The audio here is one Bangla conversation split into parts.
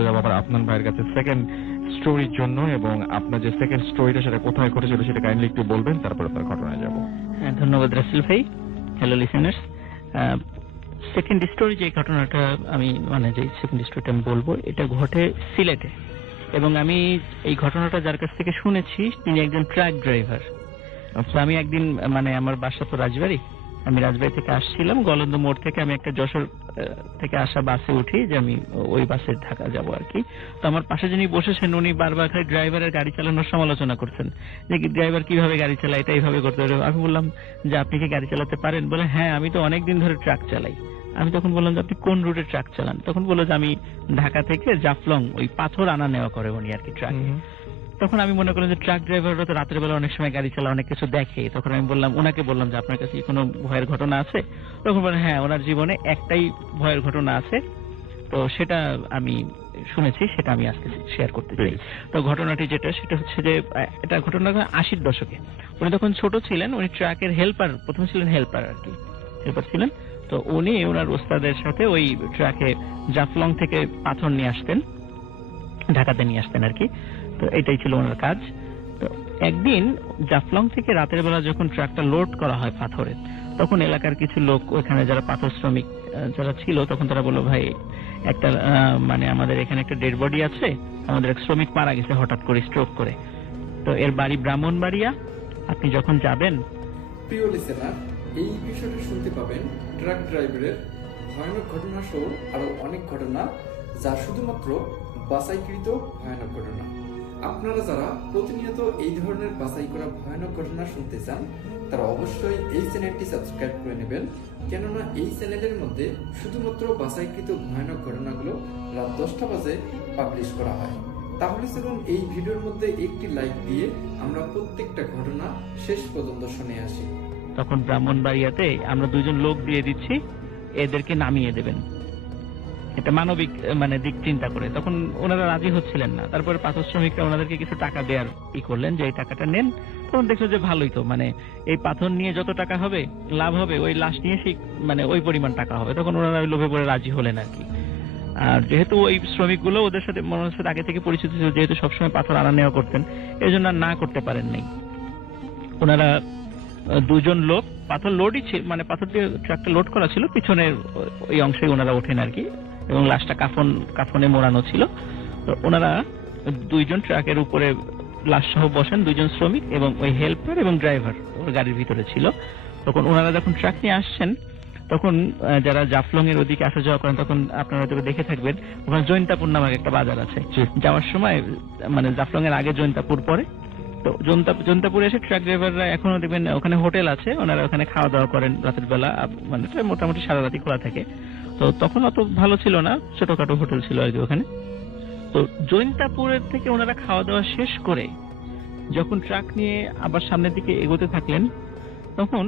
আবার আপনার ভাইয়ের কাছে সেকেন্ড স্টোরির জন্য, এবং আপনার যে সেকেন্ড স্টোরিটা সেটা কোথায় ঘটেছিল সেটা কাইন্ডলি একটু বলবেন, তারপর আপনার ঘটনায় যাব। হ্যাঁ, ধন্যবাদ রাসেল ভাই। হ্যালো লিসেনার্স, সেকেন্ড স্টোরি যে ঘটনাটা আমি যে সেকেন্ড স্টোরিটা আমি বলবো, এটা ঘটে সিলেটে, এবং আমি এই ঘটনাটা যার কাছ থেকে শুনেছি তিনি একজন ট্রাক ড্রাইভার। আচ্ছা, আমি একদিন আমার বাসা তো রাজবাড়ি, আমি রাজবাড়ি থেকে আসছিলাম, গলন্দ মোড় থেকে আমি একটা যশোর থেকে আসা বাসে উঠি, যে আমি ওই বাসে ঢাকা যাব আর কি। তো আমার পাশে যিনি বসেছেন উনি বারবার খালি ড্রাইভারের গাড়ি চালানোর সমালোচনা করছেন, যে ড্রাইভার কিভাবে গাড়ি চালায়, এটা এইভাবে করতে পারে। আমি বললাম যে আপনি কি গাড়ি চালাতে পারেন? বলে হ্যাঁ, আমি তো অনেকদিন ধরে ট্রাক চালাই। আমি তখন বললাম যে আপনি কোন রুটে ট্রাক চালান? তখন বললো যে আমি ঢাকা থেকে জাফলং ওই পাথর আনা নেওয়া করে উনি আর কি ট্রাকে। তখন আমি মনে করলাম যে ট্রাক ড্রাইভাররা তো রাতের বেলা অনেক সময় গাড়ি চালায়, অনেক কিছু দেখে। তখন আমি ওনাকে বললাম যে আপনার কাছে কোনো ভয়ের ঘটনা আছে? তখন বলেন হ্যাঁ, ওনার জীবনে একটাই ভয়ের ঘটনা আছে, তো সেটা আমি শুনেছি, সেটা আমি আজকে শেয়ার করতে চাই। তো ঘটনাটি সেটা হচ্ছে যে এটা ঘটনা 80-র দশকে। উনি তখন ছোট ছিলেন, উনি ট্রাকের হেল্পার, প্রথম ছিলেন হেল্পার আর কি, হেল্পার ছিলেন। তো উনি ওনার ওস্তাদের সাথে ওই ট্রাকে জাফলং থেকে পাথর নিয়ে আসতেন, ঢাকাতে নিয়ে আসতেন আর কি। তো এটাই ছিল ওনার কাজ। তো একদিন জাফলং থেকে রাতের বেলা যখন ট্রাকটা লোড করা হয় পাথরের, তখন এলাকার কিছু লোক ওখানে যারা পাথর শ্রমিক যারা ছিল, তখন তারা বললো ভাই একটা আমাদের এখানে একটা ডেড বডি আছে, আমাদের এক শ্রমিক মারা গেছে হঠাৎ করে স্ট্রোক করে, তো এর বাড়ি ব্রাহ্মণবাড়িয়া, আপনি যখন যাবেন। প্রিয় লিসেনার, এই বিষয়টা শুনতে পাবেন ট্রাক ড্রাইভারের ভয়ানক ঘটনা সহ আরো অনেক ঘটনা, যা শুধুমাত্র বাছাইকৃত ভয়ানক ঘটনা। আপনারা যারা প্রতিনিয়ত এই ধরনের বাছাই করা ভয়ানক ঘটনা শুনতে চান, তারা অবশ্যই এই চ্যানেলটি সাবস্ক্রাইব করে নেবেন, কেননা এই চ্যানেলের মধ্যে শুধুমাত্র বাছাইকৃত ভয়ানক ঘটনাগুলো রাত 10টা বাজে পাবলিশ করা হয়। তাহলে চলুন এই ভিডিওর মধ্যে একটি লাইক দিয়ে আমরা প্রত্যেকটা ঘটনা শেষ পর্যন্ত শুনে আসি। তখন ব্রাহ্মণবাড়িয়াতে আমরা দুইজন লোক দিয়ে দিচ্ছি, এদেরকে নামিয়ে দেবেন, এটা মানবিক দিক চিন্তা করে। তখন ওনারা রাজি হচ্ছিলেন না। তারপরে পাথর শ্রমিকরা ওনাদেরকে কিছু টাকা দেওয়ার করলেন, যে এই টাকাটা নেন। তখন দেখলো যে ভালোই তো, এই পাথর নিয়ে যত টাকা হবে লাভ হবে, ওই লাশ নিয়ে সেই ওই পরিমাণ টাকা হবে। তখন ওনারা ওই লোভে পড়ে রাজি হলেন আর কি। আর যেহেতু ওই শ্রমিকগুলো ওদের সাথে মনের সাথে আগে থেকে পরিচিত ছিল, যেহেতু সবসময় পাথর আনা নেওয়া করতেন, এই জন্য না করতে পারেন নাই। ওনারা দুজন লোক, পাথর লোডই ছিল, পাথর দিয়ে ট্রাকটা লোড করা ছিল, পিছনের ওই অংশে ওনারা ওঠেন আর কি, এবং লাশটা কাফনে মোড়ানো ছিল। তো ওনারা দুইজন ট্রাকের উপরে লাশ সহ বসেন, দুইজন শ্রমিক এবং ওই হেল্পার এবং ড্রাইভার ওর গাড়ির ভিতরে ছিল। তখন ওনারা যখন ট্রাক নিয়ে আসছেন, তখন যারা জাফলং এর ওদিকে আসা যাওয়া করেন, তখন আপনারা হয়তো দেখে থাকবেন ওখানে জৈন্তাপুর নামক একটা বাজার আছে। যাওয়ার সময় জাফলং এর আগে জৈন্তাপুর পরে, তো জৈন্তাপুরে এসে ট্রাক ড্রাইভাররা এখনো দেখবেন ওখানে হোটেল আছে, ওনারা ওখানে খাওয়া দাওয়া করেন রাতের বেলা, মোটামুটি সারা রাতই খোলা থাকে। তো তখন অত ভালো ছিল না, ছোটখাটো হোটেল ছিল আর কি ওখানে। তো জৈন্তাপুরের থেকে ওনারা খাওয়া দাওয়া শেষ করে যখন ট্রাক নিয়ে আবার সামনের দিকে এগোতে থাকলেন, তখন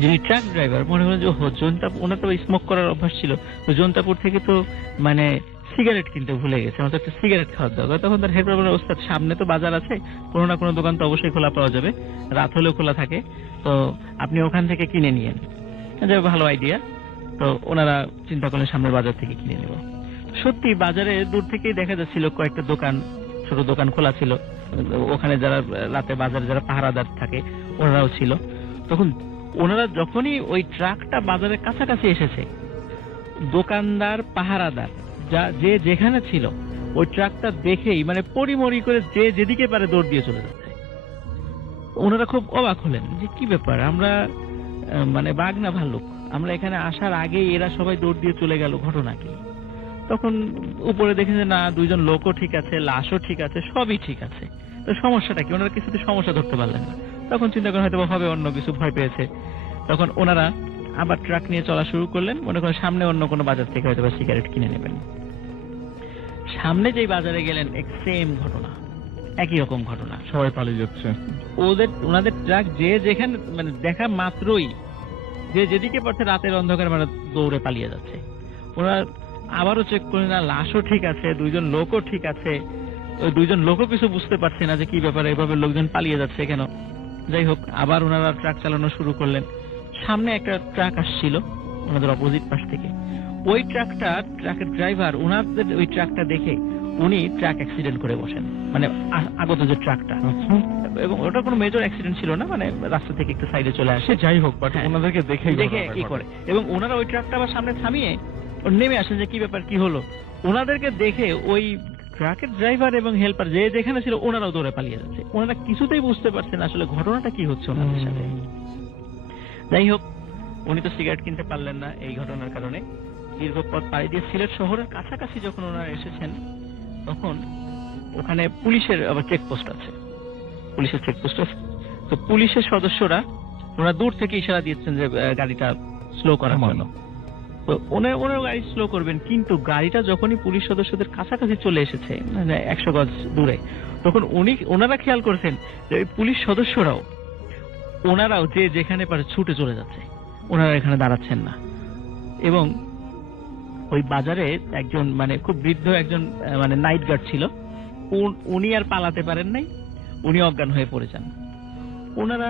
যিনি ট্রাক ড্রাইভার মনে হলো যে জৈন্তাপুর, ওনার তো স্মোক করার অভ্যাস ছিল, তো জৈন্তাপুর থেকে তো সিগারেট কিনতে ভুলে গেছে, আমাদের একটা সিগারেট খাওয়ার দরকার। তখন তার হেল্পার অবস্থা, সামনে তো বাজার আছে, কোনো না কোনো দোকান তো অবশ্যই খোলা পাওয়া যাবে, রাত হলেও খোলা থাকে, তো আপনি ওখান থেকে কিনে নিয়েন। ভালো আইডিয়া। তো ওনারা চিন্তা করলেন সামনের বাজার থেকে কিনে নেব। সত্যি বাজারে দূর থেকেই দেখা যাচ্ছিল কয়েকটা দোকান, ছোট দোকান খোলা ছিল, ওখানে যারা রাতে বাজারে যারা পাহারাদার থাকে ওনারাও ছিল। তখন ওনারা যখনই ওই ট্রাকটা বাজারের কাছাকাছি এসেছে, দোকানদার পাহারাদার যে যেখানে ছিল ওই ট্রাকটা দেখেই পরিমরি করে যে যেদিকে পারে দৌড় দিয়ে চলে যাচ্ছে। ওনারা খুব অবাক হলেন যে কি ব্যাপার, আমরা বাঘ না ভাল্লুক, আমরা এখানে আসার আগেই এরা সবাই দৌড় দিয়ে চলে গেল, ঘটনা কি? তখন উপরে দেখেন যে না, দুইজন লোকও ঠিক আছে, লাশও ঠিক আছে, সবই ঠিক আছে, তো সমস্যাটা কি? ওনারা কিছুতে সমস্যা ধরতে পারলেন না। তখন চিন্তা করেন হয়তো হবে অন্য কিছু, ভয় পেয়েছে। তখন ওনারা আবার ট্রাক নিয়ে চলা শুরু করলেন, মনে করেন সামনে অন্য কোনো বাজার থেকে হয়তো সিগারেট কিনে নেবেন। সামনে যেই বাজারে গেলেন, সেম ঘটনা, একই রকম ঘটনা, সবাই পালিয়ে যাচ্ছে। ওনাদের ট্রাক যে যেখানে দেখা মাত্রই যে যেদিকে পারছে রাতের অন্ধকার দৌড়ে পালিয়ে যাচ্ছে। ওরা আবারও চেক করে না, লাশও ঠিক আছে, দুইজন লোকও ঠিক আছে। ওই দুইজন লোকও কিছু বুঝতে পারছে না যে কি ব্যাপারে এভাবে লোকজন পালিয়ে যাচ্ছে কেন। যাই হোক, আবার ওনারা ট্রাক চালানো শুরু করলেন। সামনে একটা ট্রাক আসছিল ওনাদের অপোজিট পাশ থেকে, ওই ট্রাকের ড্রাইভার ওনাদের ওই ট্রাকটা দেখে উনি ট্রাক অ্যাক্সিডেন্ট করে বসেন, মানে আগত যে ট্রাকটা, এবং ওটা কোনো মেজর অ্যাক্সিডেন্ট ছিল না, মানে রাস্তা থেকে একটু সাইডে চলে আসে, যাই হোক, বাট হ্যাঁ। ওনাদেরকে দেখে কি করে, এবং ওনারা ওই ট্রাকটা আবার সামনে থামিয়ে নেমে আসেন যে কি ব্যাপার, কি হলো। ওনাদেরকে দেখে ওই ট্রাকের ড্রাইভার এবং হেল্পার যে যেখানে ছিল ওনারাও দৌড়ে পালিয়ে যাচ্ছে। ওনারা কিছুতেই বুঝতে পারছেন আসলে ঘটনাটা কি হচ্ছে ওনাদের সাথে। যাই হোক, উনি তো সিগারেট কিনতে পারলেন না এই ঘটনার কারণে। দীর্ঘ পথ পাড়ি দিয়ে সিলেট শহরের কাছাকাছি যখন ওনারা এসেছেন, তখন ওখানে পুলিশের আবার চেকপোস্ট আছে, পুলিশের চেকপোস্ট আছে। তো পুলিশের সদস্যরা ওরা দূর থেকে ইশারা দিচ্ছেন যে গাড়িটা স্লো করার জন্য। তো ওনারা গাড়ি স্লো করবেন, কিন্তু গাড়িটা যখনই পুলিশ সদস্যদের কাছাকাছি চলে এসেছে, মানে 100 গজ দূরে, তখন ওনারা খেয়াল করেছেন যে ওই পুলিশ সদস্যরাও ওনারাও যে যেখানে পারে ছুটে চলে যাচ্ছে, ওনারা এখানে দাঁড়াচ্ছেন না। এবং ওই বাজারে একজন মানে খুব বৃদ্ধ একজন মানে নাইট গার্ড ছিল, উনি আর পালাতে পারেন নাই, উনি অজ্ঞান হয়ে পড়ে যান। ওনারা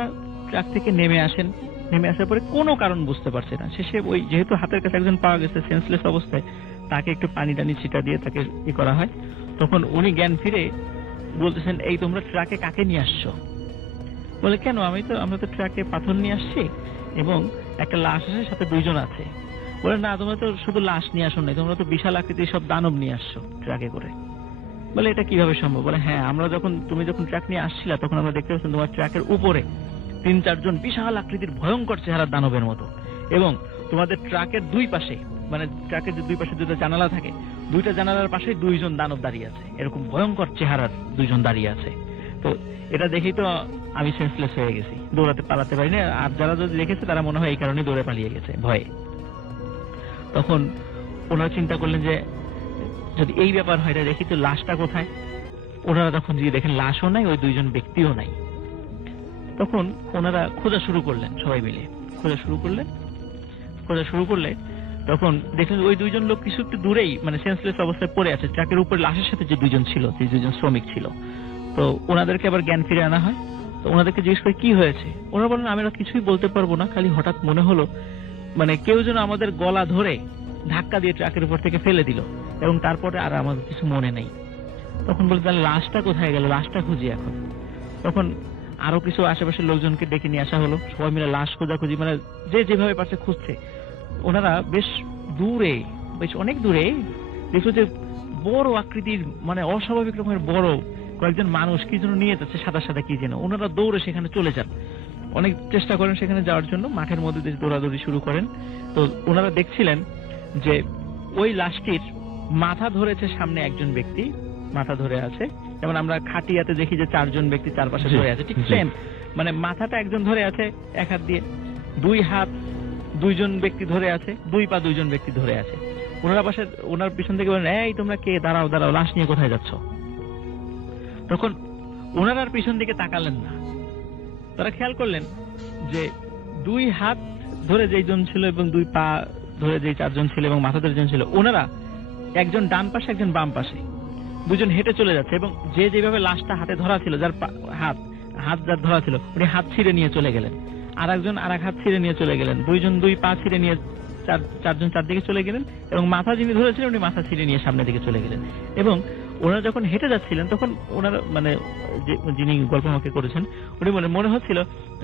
ট্রাক থেকে নেমে আসেন, নেমে আসার পরে কোনো কারণ বুঝতে পারছে না। শেষে ওই যেহেতু হাতের কাছে একজন পাওয়া গেছে সেন্সলেস অবস্থায়, তাকে একটু পানি টানি ছিটা দিয়ে তাকে ই করা হয়। তখন উনি জ্ঞান ফিরে বলতেছেন, এই তোমরা ট্রাকে কাকে নিয়ে আসছো? বলে, কেন, আমরা তো ট্রাকে পাথর নিয়ে আসছি এবং একটা লাশ আছে, সাথে 2 জন আছে। বলে, না, তোমরা তো শুধু লাশ নিয়ে আসো নাই, তোমরা তো বিশাল আকৃতির সব দানব নিয়ে আসছো ট্রাকে করে। বলে, এটা কিভাবে সম্ভব? বলে, হ্যাঁ, তুমি যখন ট্রাক নিয়ে আসছিলা তখন আমরা দেখতে পাচ্ছি তোমার ট্রাকের উপরে 3-4 জন বিশাল আকৃতির ভয়ঙ্কর চেহারা দানবের মতো, এবং তোমাদের ট্রাকের 2 পাশে, মানে ট্রাকের যে 2 পাশে 2টা জানালা থাকে, 2টা জানালার পাশে 2 জন দানব দাঁড়িয়ে আছে, এরকম ভয়ঙ্কর চেহারার 2 জন দাঁড়িয়ে আছে। তো এটা দেখেই তো আমি সেন্সলেস হয়ে গেছি, দৌড়াতে পালাতে পারি না। আর যারা যদি দেখেছে তারা মনে হয় এই কারণে দৌড়ে পালিয়ে গেছে ভয়ে। তখন ওনারা চিন্তা করলেন যে যদি এই ব্যাপার হয়, এটা দেখি তো লাশটা কোথায়। ওনারা তখন গিয়ে দেখেন লাশও নাই, ওই 2 জন ব্যক্তিও নাই। তখন ওনারা খোঁজা শুরু করলেন, সবাই মিলে খোঁজা শুরু করলে তখন দেখলেন ওই 2 জন লোক কিছু একটু দূরেই মানে সেন্সলেস অবস্থায় পড়ে আছে, ট্রাকের উপরে লাশের সাথে যে 2 জন ছিল, যে 2 জন শ্রমিক ছিল। তো ওনাদেরকে আবার জ্ঞান ফিরে আনা হয়। তো ওনাদেরকে জিজ্ঞেস করে কি হয়েছে, ওনারা বলেন, আমরা কিছুই বলতে পারবো না, খালি হঠাৎ মনে হলো মানে কেউ যেন আমাদের গলা ধরে ধাক্কা দিয়ে ট্রাকের উপর থেকে ফেলে দিল, এবং তারপরে আর আমাদের কিছু মনে নেই। তখন বলে, তাহলে লাশটা কোথায় গেল, লাশটা খুঁজি এখন। তখন আরো কিছু আশেপাশের লোকজনকে ডেকে নিয়ে আসা হলো, সবাই মিলে লাশ খোঁজাখুঁজি, মানে যে যেভাবে পারছে খুঁজছে। ওনারা বেশ দূরে, বেশ অনেক দূরে দেখলো যে বড় আকৃতির, মানে অস্বাভাবিক রকমের বড় কয়েকজন মানুষ কি যেন নিয়ে যাচ্ছে, সাদা সাদা কি যেন। ওনারা দৌড়ে সেখানে চলে যান, অনেক চেষ্টা করেন সেখানে যাওয়ার জন্য, মাঠের মধ্যে দিয়ে দৌড়াদৌড়ি শুরু করেন। তো ওনারা দেখছিলেন যে ওই লাশটির মাথা ধরেছে সামনে একজন ব্যক্তি, মাথা ধরে আছে, যেমন আমরা খাটিয়াতে দেখি যে 4 জন ব্যক্তি চারপাশে ধরে আছে, ঠিক সেম, মানে মাথাটা একজন ধরে আছে এক হাত দিয়ে, 2 হাত 2 জন ব্যক্তি ধরে আছে, 2 পা 2 জন ব্যক্তি ধরে আছে। ওনার পিছন থেকে বলেন, এই তোমরা কে, দাঁড়াও দাঁড়াও, লাশ নিয়ে কোথায় যাচ্ছ? তখন ওনারা আর পিছন দিকে তাকালেন না। তারা খেয়াল করলেন যে 2 হাত ধরে যেজন ছিল এবং 2 পা ধরে যে 4 জন ছিল এবং মাথা ধরে যেজন ছিল, ওনারা একজন ডান পাশে একজন বাম পাশে, 2 জন হেঁটে চলে যাচ্ছে, এবং যে যেভাবে লাশটা হাতে ধরা ছিল, যার হাত যার ধরা ছিল, উনি হাত ছিঁড়ে নিয়ে চলে গেলেন, আর একজন আর এক হাত ছিঁড়ে নিয়ে চলে গেলেন, 2 জন 2 পা ছিঁড়ে নিয়ে 4 জন 4 দিকে চলে গেলেন, এবং মাথা যিনি ধরেছিলেন উনি মাথা ছিঁড়ে নিয়ে সামনের দিকে চলে গেলেন। এবং ওনারা যখন হেঁটে যাচ্ছিলেন তখন ওনারা মানে যিনি গল্প আমাকে করেছেন উনি মনে হচ্ছিল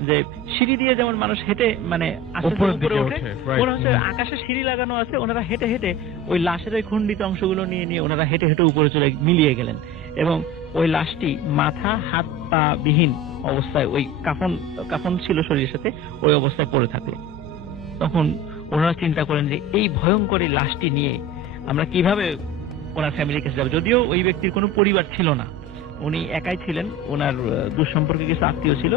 যে সিঁড়ি দিয়ে যেমন মানুষ হেঁটে মানে উপরে ওঠে, মনে হচ্ছে আকাশে সিঁড়ি লাগানো আছে, ওনারা হেঁটে হেঁটে ওই লাশের ওই খণ্ডিত অংশগুলো নিয়ে নিয়ে ওনারা হেঁটে হেঁটে উপরে চলে মিলিয়ে গেলেন, এবং ওই লাশটি মাথা হাত পা বিহীন অবস্থায়, ওই কাফন ছিল শরীরের সাথে, ওই অবস্থায় পড়ে থাকলো। তখন ওনারা চিন্তা করেন যে এই ভয়ঙ্কর এই লাশটি নিয়ে আমরা কিভাবে ওনার ফ্যামিলির কাছে যাবো। যদিও ওই ব্যক্তির কোনো পরিবার ছিল না, উনি একাই ছিলেন, ওনার দুঃসম্পর্কে কিছু আত্মীয় ছিল,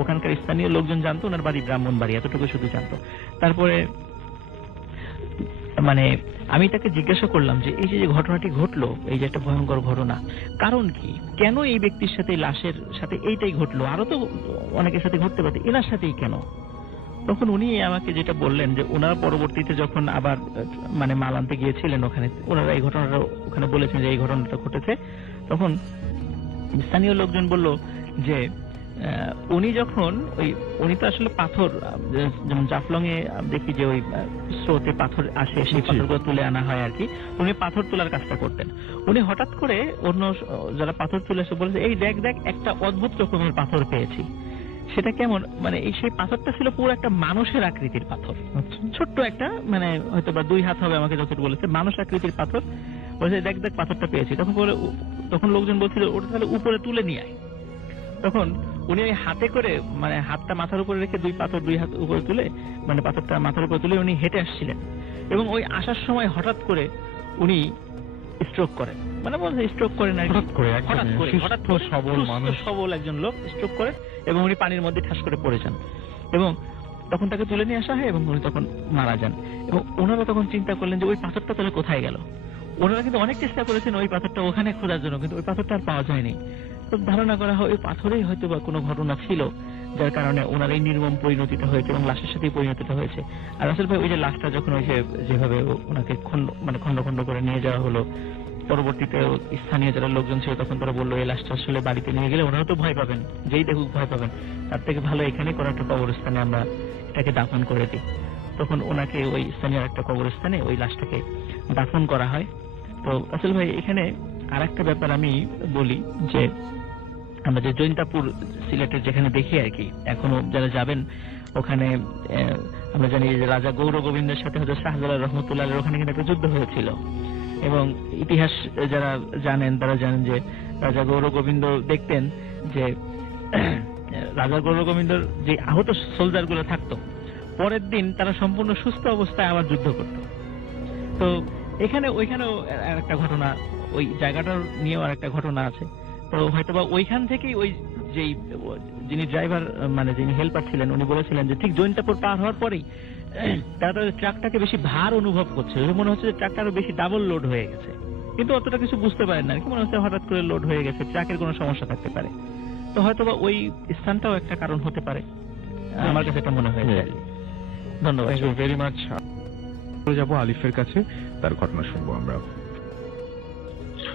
ওখানকার স্থানীয় লোকজন জানতো ওনার বাড়ি ব্রাহ্মণবাড়ি, এতটুকু শুধু জানতো। তারপরে মানে আমি তাকে জিজ্ঞাসা করলাম যে এই যে ঘটনাটি ঘটলো, এই যে একটা ভয়ঙ্কর ঘটনা, কারণ কি, কেন এই ব্যক্তির সাথে, লাশের সাথে এইটাই ঘটলো, আরো তো অনেকের সাথে ঘটতে পারে, এনার সাথেই কেন? তখন উনি আমাকে যেটা বললেন যে ওনারা পরবর্তীতে যখন আবার মানে মাল আনতে গিয়েছিলেন ওখানে, ওনারা এই ঘটনাটা ওখানে বলেছেন যে এই ঘটনাটা ঘটেছে, তখন স্থানীয় লোকজন বলল যে উনি যখন উনি তো আসলে পাথর, যেমন জাফলং এ দেখি যে ওই স্রোতে পাথর আসে, সেই পাথরগুলো তুলে আনা হয় আর কি। উনি পাথর তোলার কাজটা করতেন। উনি হঠাৎ করে অন্য যারা পাথর তুলে এসে বলেছে, এই দেখ দেখ একটা অদ্ভুত রকমের পাথর পেয়েছি। সেটা কেমন, মানে সেই পাথরটা ছিল পুরো একটা মানুষের আকৃতির পাথর, ছোট্ট একটা, মানে হয়তো বা 2 হাত হবে আমাকে যতটুকু বলেছে, মানুষ আকৃতির পাথর। বলছে দেখ দেখ পাথরটা পেয়েছি। তখন লোকজন বলছিল ওটা তাহলে উপরে তুলে নিয়ে আয়। তখন উনি ওই হাতে করে, মানে হাতটা মাথার উপরে রেখে 2 হাত উপরে তুলে, মানে পাথরটা মাথার উপরে তুলে উনি হেঁটে আসছিলেন, এবং ওই আসার সময় হঠাৎ করে উনি স্ট্রোক করেন। মানে বলছে স্ট্রোক করেন আর হঠাৎ করে সবল একজন লোক স্ট্রোক করে, এবং উনি পানির মধ্যে ঠাস করে পড়ে যান, এবং তখন তাকে তুলে নিয়ে আসা হয়, এবং উনি তখন মারা যান। এবং ওনারা তখন চিন্তা করলেন যে ওই পাথরটা তাহলে কোথায় গেল। ওনারা কিন্তু অনেক চেষ্টা করেছেন ওই পাথরটা ওখানে খোঁজার জন্য, কিন্তু ওই পাথরটা আর পাওয়া যায়নি। তো ধারণা করা হয় ওই পাথরেই হয়তো বা কোনো ঘটনা ছিল, যার কারণে ওনার এই নির্মম পরিণতিটা হয়েছে, এবং লাশের সাথেই পরিণতিটা হয়েছে। আর আসলে ভাই ওই যে লাশটা যখন ওই যেভাবে ওনাকে খন্ড খন্ড করে নিয়ে যাওয়া হলো, পরবর্তীতে স্থানীয় যারা লোকজন ছিল তখন তারা বললো এই লাশটা আসলে বাড়িতে নিয়ে গেলে ওনারা তো ভয় পাবেন, যেই দেখুক ভয় পাবেন, তার থেকে ভালো এখানে কোনো একটা কবরস্থানে আমরা এটাকে দাফন করে দিই। তখন ওনাকে ওই স্থানীয় একটা কবরস্থানে ওই লাশটাকে দাফন করা হয়। তো আসলে ভাই এখানে আর একটা ব্যাপার আমি বলি, যে আমরা যে জৈন্তাপুর সিলেটের যেখানে দেখি আর কি, এখনো যারা যাবেন ওখানে, আমরা জানি যে রাজা গৌর গোবিন্দের সাথে হযরত শাহজালাল রহমতুল্লাহ আলাইহির ওখানে কিন্তু একটা যুদ্ধ হয়েছিল, এবং ইতিহাস যারা জানেন তারা জানেন যে রাজা গৌর গোবিন্দ দেখতেন যে রাজা গৌর গোবিন্দর যে আহত সোলজার গুলো থাকতো, পরের দিন তারা সম্পূর্ণ সুস্থ অবস্থায় আবার যুদ্ধ করত। তো ওইখানেও একটা ঘটনা, ওই জায়গাটার নিয়েও আর একটা ঘটনা আছে। তো হয়তোবা ওইখান থেকেই ওই যেই যিনি ড্রাইভার, মানে যিনি হেল্পার ছিলেন, উনি বলেছিলেন যে ঠিক জৈন্তাপুর পার হওয়ার পরেই তারা তাদের ট্রাকটাকে বেশি ভার অনুভব করছে, মনে হচ্ছে যে ট্রাকটা আরো বেশি ডাবল লোড হয়ে গেছে, কিন্তু অতটা কিছু বুঝতে পারেন না, কি মনে হচ্ছে হঠাৎ করে লোড হয়ে গেছে, ট্রাকের কোনো সমস্যা থাকতে পারে। তো হয়তোবা ওই স্থানটাও একটা কারণ হতে পারে, আমার কাছে এটা মনে হয়েছে। ধন্যবাদ, থ্যাংক ইউ ভেরি মাচ। যাব আলিফের কাছে, তার ঘটনা শুনবো আমরা।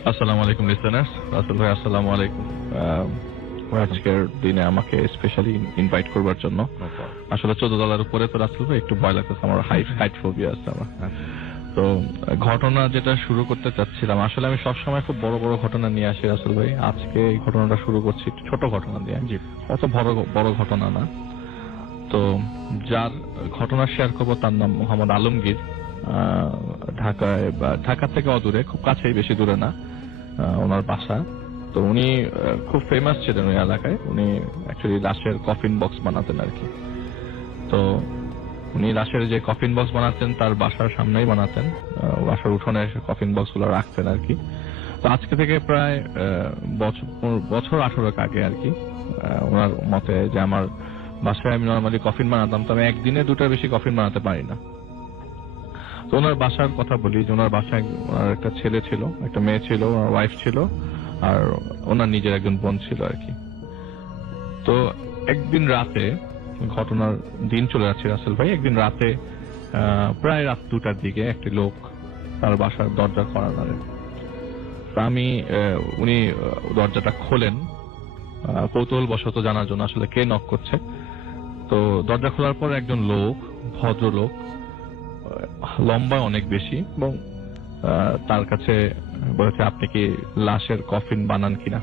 আসসালামু আলাইকুম লিসেনার্স। রাসেল ভাই আসসালামু আলাইকুম। আজকের দিনে আমাকে স্পেশালি ইনভাইট করবার জন্য। আসলে 14 তলার উপরে তো রাসেল ভাই একটু ভয় লাগতেছে, আমার হাইট ফোবিয়া আছে আমার। তো ঘটনা যেটা শুরু করতে চাচ্ছিলাম, আসলে আমি সবসময় খুব বড় বড় ঘটনা নিয়ে আসি রাসেল ভাই। আজকে এই ঘটনাটা শুরু করছি ছোট ঘটনা দিয়ে, অত বড় ঘটনা না। তো যার ঘটনা শেয়ার করবো তার নাম মোহাম্মদ আলমগীর। ঢাকা থেকে অদূরে, খুব কাছেই, বেশি দূরে না ওনার বাসা। তো উনি খুব ফেমাস ছিলেন ওই এলাকায়। উনি অ্যাকচুয়ালি লাশের কফিন বক্স বানাতেন আর কি। তো উনি লাশের যে কফিন বক্স বানাতেন তার বাসার সামনেই বানাতেন, বাসার উঠোনে এসে কফিন বক্স গুলো রাখতেন আর কি। তো আজকে থেকে প্রায় বছর 18 আগে আর কি, ওনার মতে যে আমার বাসায় আমি নর্মালি কফিন বানাতাম, তো আমি একদিনে 2টার বেশি কফিন বানাতে পারি না। তো ওনার বাসার কথা বলি, যে ওনার বাসায় ওনার একটা ছেলে ছিল, একটা মেয়ে ছিল, ওনার ওয়াইফ ছিল, আর ওনার নিজের একজন বোন ছিল আর কি। তো একদিন রাতে, ঘটনার দিন চলে যাচ্ছে রাসেল ভাই, একদিন রাতে প্রায় রাত 2টার দিকে একটি লোক তার বাসার দরজা কড়া নাড়ে। উনি দরজাটা খোলেন কৌতূহল বশত জানার জন্য, আসলে কে নক করছে। তো দরজা খোলার পর একজন লোক, ভদ্রলোক, লম্বা অনেক বেশি, এবং তার কাছে বলেছে আপনি কি লাশের কফিন বানান কিনা।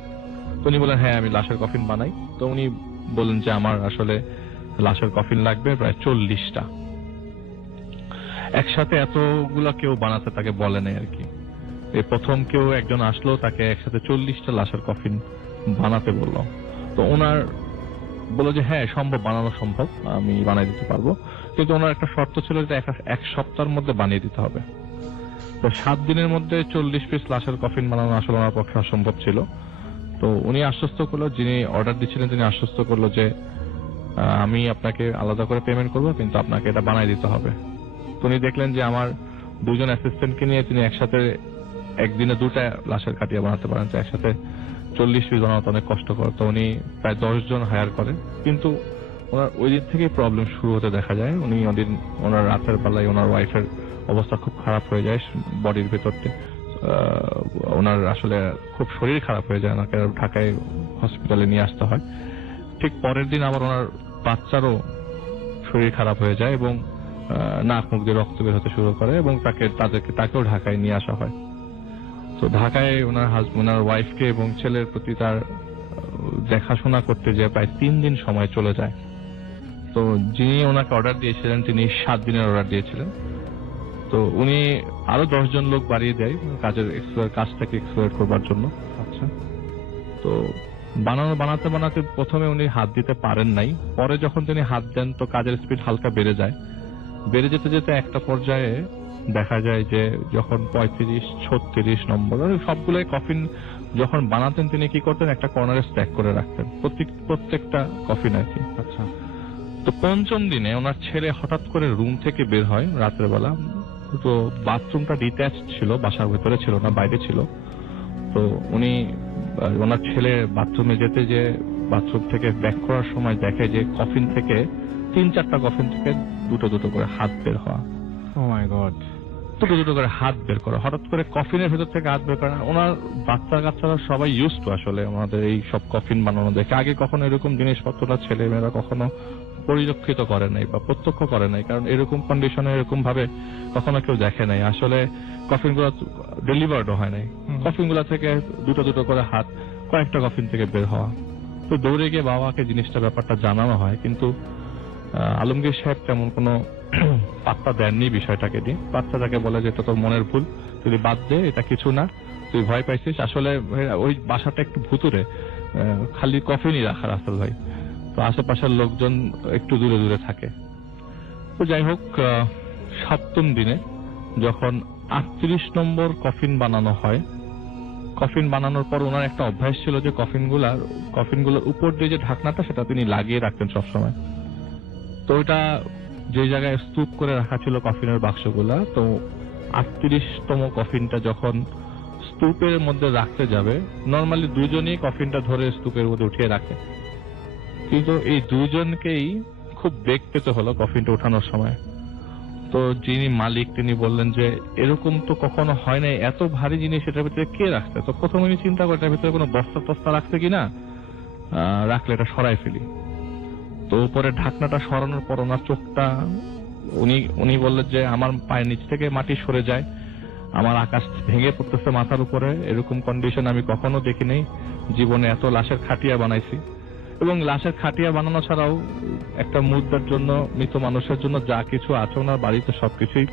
তো উনি বলেন হ্যাঁ আমি লাশের কফিন বানাই। তো উনি বলেন যে আমার আসলে লাশের কফিন লাগবে প্রায় 40টা। একসাথে এতগুলা কেউ বানাতে তাকে বলে নাই আর কি। এই প্রথম কেউ একজন আসলো, তাকে একসাথে 40টা লাশের কফিন বানাতে বললো। তো ওনার বললো যে হ্যাঁ সম্ভব, বানানো সম্ভব, আমি বানিয়ে দিতে পারবো, কিন্তু ওনার একটা শর্ত ছিল যে 1 সপ্তাহের মধ্যে বানিয়ে দিতে হবে। তো 7 দিনের মধ্যে 40 পিস লাশের কফিন বানানো আসলে ওনার পক্ষে অসম্ভব ছিল। তো উনি আশ্বস্ত করলো, যিনি অর্ডার দিচ্ছিলেন তিনি আশ্বস্ত করলো যে আমি আপনাকে আলাদা করে পেমেন্ট করবো, কিন্তু আপনাকে এটা বানিয়ে দিতে হবে। তো উনি দেখলেন যে আমার 2জন অ্যাসিস্ট্যান্টকে নিয়ে তিনি একসাথে একদিনে 2টা লাশের খাটিয়া বানাতে পারেন, তো একসাথে 40 পিস বানাতে অনেক কষ্টকর। তো উনি প্রায় 10 জন হায়ার করেন, কিন্তু ওনার ওই দিন থেকেই প্রবলেম শুরু হতে দেখা যায়। ওনার রাতের বেলায় ওনার ওয়াইফের অবস্থা খুব খারাপ হয়ে যায়, বডির ভেতরতে ওনার আসলে খুব শরীর খারাপ হয়ে যায়, ওনাকে ঢাকায় হসপিটালে নিয়ে আসতে হয়। ঠিক পরের দিন আবার ওনার বাচ্চারও শরীর খারাপ হয়ে যায় এবং নাক মুখ দিয়ে রক্ত বের হতে শুরু করে এবং তাকেও ঢাকায় নিয়ে আসা হয়। তো ঢাকায় ওনার ওয়াইফকে এবং ছেলের প্রতি তার দেখাশোনা করতে যে প্রায় 3 দিন সময় চলে যায়। তো যিনি ওনাকে অর্ডার দিয়েছিলেন তিনি 7 দিনের অর্ডার দিয়েছিলেন। তো উনি আরো 10 জন লোক বাড়িয়ে দেয় কাজটাকে এক্সপ্লোর করবার জন্য। আচ্ছা। তো বানাতে বানাতে প্রথমে উনি হাত দিতে পারেন নাই, পরে যখন তিনি হাত দেন তো কাজের স্পিড হালকা বেড়ে যায়। বেড়ে যেতে যেতে একটা পর্যায়ে দেখা যায় যে যখন 35-36 নম্বর সবগুলোই কফিন যখন বানাতেন তিনি কি করতেন, একটা কর্নারে স্ট্যাক করে রাখতেন প্রত্যেকটা কফিন আর কি। আচ্ছা। তো 5ম দিনে ওনার ছেলে হঠাৎ করে রুম থেকে বের হয় রাতের বেলা। তো বাথরুমটা ডিট্যাচড ছিল, বাসার ভেতরে ছিল না, বাইরে ছিল। তো উনি ওনার ছেলে বাথরুমে যেতে যে বাথরুম থেকে ব্যাক করার সময় দেখে যে কফিন থেকে 3-4টা কফিন থেকে দুটো করে হাত বের হওয়া। ও মাই গড। দুটো করে হাত বের করা, হঠাৎ করে কফিনের ভেতর থেকে হাত বের করা। ওনার বাচ্চারা সবাই ইউজ টু আসলে আমাদের এই সব কফিন বানানো দেখে। আগে কখনো এরকম জিনিসপত্রটা ছেলে মেয়েরা কখনো পরিলক্ষিত করে নাই বা প্রত্যক্ষ করে নাই, কারণ এরকম কন্ডিশনে এরকম ভাবে কখনো কেউ দেখে নাই। আসলে কফিন গুলো ডেলিভার্ডও হয় নাই। কফিন গুলা থেকে দুটো করে হাত কয়েকটা কফিন থেকে বের হওয়া। তো দৌড়ে গিয়ে বাবাকে ব্যাপারটা জানানো হয়, কিন্তু আলমগীর সাহেব তেমন কোনো পাত্তা দেননি বিষয়টাকে নিয়ে। বাচ্চাটাকে বলে যে এটা তোর মনের ভুল, তুই বাদ দে, এটা কিছু না, তুই ভয় পাইছিস। আসলে ওই বাসাটা একটু ভুতুরে, খালি কফিনই রাখা রাসেল ভাই। তো আশেপাশের লোকজন একটু দূরে দূরে থাকে। তো যাই হোক, 7ম দিনে যখন 38 নম্বর কফিন বানানো হয়, কফিন বানানোর পর ওনার একটা অভ্যাস ছিল যে কফিনগুলোর উপর দিয়ে যে ঢাকনাটা সেটা তিনি লাগিয়ে রাখতেন সবসময়। তো ওইটা যে জায়গায় স্তূপ করে রাখা ছিল কফিনের বাক্সগুলা, তো 38তম কফিনটা যখন স্তূপের মধ্যে রাখতে যাবে, নর্মালি 2জনই কফিনটা ধরে স্তূপের মধ্যে উঠিয়ে রাখে, কিন্তু এই 2জনকেই খুব বেগ পেতে হলো কফিনটা উঠানোর সময়। তো যিনি মালিক তিনি বললেন যে এরকম তো কখনো হয় নাই, এত ভারী জিনিস এটার ভিতরে কে রাখছে। তো প্রথমে উনি চিন্তা করে এটার ভিতরে কোনো বস্তা রাখছে কিনা, রাখলে এটা সরাই ফেলি। তো উপরে ঢাকনাটা সরানোর পর ওনার চোখটা উনি বললেন যে আমার পায়ের নিচ থেকে মাটি সরে যায়, আমার আকাশ ভেঙে পড়তেছে মাথার উপরে, এরকম কন্ডিশন আমি কখনো দেখিনি জীবনে। এত লাশের খাটিয়া বানাইছি, এবং লাশের খাটিয়া বানানো ছাড়াও একটা মুদ্রার জন্য, মৃত মানুষের জন্য যা কিছু আছে ওনার বাড়িতে সবকিছুই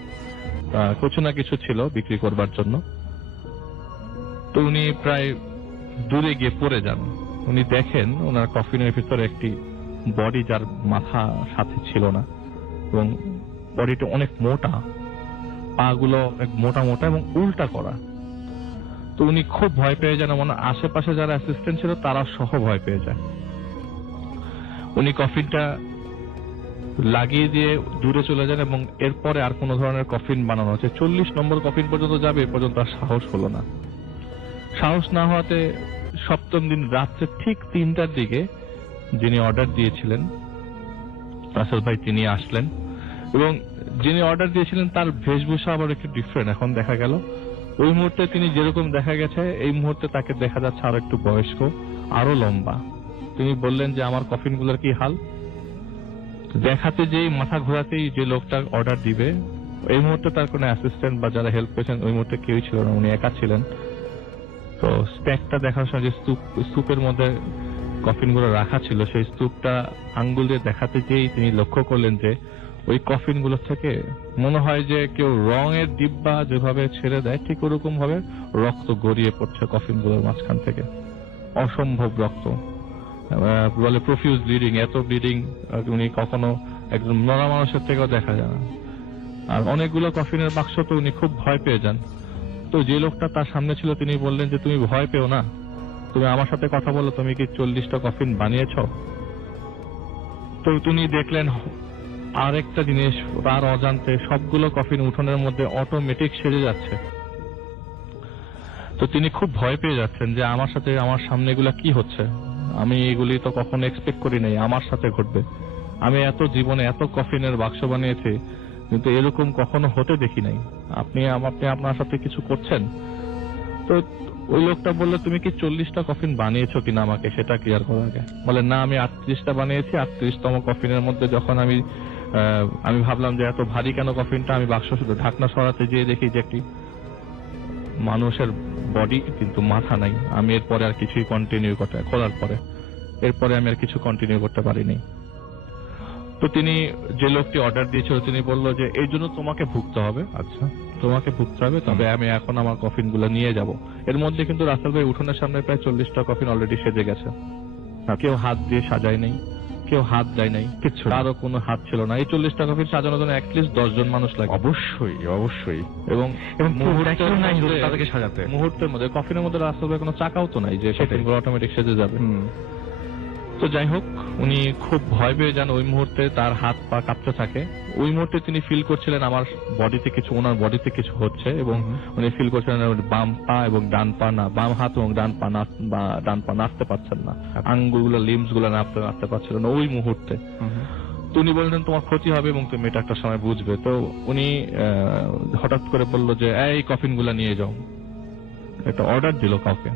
কিছু না কিছু ছিল বিক্রি করবার জন্য। তো উনি প্রায় দূরে গিয়ে পড়ে যান। উনি দেখেন ওনার কফিনের ভিতরে একটি বডি, যার মাথা সাথে ছিল না, এবং বডিটা অনেক মোটা, পা গুলো মোটা মোটা এবং উল্টা করা। তো উনি খুব ভয় পেয়ে যান, মানে আশেপাশে যারা অ্যাসিস্ট্যান্ট ছিল তারা সহ ভয় পেয়ে যায়। উনি কফিনটা লাগিয়ে দিয়ে দূরে চলে যান এবং এরপরে আর কোন ধরনের কফিন বানানো হচ্ছে 40 নম্বর কফিন পর্যন্ত যাবে, এ পর্যন্ত আর সাহস হলো না। সাহস না হওয়াতে 7ম দিন রাত্রে ঠিক 3টার দিকে যিনি অর্ডার দিয়েছিলেন রাসেল ভাই তিনি আসলেন, এবং যিনি অর্ডার দিয়েছিলেন তার বেশভূষা আবার একটু ডিফারেন্ট। এখন দেখা গেল ওই মুহূর্তে তিনি যেরকম দেখা গেছে, এই মুহূর্তে তাকে দেখা যাচ্ছে আরো একটু বয়স্ক, আরো লম্বা। তিনি বললেন যে আমার কফিনগুলোর কি হাল। দেখাতে যেই মাথা ঘোরাতেই যে লোকটা অর্ডার দিবে, এই মুহূর্তে তার কোনো অ্যাসিস্ট্যান্ট বা যারা হেল্প করেছেন ওই মুহূর্তে কেউই ছিল না, উনি একা ছিলেন। তো স্ট্যাকটা দেখার সময় যে স্তূপের মধ্যে কফিনগুলো রাখা ছিল, সেই স্তূপটা আঙ্গুল দিয়ে দেখাতে যেই তিনি লক্ষ্য করলেন যে ওই কফিনগুলো থেকে মনে হয় যে কেউ রঙের ডিব্বা যেভাবে ছেড়ে দেয় ঠিক ওরকম ভাবে রক্ত গড়িয়ে পড়ছে কফিনগুলোর মাঝখান থেকে, অসম্ভব রক্ত, বলে প্রফিউজ ব্লিডিং। এত ব্লিডিং উনি কখনো একজন মরা মানুষের থেকেও দেখা যায় না। আর অনেকগুলো কফিনের বাক্স, তো উনি খুব ভয় পেয়ে যান। তো যে লোকটা তার সামনে ছিল তিনি বললেন যে তুমি ভয় পেও না, তুমি আমার সাথে কথা বলো, তুমি কি 40টা কফিন বানিয়েছ? তো তিনি দেখলেন আরেকটা জিনিস, তার অজান্তে সবগুলো কফিন উঠোনের মধ্যে অটোমেটিক সেজে যাচ্ছে। তো তিনি খুব ভয় পেয়ে যাচ্ছেন যে আমার সাথে, আমার সামনে এগুলা কি হচ্ছে, আমি এগুলি তো কখনো এক্সপেক্ট করি নাই আমার সাথে ঘটবে। আমি এত জীবনে এত কফিনের বাক্স বানিয়েছি, কিন্তু এরকম কখনো হতে দেখি নাই। আপনি আপনার সাথে কিছু করছেন? তো ওই লোকটা বললো, তুমি কি 40টা কফিন বানিয়েছো কিনা আমাকে সেটা ক্লিয়ার করো আগে। বলে, না আমি 38টা বানিয়েছি। 38তম কফিনের মধ্যে যখন আমি ভাবলাম যে এত ভারী কেন কফিনটা, আমি বাক্স শুধু ঢাকনা সরাতে যেয়ে দেখি যে একটি মানুষের বডি কিন্তু মাথা নাই। আমি এরপরে আর কিছুই কন্টিনিউ করতে, খোলার পরে এরপরে আমি আর কিছু কন্টিনিউ করতে পারিনি। তো তিনি, যে লোকটি অর্ডার দিয়েছিল, তিনি বলল যে এই জন্য তোমাকে ভুগতে হবে। আচ্ছা, তোমাকে ভুগতে হবে, তবে আমি এখন আমার কফিন গুলো নিয়ে যাব। এর মধ্যে কিন্তু রাসেল ভাই উঠোনের সামনে প্রায় 40টা কফিন অলরেডি সেজে গেছে। কেউ হাত দিয়ে সাজায় নাই, কেউ হাত দেয় নাই, কিচ্ছু না। কারো কোনো হাত ছিল না। এই 40টা কফিন সাজানোর জন্য অ্যাটলিস্ট 10 জন মানুষ লাগে। অবশ্যই অবশ্যই। এবং মুহূর্তের নাই তাদেরকে সাজাতে। মুহূর্তের মধ্যে কফিনের মধ্যে রাসেল ভাই কোনো চাকাও তো নাই যে কফিনগুলো অটোমেটিক সেজে যাবে। তো যাই হোক, উনি খুব ভয় পেয়ে যান ওই মুহূর্তে, তার হাত পা কাঁপতে থাকে। ওই মুহূর্তে তিনি ফিল করছিলেন আমার বডিতে কিছু, ওনার বডিতে কিছু হচ্ছে, এবং উনি ফিল করছিলেন বাম পা এবং ডান পা না, বাম হাত এবং ডান পা নাড়তে পারছেন না, আঙ্গুলগুলো লিম্বস গুলো নাড়তে পারছিল না ওই মুহূর্তে। তো উনি বললেন তোমার ক্ষতি হবে এবং তুমি এটা একটা সময় বুঝবে। তো উনি হঠাৎ করে বলল যে এই কফিন গুলা নিয়ে যাও, একটা অর্ডার দিল কাউকে।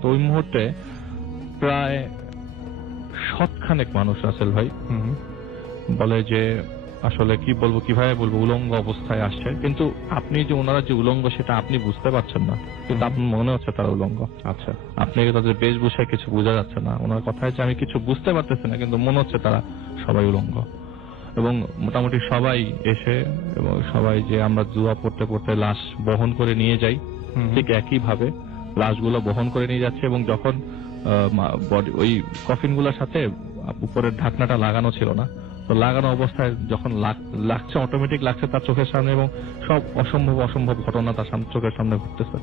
তো ওই মুহূর্তে প্রায় 100 মানুষ, রাসেল ভাই বলে যে আসলে কি বলবো, কিভাবে বলবো, উলঙ্গ অবস্থায় আসছে। কিন্তু আপনি যে ওনারা যে উলঙ্গ সেটা আপনি বুঝতে পারছেন না, কিন্তু আপনার মনে হচ্ছে তারা উলঙ্গ। আচ্ছা, আপনি তাদের বেশভূষায় কিছু বোঝা যাচ্ছে না, ওনার কথায় যে আমি কিছু বুঝতে পারতেছি না, কিন্তু মনে হচ্ছে তারা সবাই উলঙ্গ। এবং মোটামুটি সবাই এসে, এবং সবাই যে আমরা দোয়া পড়তে পড়তে লাশ বহন করে নিয়ে যাই, ঠিক একই ভাবে লাশগুলো বহন করে নিয়ে যাচ্ছে। এবং যখন ওই কফিন গুলোর সাথে উপরের ঢাকনাটা লাগানো ছিল না, তো লাগানো অবস্থায় যখন লাগছে, অটোমেটিক লাগছে তার চোখের সামনে, এবং সব অসম্ভব ঘটনা তার চোখের সামনে ঘটতেছে।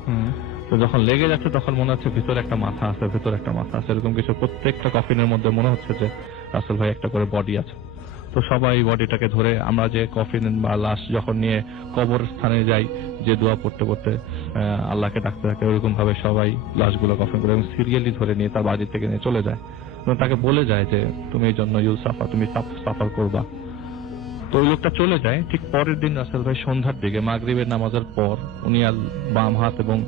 তো যখন লেগে যাচ্ছে তখন মনে হচ্ছে ভিতরে একটা মাথা আছে, এরকম কিছু। প্রত্যেকটা কফিনের মধ্যে মনে হচ্ছে যে রাসেল ভাই একটা করে বডি আছে। তো সবাই বডিটাকে ধরে, আমরা যে কফিন বা লাশ যখন নিয়ে কবর স্থানে যাই, যে দোয়া পড়তে পড়তে আল্লাহকে ডাকতে থাকে, ওরকম ভাবে সবাই লাশগুলো কফিন করে এবং সিরিয়ালি ধরে নিয়ে তার বাড়ি থেকে নিয়ে চলে যায়, এবং তাকে বলে যায় যে তুমি এই জন্য তুমি সাফার করবা। তো ওই লোকটা চলে যায়। ঠিক পরের দিন রাসেল ভাই সন্ধ্যার দিকে, মাগরিবের নামাজের পর, উনি আর বাম হাত এবং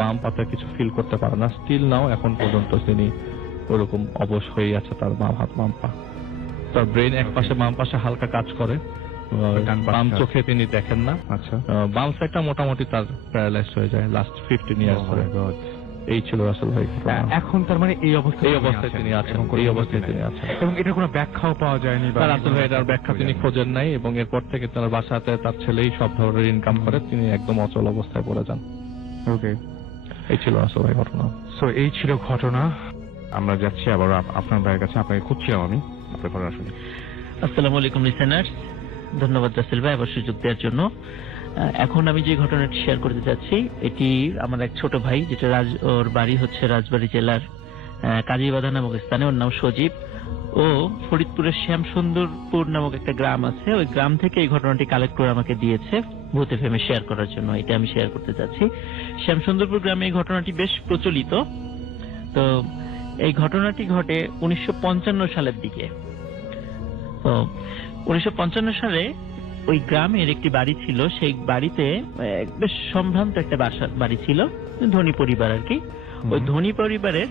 বাম পাতে কিছু ফিল করতে পারে না। স্টিল নাও এখন পর্যন্ত তিনি ওরকম অবশ হয়ে আছে, তার বাম হাত বাম পা। তার ব্রেন এক পাশে, বাম পাশে হালকা কাজ করে, বাম চোখে তিনি দেখেন না। আচ্ছা, বাম সাইডটা মোটামুটি তার প্যারালাইজড হয়ে যায় লাস্ট 15 ইয়ার্স ধরে। এই ছিল রাসেল ভাই। এখন তার মানে এই অবস্থায় তিনি আছেন, এই অবস্থায় তিনি আছেন, এবং এটার কোনো ব্যাখ্যাও পাওয়া যায়নি। রাসেল ভাই এটার ব্যাখ্যা তিনি খোঁজেন নাই, এবং এরপর থেকে তার বাসাতে তার ছেলেই সব ধরনের ইনকাম করে, তিনি একদম অচল অবস্থায় পড়ে যান। ওকে, এই ছিল রাসেল ভাই ঘটনা। সো এই ছিল ঘটনা। আমরা যাচ্ছি আবার আপনার ভাইয়ের কাছে, আপনাকে খুঁজছিলাম আমি, আপনার ঘটনা শুনি। আসসালামু আলাইকুম লিসেনার্স, ধন্যবাদ রাসেল ভাই আবার সুযোগ দেওয়ার জন্য। এখন আমি যে ঘটনাটি শেয়ার করতে যাচ্ছি, এটি আমার এক ছোট ভাই, যেটা ওর বাড়ি হচ্ছে রাজবাড়ী জেলার কাজীবাধা নামক স্থানে। ওর নাম সজীব। ও ফরিদপুরের শ্যামসুন্দরপুর নামক একটা গ্রাম আছে, ওই গ্রাম থেকে এই ঘটনাটি কালেক্ট করে আমাকে দিয়েছে ভূত এফএমে শেয়ার করার জন্য। এটা আমি শেয়ার করতে যাচ্ছি। শ্যামসুন্দরপুর গ্রামে এই ঘটনাটি বেশ প্রচলিত। তো এই ঘটনাটি ঘটে 1955 সালের দিকে। তো 1955 সালে ওই গ্রামের একটি বাড়ি ছিল, সেই বাড়িতে বেশ সম্ভ্রান্ত একটা বাড়ি ছিল, ধনী পরিবার আর কি। ওই ধনী পরিবারের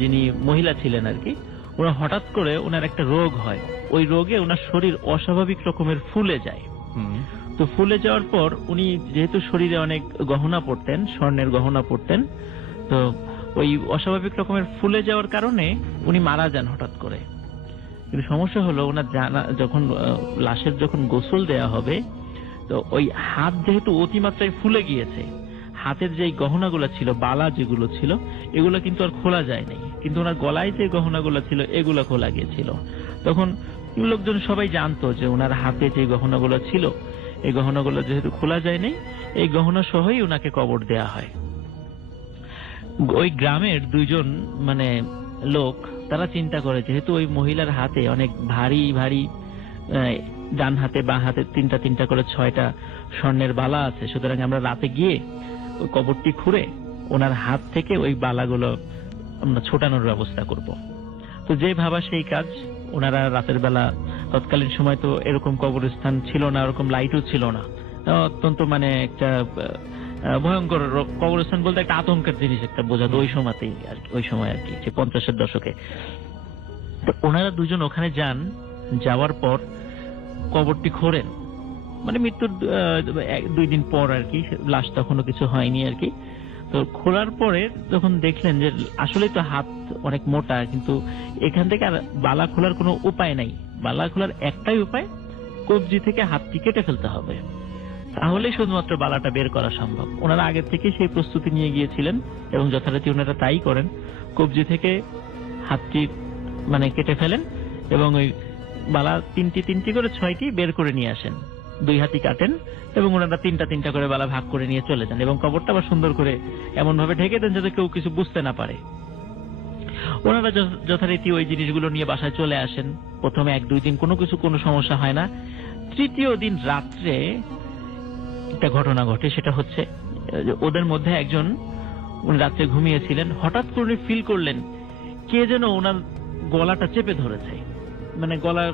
যিনি মহিলা ছিলেন আর কি, ওরা হঠাৎ করে ওনার একটা রোগ হয়। ওই রোগে ওনার শরীর অস্বাভাবিক রকমের ফুলে যায়। তো ফুলে যাওয়ার পর উনি যেহেতু শরীরে অনেক গহনা পরতেন, স্বর্ণের গহনা পরতেন, তো ওই অস্বাভাবিক রকমের ফুলে যাওয়ার কারণে উনি মারা যান হঠাৎ করে। কিন্তু সমস্যা হলো, ওনার যখন লাশের যখন গোসল দেয়া হবে, তো ওই হাত যেহেতু অতিমাত্রায় ফুলে গিয়েছে, হাতের যে গহনাগুলো ছিল, বালা যেগুলো ছিল, এগুলো কিন্তু আর খোলা যায় নাই, কিন্তু ওনার গলায় যে গহনাগুলো ছিল এগুলো খোলা গিয়েছিল। তখন লোকজন সবাই জানতো যে ওনার হাতে যে গহনাগুলো ছিল, এই গহনাগুলো যেহেতু খোলা যায় নাই, এই গহনা সহই ওনাকে কবর দেয়া হয়। ওই গ্রামের দুইজন লোক, তারা চিন্তা করে যেহেতু ওই মহিলার হাতে অনেক ভারী ভারী, ডান হাতে বা হাতে তিনটা করে 6টা স্বর্ণের বালা আছে, সুতরাং আমরা রাতে গিয়ে ওই কবরটি খুঁড়ে ওনার হাত থেকে ওই বালাগুলো আমরা ছোটানোর ব্যবস্থা করব। তো যে ভাবা সেই কাজ। ওনারা রাতের বেলা, তৎকালীন সময় তো এরকম কবরস্থান ছিল না, এরকম লাইটও ছিল না, অত্যন্ত একটা ভয়ঙ্কর কবরস্থান বলতে একটা আতঙ্কের জিনিস একটা বোঝাতো ওই সময়তেই আর কি, ওই সময় আর কি, যে 50-এর দশকে। তো ওনারা দুজন ওখানে যান, যাওয়ার পর কবরটি খোঁড়েন, মানে মৃত্যুর 2 দিন পর আর কি, লাশ তখনও কিছু হয়নি আর কি। তো খোলার পরে যখন দেখলেন যে আসলে তো হাত অনেক মোটা, কিন্তু এখান থেকে আর বালা খোলার কোনো উপায় নাই। বালা খোলার একটাই উপায়, কবজি থেকে হাতটি কেটে ফেলতে হবে, তাহলেই শুধুমাত্র বালাটা বের করা সম্ভব। ওনারা আগের থেকে সেই প্রস্তুতি নিয়ে গিয়েছিলেন এবং যথারীতি ওনারা তাই করেন। কবজি থেকে হাতটি মানে কেটে ফেলেন এবং ওই বালা 3টি করে 6টি বের করে নিয়ে আসেন, 2 হাতই কাটেন এবং ওনারা 3টা করে বালা ভাগ করে নিয়ে চলে যান এবং কবরটা আবার সুন্দর করে এমন ভাবে ঢেকে দেন যাতে কেউ কিছু বুঝতে না পারে। ওনারা যথারীতি ওই জিনিসগুলো নিয়ে বাসায় চলে আসেন। প্রথমে 1-2 দিন কোনো সমস্যা হয় না। 3য় দিন রাত্রে একটা ঘটনা ঘটে, সেটা হচ্ছে ওদের মধ্যে একজন, উনি রাত্রে ঘুমিয়েছিলেন, হঠাৎ করে ফিল করলেন কে যেন ওনার গলাটা চেপে ধরেছে, মানে গলা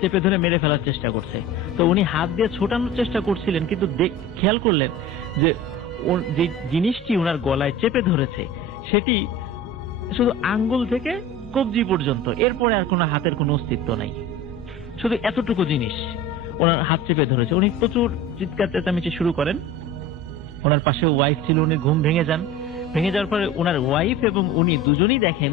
চেপে ধরে মেরে ফেলার চেষ্টা করছে। তো উনি হাত দিয়ে ছোটানোর চেষ্টা করছিলেন, কিন্তু খেয়াল করলেন যে যে জিনিসটি ওনার গলায় চেপে ধরেছে সেটি শুধু আঙ্গুল থেকে কবজি পর্যন্ত, এরপরে আর কোনো হাতের কোনো অস্তিত্ব নাই, শুধু এতটুকু জিনিস ওনার হাত চেপে ধরেছে। উনি প্রচুর চিৎকার চেঁচামেচি শুরু করেন। ওনার পাশে ওয়াইফ ছিল, উনি ঘুম ভেঙে যান। ভেঙে যাওয়ার পরে ওনার ওয়াইফ এবং উনি দুজনেই দেখেন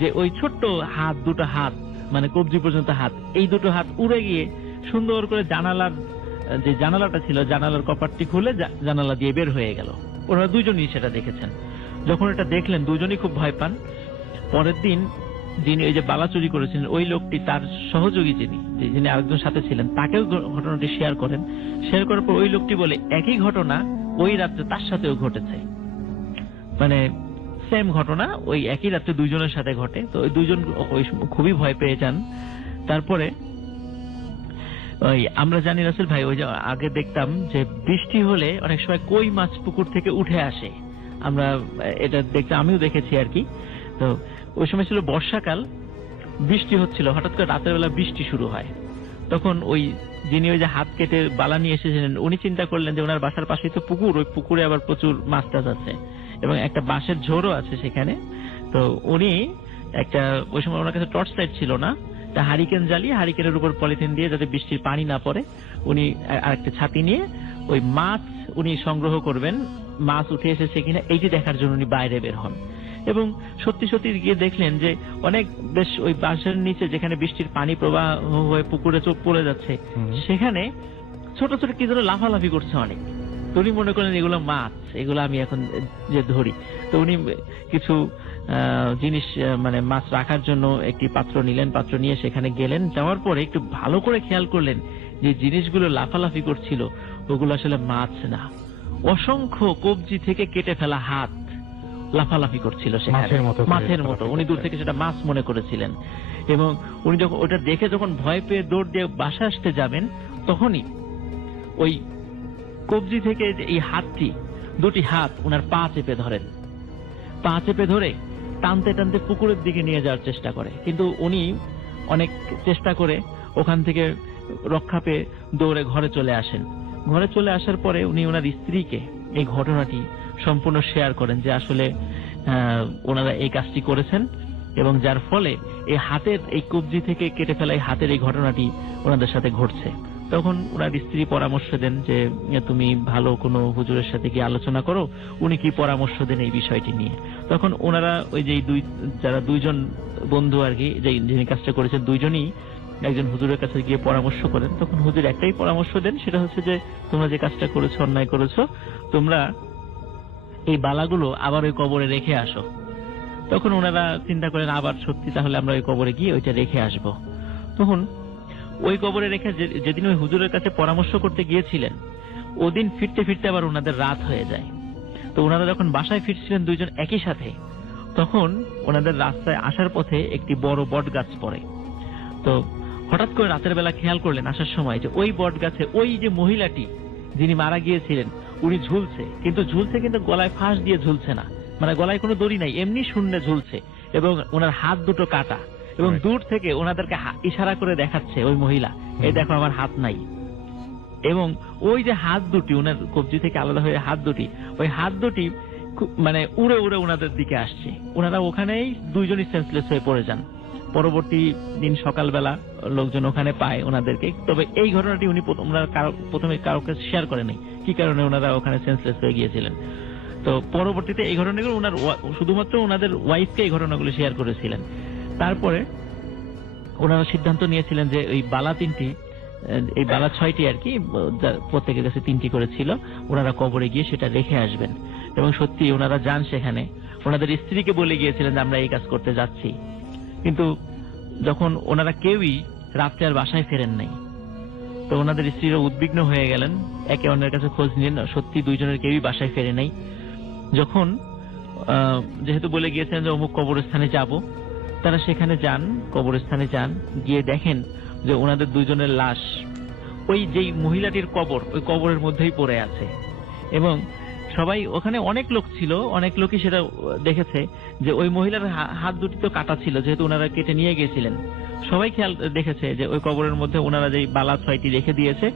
যে ওই ছোট্ট হাত, 2টা হাত, মানে কবজি পর্যন্ত হাত, এই 2টো হাত উড়ে গিয়ে সুন্দর করে জানালার যে জানালাটা ছিল, জানালার কপাটটি খুলে জানালা দিয়ে বের হয়ে গেল। ওনারা দুজনেই সেটা দেখেছেন। যখন এটা দেখলেন দুজনেই খুব ভয় পান। পরের দিন যিনি ওই যে বালা চুরি করেছিলেন ওই লোকটি, তার সহযোগী যিনি আরেকজন সাথে ছিলেন, তাকেও ঘটনাটি শেয়ার করেন। শেয়ার করার পর ওই লোকটি বলে একই ঘটনা ওই রাত্রে তার সাথেও ঘটেছে, মানে সেম ঘটনা ওই একই রাত্রে 2 জনের সাথে ঘটে। তো ওই 2 জন ওই খুবই ভয় পেয়ে যান। তারপরে ওই আমরা জানি রাসেল ভাই, ওই যে আগে দেখতাম যে বৃষ্টি হলে অনেক সময় কই মাছ পুকুর থেকে উঠে আসে, আমরা এটা দেখতাম, আমিও দেখেছি আর কি। তো ওই সময় ছিল বর্ষাকাল, বৃষ্টি হচ্ছিল, হঠাৎ করে রাতের বেলা বৃষ্টি শুরু হয়। তখন ওই যিনি ওই যে হাত কেটে বালা নিয়ে এসেছিলেন, উনি চিন্তা করলেন যে ওনার বাসার পাশেই তো পুকুর, ওই পুকুরে আবার প্রচুর মাছ টাছ আছে এবং একটা বাঁশের ঝোড়ও আছে সেখানে। তো উনি একটা, ওই সময় ওনার কাছে টর্চ লাইট ছিল না, তা হারিকেন জ্বালিয়ে, হারিকেনের উপর পলিথিন দিয়ে যাতে বৃষ্টির পানি না পড়ে, উনি আরেকটা ছাতি নিয়ে ওই মাছ উনি সংগ্রহ করবেন, মাছ উঠে এসেছে কিনা এইটি দেখার জন্য উনি বাইরে বের হন। এবং সত্যি সত্যি গিয়ে দেখলেন যে অনেক বেশ ওই বাঁশের নিচে যেখানে বৃষ্টির পানি প্রবাহ হয়ে পুকুরে চোখ পড়ে যাচ্ছে, সেখানে ছোট ছোট কি যেন লাফালাফি করছে অনেক। তো উনি মনে করলেন এগুলো মাছ, এগুলো আমি এখন যে ধরি। তো উনি কিছু জিনিস, মানে মাছ রাখার জন্য একটি পাত্র নিলেন, পাত্র নিয়ে সেখানে গেলেন। যাওয়ার পরে একটু ভালো করে খেয়াল করলেন যে জিনিসগুলো লাফালাফি করছিল ওগুলো আসলে মাছ না, অসংখ্য কবজি থেকে কেটে ফেলা হাত লাফালাফি করছিল সেখানে, মাছের মতো। উনি দূর থেকে সেটা মাছ মনে করেছিলেন এবং উনি যখন ওটা দেখে যখন ভয় পেয়ে দৌড় দিয়ে বাসা আসতে যাবেন, তখনই ওই কবজি থেকে এই হাতটি, 2টি হাত ওনার পা চেপে ধরেন। পা চেপে ধরে টানতে টানতে পুকুরের দিকে নিয়ে যাওয়ার চেষ্টা করে, কিন্তু উনি অনেক চেষ্টা করে ওখান থেকে রক্ষা পেয়ে দৌড়ে ঘরে চলে আসেন। ঘরে চলে আসার পরে উনি ওনার স্ত্রীকে এই ঘটনাটি সম্পূর্ণ শেয়ার করেন যে আসলে ওনারা এই কাজটি করেছেন এবং যার ফলে এই হাতের, এই কবজি থেকে কেটে ফেলা এই হাতের এই ঘটনাটি ওনাদের সাথে ঘটছে। তখন ওনার স্ত্রী পরামর্শ দেন যে তুমি ভালো কোনো হুজুরের সাথে কি আলোচনা করো। উনি কি পরামর্শ দেন এই বিষয়টি নিয়ে। তখন ওনারা ওই যে যারা 2 জন বন্ধু আর কি, যিনি কাজটা করেছেন, 2 জনই একজন হুজুরের কাছে গিয়ে পরামর্শ করেন। তখন হুজুর একটাই পরামর্শ দেন, সেটা হচ্ছে যে তোমরা যে কাজটা করেছো, অন্যায় করেছো, তোমরা এই বালাগুলো আবার ওই কবরে রেখে আসো। তখন ওনারা চিন্তা করেন আবার সত্যি তাহলে আমরা ওই কবরে গিয়ে ওইটা রেখে আসবো। তখন ওই কবরে রেখে যেদিন ওই হুজুরের কাছে পরামর্শ করতে গিয়েছিলেন, ওদিন ফিরতে ফিরতে আবার ওনাদের রাত হয়ে যায়। তো ওনারা যখন বাসায় ফিরছিলেন 2 জন একই সাথে, তখন ওনাদের রাস্তায় আসার পথে একটি বড় বট গাছ পড়ে। তো হঠাৎ করে রাতের বেলা খেয়াল করলেন আসার সময় যে ওই বট গাছে ওই যে মহিলাটি যিনি মারা গিয়েছিলেন উনি ঝুলছে, কিন্তু গলায় ফাঁস দিয়ে ঝুলছে না, মানে গলায় কোনো দড়ি নাই, এমনি শূন্যে ঝুলছে এবং ওনার হাত 2টো কাটা এবং দূর থেকে ওনাদেরকে ইশারা করে দেখাচ্ছে ওই মহিলা, এই দেখো আমার হাত নাই। এবং ওই যে হাত দুটি ওনার কবজি থেকে আলাদা হয়ে হাত দুটি, ওই হাত দুটি মানে উড়ে উড়ে ওনাদের দিকে আসছে। ওনারা ওখানেই দুইজনই সেন্সলেস হয়ে পড়ে যান। পরবর্তী দিন সকালবেলা লোকজন ওখানে পায় ওনাদেরকে। তবে এই ঘটনাটি উনি প্রথমে কাউকে শেয়ার করেনি কি কারণে ওনারা ওখানে সেন্সলেস হয়ে গিয়েছিলেন। তো পরবর্তীতে এই ঘটনাগুলো ওনার শুধুমাত্র ওনাদের ওয়াইফকে এই ঘটনাগুলো শেয়ার করেছিলেন। তারপরে ওনারা সিদ্ধান্ত নিয়েছিলেন যে এই বালা 3টি, এই বালা 6টি আর কি, প্রত্যেকের কাছে 3টি করে ছিল, ওনারা কবরে গিয়ে সেটা রেখে আসবেন। এবং সত্যি ওনারা যান সেখানে, ওনাদের স্ত্রীকে বলে গিয়েছিলেন যে আমরা এই কাজ করতে যাচ্ছি। কিন্তু যখন ওনারা কেউই রাত্রে আর বাসায় ফেরেন নাই, তো ওনাদের স্ত্রীরা উদ্বিগ্ন হয়ে গেলেন, একে অন্যের কাছে খোঁজ নিলেন, সত্যি দুইজনের কেউই বাসায় ফেরে নাই। যখন যেহেতু বলে গিয়েছেন যে অমুক কবরস্থানে যাব, তারা সেখানে যান, কবরস্থানে যান, গিয়ে দেখেন যে ওনাদের দুইজনের লাশ ওই যেই মহিলাটির কবর, ওই কবরের মধ্যেই পড়ে আছে। এবং সবাই ওখানে অনেক লোক ছিল, অনেক লোকই সেটা দেখেছে যে ওই মহিলার হাত দুটি তো কাটা ছিল, যেহেতু ওনারা কেটে নিয়ে গেছিলেন। সবাই খেয়াল দেখেছে যে ওই কবরের মধ্যে ওনারা যে বালা 6টি রেখে দিয়েছে,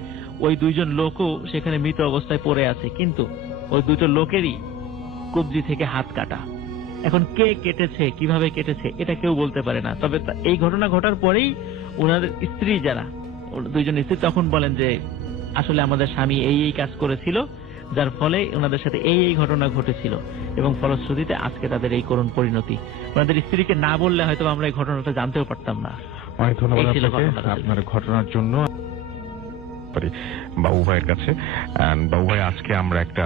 ওই দুইজন লোকও সেখানে মৃত অবস্থায় পড়ে আছে, কিন্তু ওই দুটো লোকেরই কবজি থেকে হাত কাটা। এখন কে কেটেছে, কিভাবে কেটেছে, এটা কেউ বলতে পারে না। তবে এই ঘটনা ঘটার পরেই ওনাদের স্ত্রী, যারা দুইজন স্ত্রী, তখন বলেন যে আসলে আমাদের স্বামী এই এই কাজ করেছিল, যার ফলে ওনাদের সাথে এই এই ঘটনা ঘটেছিল, এবং ফলশ্রুতিতে আজকে তাদের এই করুণ পরিণতি। ওনাদের স্ত্রীকে না বললে হয়তো আমরা এই ঘটনাটা জানতেও পারতাম না। অনেক ধন্যবাদ এই ছিল আপনাকে ঘটনাটা। আপনার ঘটনার জন্য। বাবু ভাইয়ের কাছে, বাবু ভাই, আজকে আমরা একটা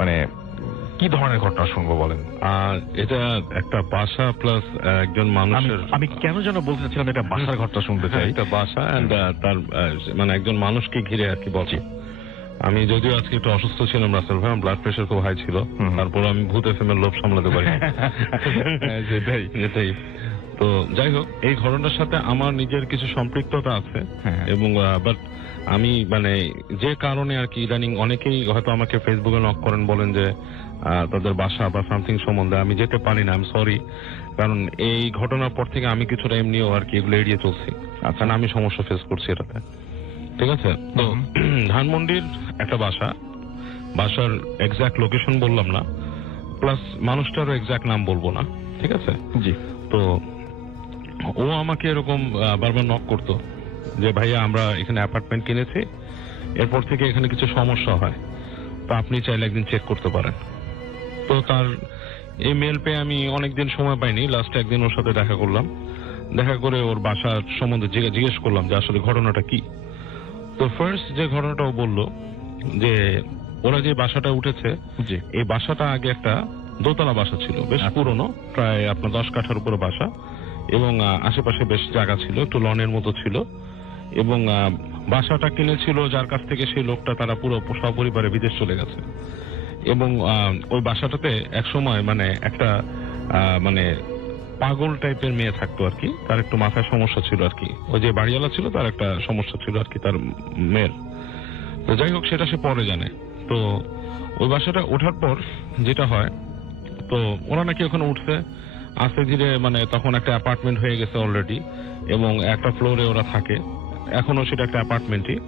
মানে কি ধরনের ঘটনা শুনবো বলেন? এটা একটা বাসা প্লাস একজন মানুষের, আমি কেন যেন বলতে চাচ্ছিলাম এটা বাসার ঘটনা শুনতে চাই। একটা বাসা এন্ড তার মানে একজন মানুষকে ঘিরে আর কি বলছি। আমি যদিও আজকে একটু অসুস্থ ছিলাম রাসেল ভাই, ব্লাড প্রেশার খুব হাই ছিল, তারপর আমি ভূত এফএম এর লোভ সামলাতে পারি। এটাই তো যাই হোক, এই ঘটনার সাথে আমার নিজের কিছু সম্পৃক্ততা আছে, এবং বাট আমি মানে যে কারণে আর কি ইদানিং অনেকেই হয়তো আমাকে ফেসবুকে নক করেন, বলেন যে তাদের বাসা বা সামথিং সম্বন্ধে আমি যেতে পারি না। আমি সরি, কারণ এই ঘটনার পর থেকে আমি কিছুটা এমনিও আর কি এগুলো এড়িয়ে চলছি, কারণ আমি সমস্যা ফেস করছি এটাতে। ঠিক আছে, তো ধানমন্ডির একটা বাসার এক্সাক্ট লোকেশন বললাম না, প্লাস মানুষটারও এক্সাক্ট নাম বলবো না, ঠিক আছে? জি। তো ও আমাকে এরকম বারবার নক করতো যে ভাইয়া আমরা এখানে অ্যাপার্টমেন্ট কিনেছি, এরপর থেকে এখানে কিছু সমস্যা হয়, তো আপনি চাইলে একদিন চেক করতে পারেন। তো তার এই মেল পেয়ে আমি অনেকদিন সময় পাইনি, লাস্ট একদিন ওর সাথে দেখা করলাম, দেখা করে ওর বাসার সম্বন্ধে জিজ্ঞেস করলাম যে আসলে ঘটনাটা কি। তো ফার্স্ট যে ঘটনাটা ও বললো যে ওরা যে বাসাটা উঠেছে, এই বাসাটা আগে একটা দোতলা বাসা ছিল, বেশ পুরনো, প্রায় আপনার 10 কাঠার উপরে বাসা, এবং আশেপাশে বেশ জায়গা ছিল, একটু লনের মতো ছিল, এবং বাসাটা কিনেছিল যার কাছ থেকে সেই লোকটা, তারা পুরো সপরিবারে বিদেশ চলে গেছে। এবং ওই বাসাটাতে একসময় মানে একটা মানে পাগল টাইপের মেয়ে থাকতো আর কি, তার একটু মাথায় সমস্যা ছিল আর কি, ওই যে বাড়িওয়ালা ছিল তার একটা সমস্যা ছিল আর কি তার মেয়ের। তো যাই হোক, সেটা সে পরে জানে। তো ওই বাসাটা ওঠার পর যেটা হয়, তো ওরা নাকি ওখানে উঠছে আস্তে ধীরে, মানে তখন একটা অ্যাপার্টমেন্ট হয়ে গেছে অলরেডি, এবং একটা ফ্লোরে ওরা থাকে, এখনো সেটা একটা অ্যাপার্টমেন্টই।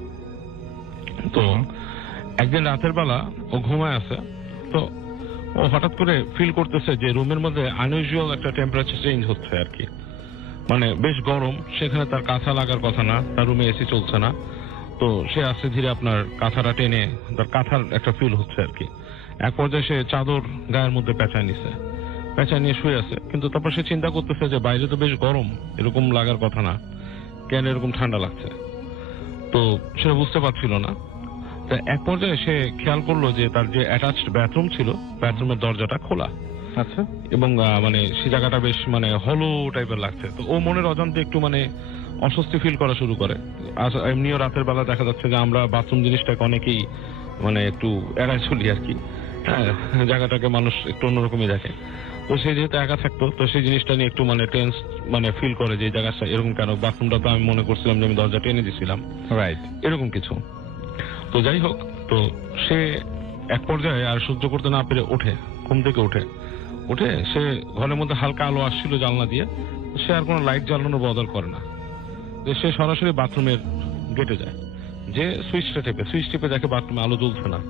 তো একদিন রাতের বেলা ও ঘুমায় আছে, তো ও হঠাৎ করে ফিল করতেছে যে রুমের মধ্যে আনইউজুয়াল একটা টেম্পারেচার চেঞ্জ হচ্ছে আর কি, মানে বেশ গরম, সেখানে তার কাঁথা লাগার কথা না, তার রুমে এসি চলছে না। তো সে আস্তে ধীরে আপনার কাঁথাটা টেনে, তার কাঁথার একটা ফিল হচ্ছে আর কি। এক পর্যায়ে সে চাদর গায়ের মধ্যে পেঁচায় নিয়ে শুয়ে আছে, কিন্তু তারপর সে চিন্তা করতেছে যে বাইরে তো বেশ গরম, এরকম লাগার কথা না, কেন এরকম ঠান্ডা লাগছে, তো সে বুঝতে পারছিল না। তো এক পর্যায়ে সে খেয়াল করলো যে তার যে অ্যাটাচড বাথরুম ছিল, বাথরুমের দরজাটা খোলা, আচ্ছা, এবং মানে সে জায়গাটা বেশ মানে হলো টাইপের লাগছে। তো ও মনের অজান্তে একটু মানে অস্বস্তি ফিল করা শুরু করে। এমনিও রাতের বেলা দেখা যাচ্ছে যে আমরা বাথরুম জিনিসটাকে অনেকেই মানে একটু এড়ায় চলি আর কি, জায়গাটাকে মানুষ একটু অন্যরকমই দেখে। তো সে যেহেতু একা থাকতো, তো সেই জিনিসটা নিয়ে একটু মানে টেন্স মানে ফিল করে যে জায়গাটা এরকম কেন, বাথরুমটা তো আমি মনে করছিলাম যে আমি দরজা টেনে দিছিলাম, রাইট, এরকম কিছু। তো যাই হোক, তো সে এক পর্যায়ে আর সহ্য করতে না পেরে ওঠে, ঘুম থেকে উঠে সে ঘরের মধ্যে হালকা আলো আসছিল জানলা দিয়ে, সে আর কোনো লাইট জ্বালানোর বদল করে না, সে সরাসরি বাথরুমের গেটে যায়, যে সুইচ টিপে দেখে বাথরুমে আলো জ্বলছে না।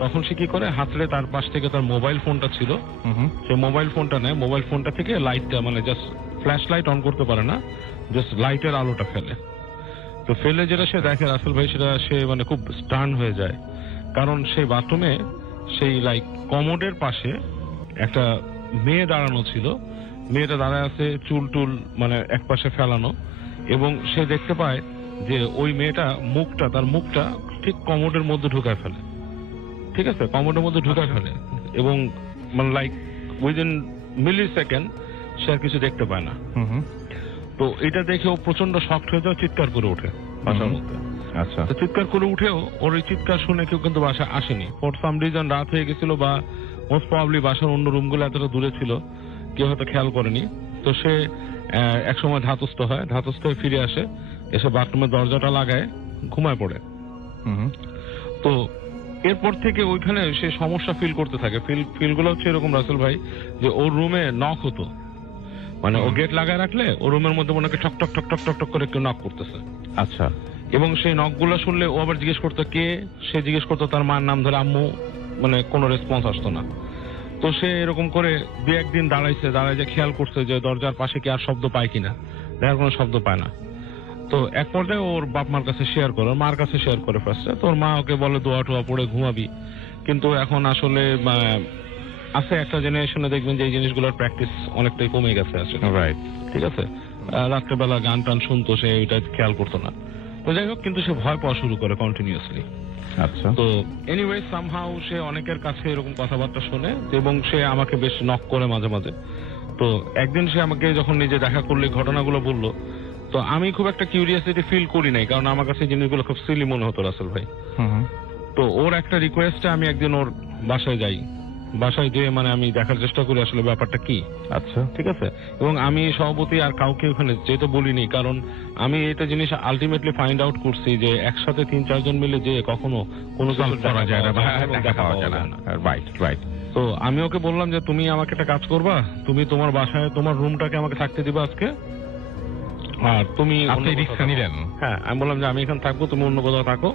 তখন সে কি করে, হাতড়ে তার পাশ থেকে তার মোবাইল ফোনটা ছিল, সে মোবাইল ফোনটা নেয়, মোবাইল ফোনটা থেকে লাইটটা মানে জাস্ট ফ্ল্যাশ লাইট অন করতে পারে না, জাস্ট লাইটের আলোটা ফেলে। তো ফেলে যেটা সে দেখে রাসেল ভাই, সেটা সে মানে খুব স্টার্ন হয়ে যায়। কারণ সেই বাথরুমে সেই লাইক কমোডের পাশে একটা মেয়ে দাঁড়ানো ছিল, মেয়েটা দাঁড়ায় আছে, চুল টুল মানে এক পাশে ফেলানো, এবং সে দেখতে পায় যে ওই মেয়েটা তার মুখটা ঠিক কমোডের মধ্যে ঢুকায় ফেলে। ঠিক আছে, কমোডের মধ্যে ঢুকায় ফেলে, এবং মানে লাইক উইদিন মিলি সেকেন্ড সে আর কিছু দেখতে পায় না। তো এটা দেখে ও প্রচন্ড শকড হয়ে যায়, চিৎকার করে ওঠে বাসার মধ্যে। আচ্ছা, তো চিৎকার করে উঠেও ওর এই চিৎকার শুনে কেউ কিন্তু বাসায় আসেনি। ফর সাম রিজন রাত হয়ে গেছিল, বা মোস্ট প্রবাবলি বাসার অন্য রুমগুলো এতটা দূরে ছিল, কেউ হয়তো খেয়াল করেনি। তো সে একসময় ধাতস্থ হয়ে ফিরে আসে, এসে বাথরুমের দরজাটা লাগায়, ঘুমায় পড়ে। তো এরপর থেকে ওইখানে সে সমস্যা ফিল করতে থাকে। ফিলগুলো হচ্ছে এরকম রাসেল ভাই, যে ওর রুমে নক হতো, মানে ও গেট লাগায় রাখলে ওর রুমের মধ্যে মনে হয় ঠক ঠক ঠক ঠক ঠক ঠক করে কেউ নক করতেছে। আচ্ছা, এবং সেই নকগুলো শুনলে ও আবার জিজ্ঞেস করতো কে, সে জিজ্ঞেস করতো তার মার নাম ধরে, আম্মু, মানে কোনো রেসপন্স আসতো না। তো সে এরকম করে দু একদিন দাঁড়ায় যে খেয়াল করছে যে দরজার পাশে কি আর শব্দ পায় কিনা, দেখার কোনো শব্দ পায় না। তো এক পর্যায়ে ওর বাপ মার কাছে শেয়ার করে, ওর মার কাছে শেয়ার করে ফার্স্টে। তো ওর মা ওকে বলে দোয়া টোয়া পড়ে ঘুমাবি, কিন্তু এখন আসলে আছে একটা জেনারেশনে দেখবেন যে এই জিনিসগুলোর প্র্যাকটিস অনেকটাই কমে গেছে আসলে। রাইট, ঠিক আছে, রাত্রেবেলা গান টান শুনতো, সে এটা খেয়াল করতো না। তো যাই হোক, কিন্তু সে ভয় পাওয়া শুরু করে কন্টিনিউয়াসলি। আচ্ছা, তো এনিওয়ে সামহাউ সে অনেকের কাছে এরকম কথাবার্তা শোনে, এবং সে আমাকে বেশ নক করে মাঝে মাঝে। তো একদিন সে আমাকে যখন নিজে দেখা করলে ঘটনাগুলো বললো, তো আমি খুব একটা কিউরিয়াসিটি ফিল করি নাই, কারণ আমার কাছে জিনিসগুলো খুব সিলি মনে হতো রাসেল ভাই। তো ওর একটা রিকোয়েস্টে আমি একদিন ওর বাসায় যাই, বাসায় যেয়ে মানে আমি দেখার চেষ্টা করি আসলে ব্যাপারটা কি। আচ্ছা, ঠিক আছে, এবং আমি সভাপতি আর কাউকে ওখানে যেতে বলিনি, কারণ আমি এটা জিনিস আলটিমেটলি ফাইন্ড আউট করছি যে একসাথে 3-4 জন মিলে যে কখনো কোনো কিছু করা যায় না, দেখা পাওয়া যায় না। Right right. তো আমি ওকে বললাম যে তুমি আমাকে একটা কাজ করবা, তুমি তোমার বাসায় তোমার রুমটাকে আমাকে থাকতে দিবা আজকে, আর তুমি আপনি রিস্ক নিলেন? হ্যাঁ, আমি বললাম যে আমি এখানে থাকবো, তুমি অন্য কোথাও থাকো,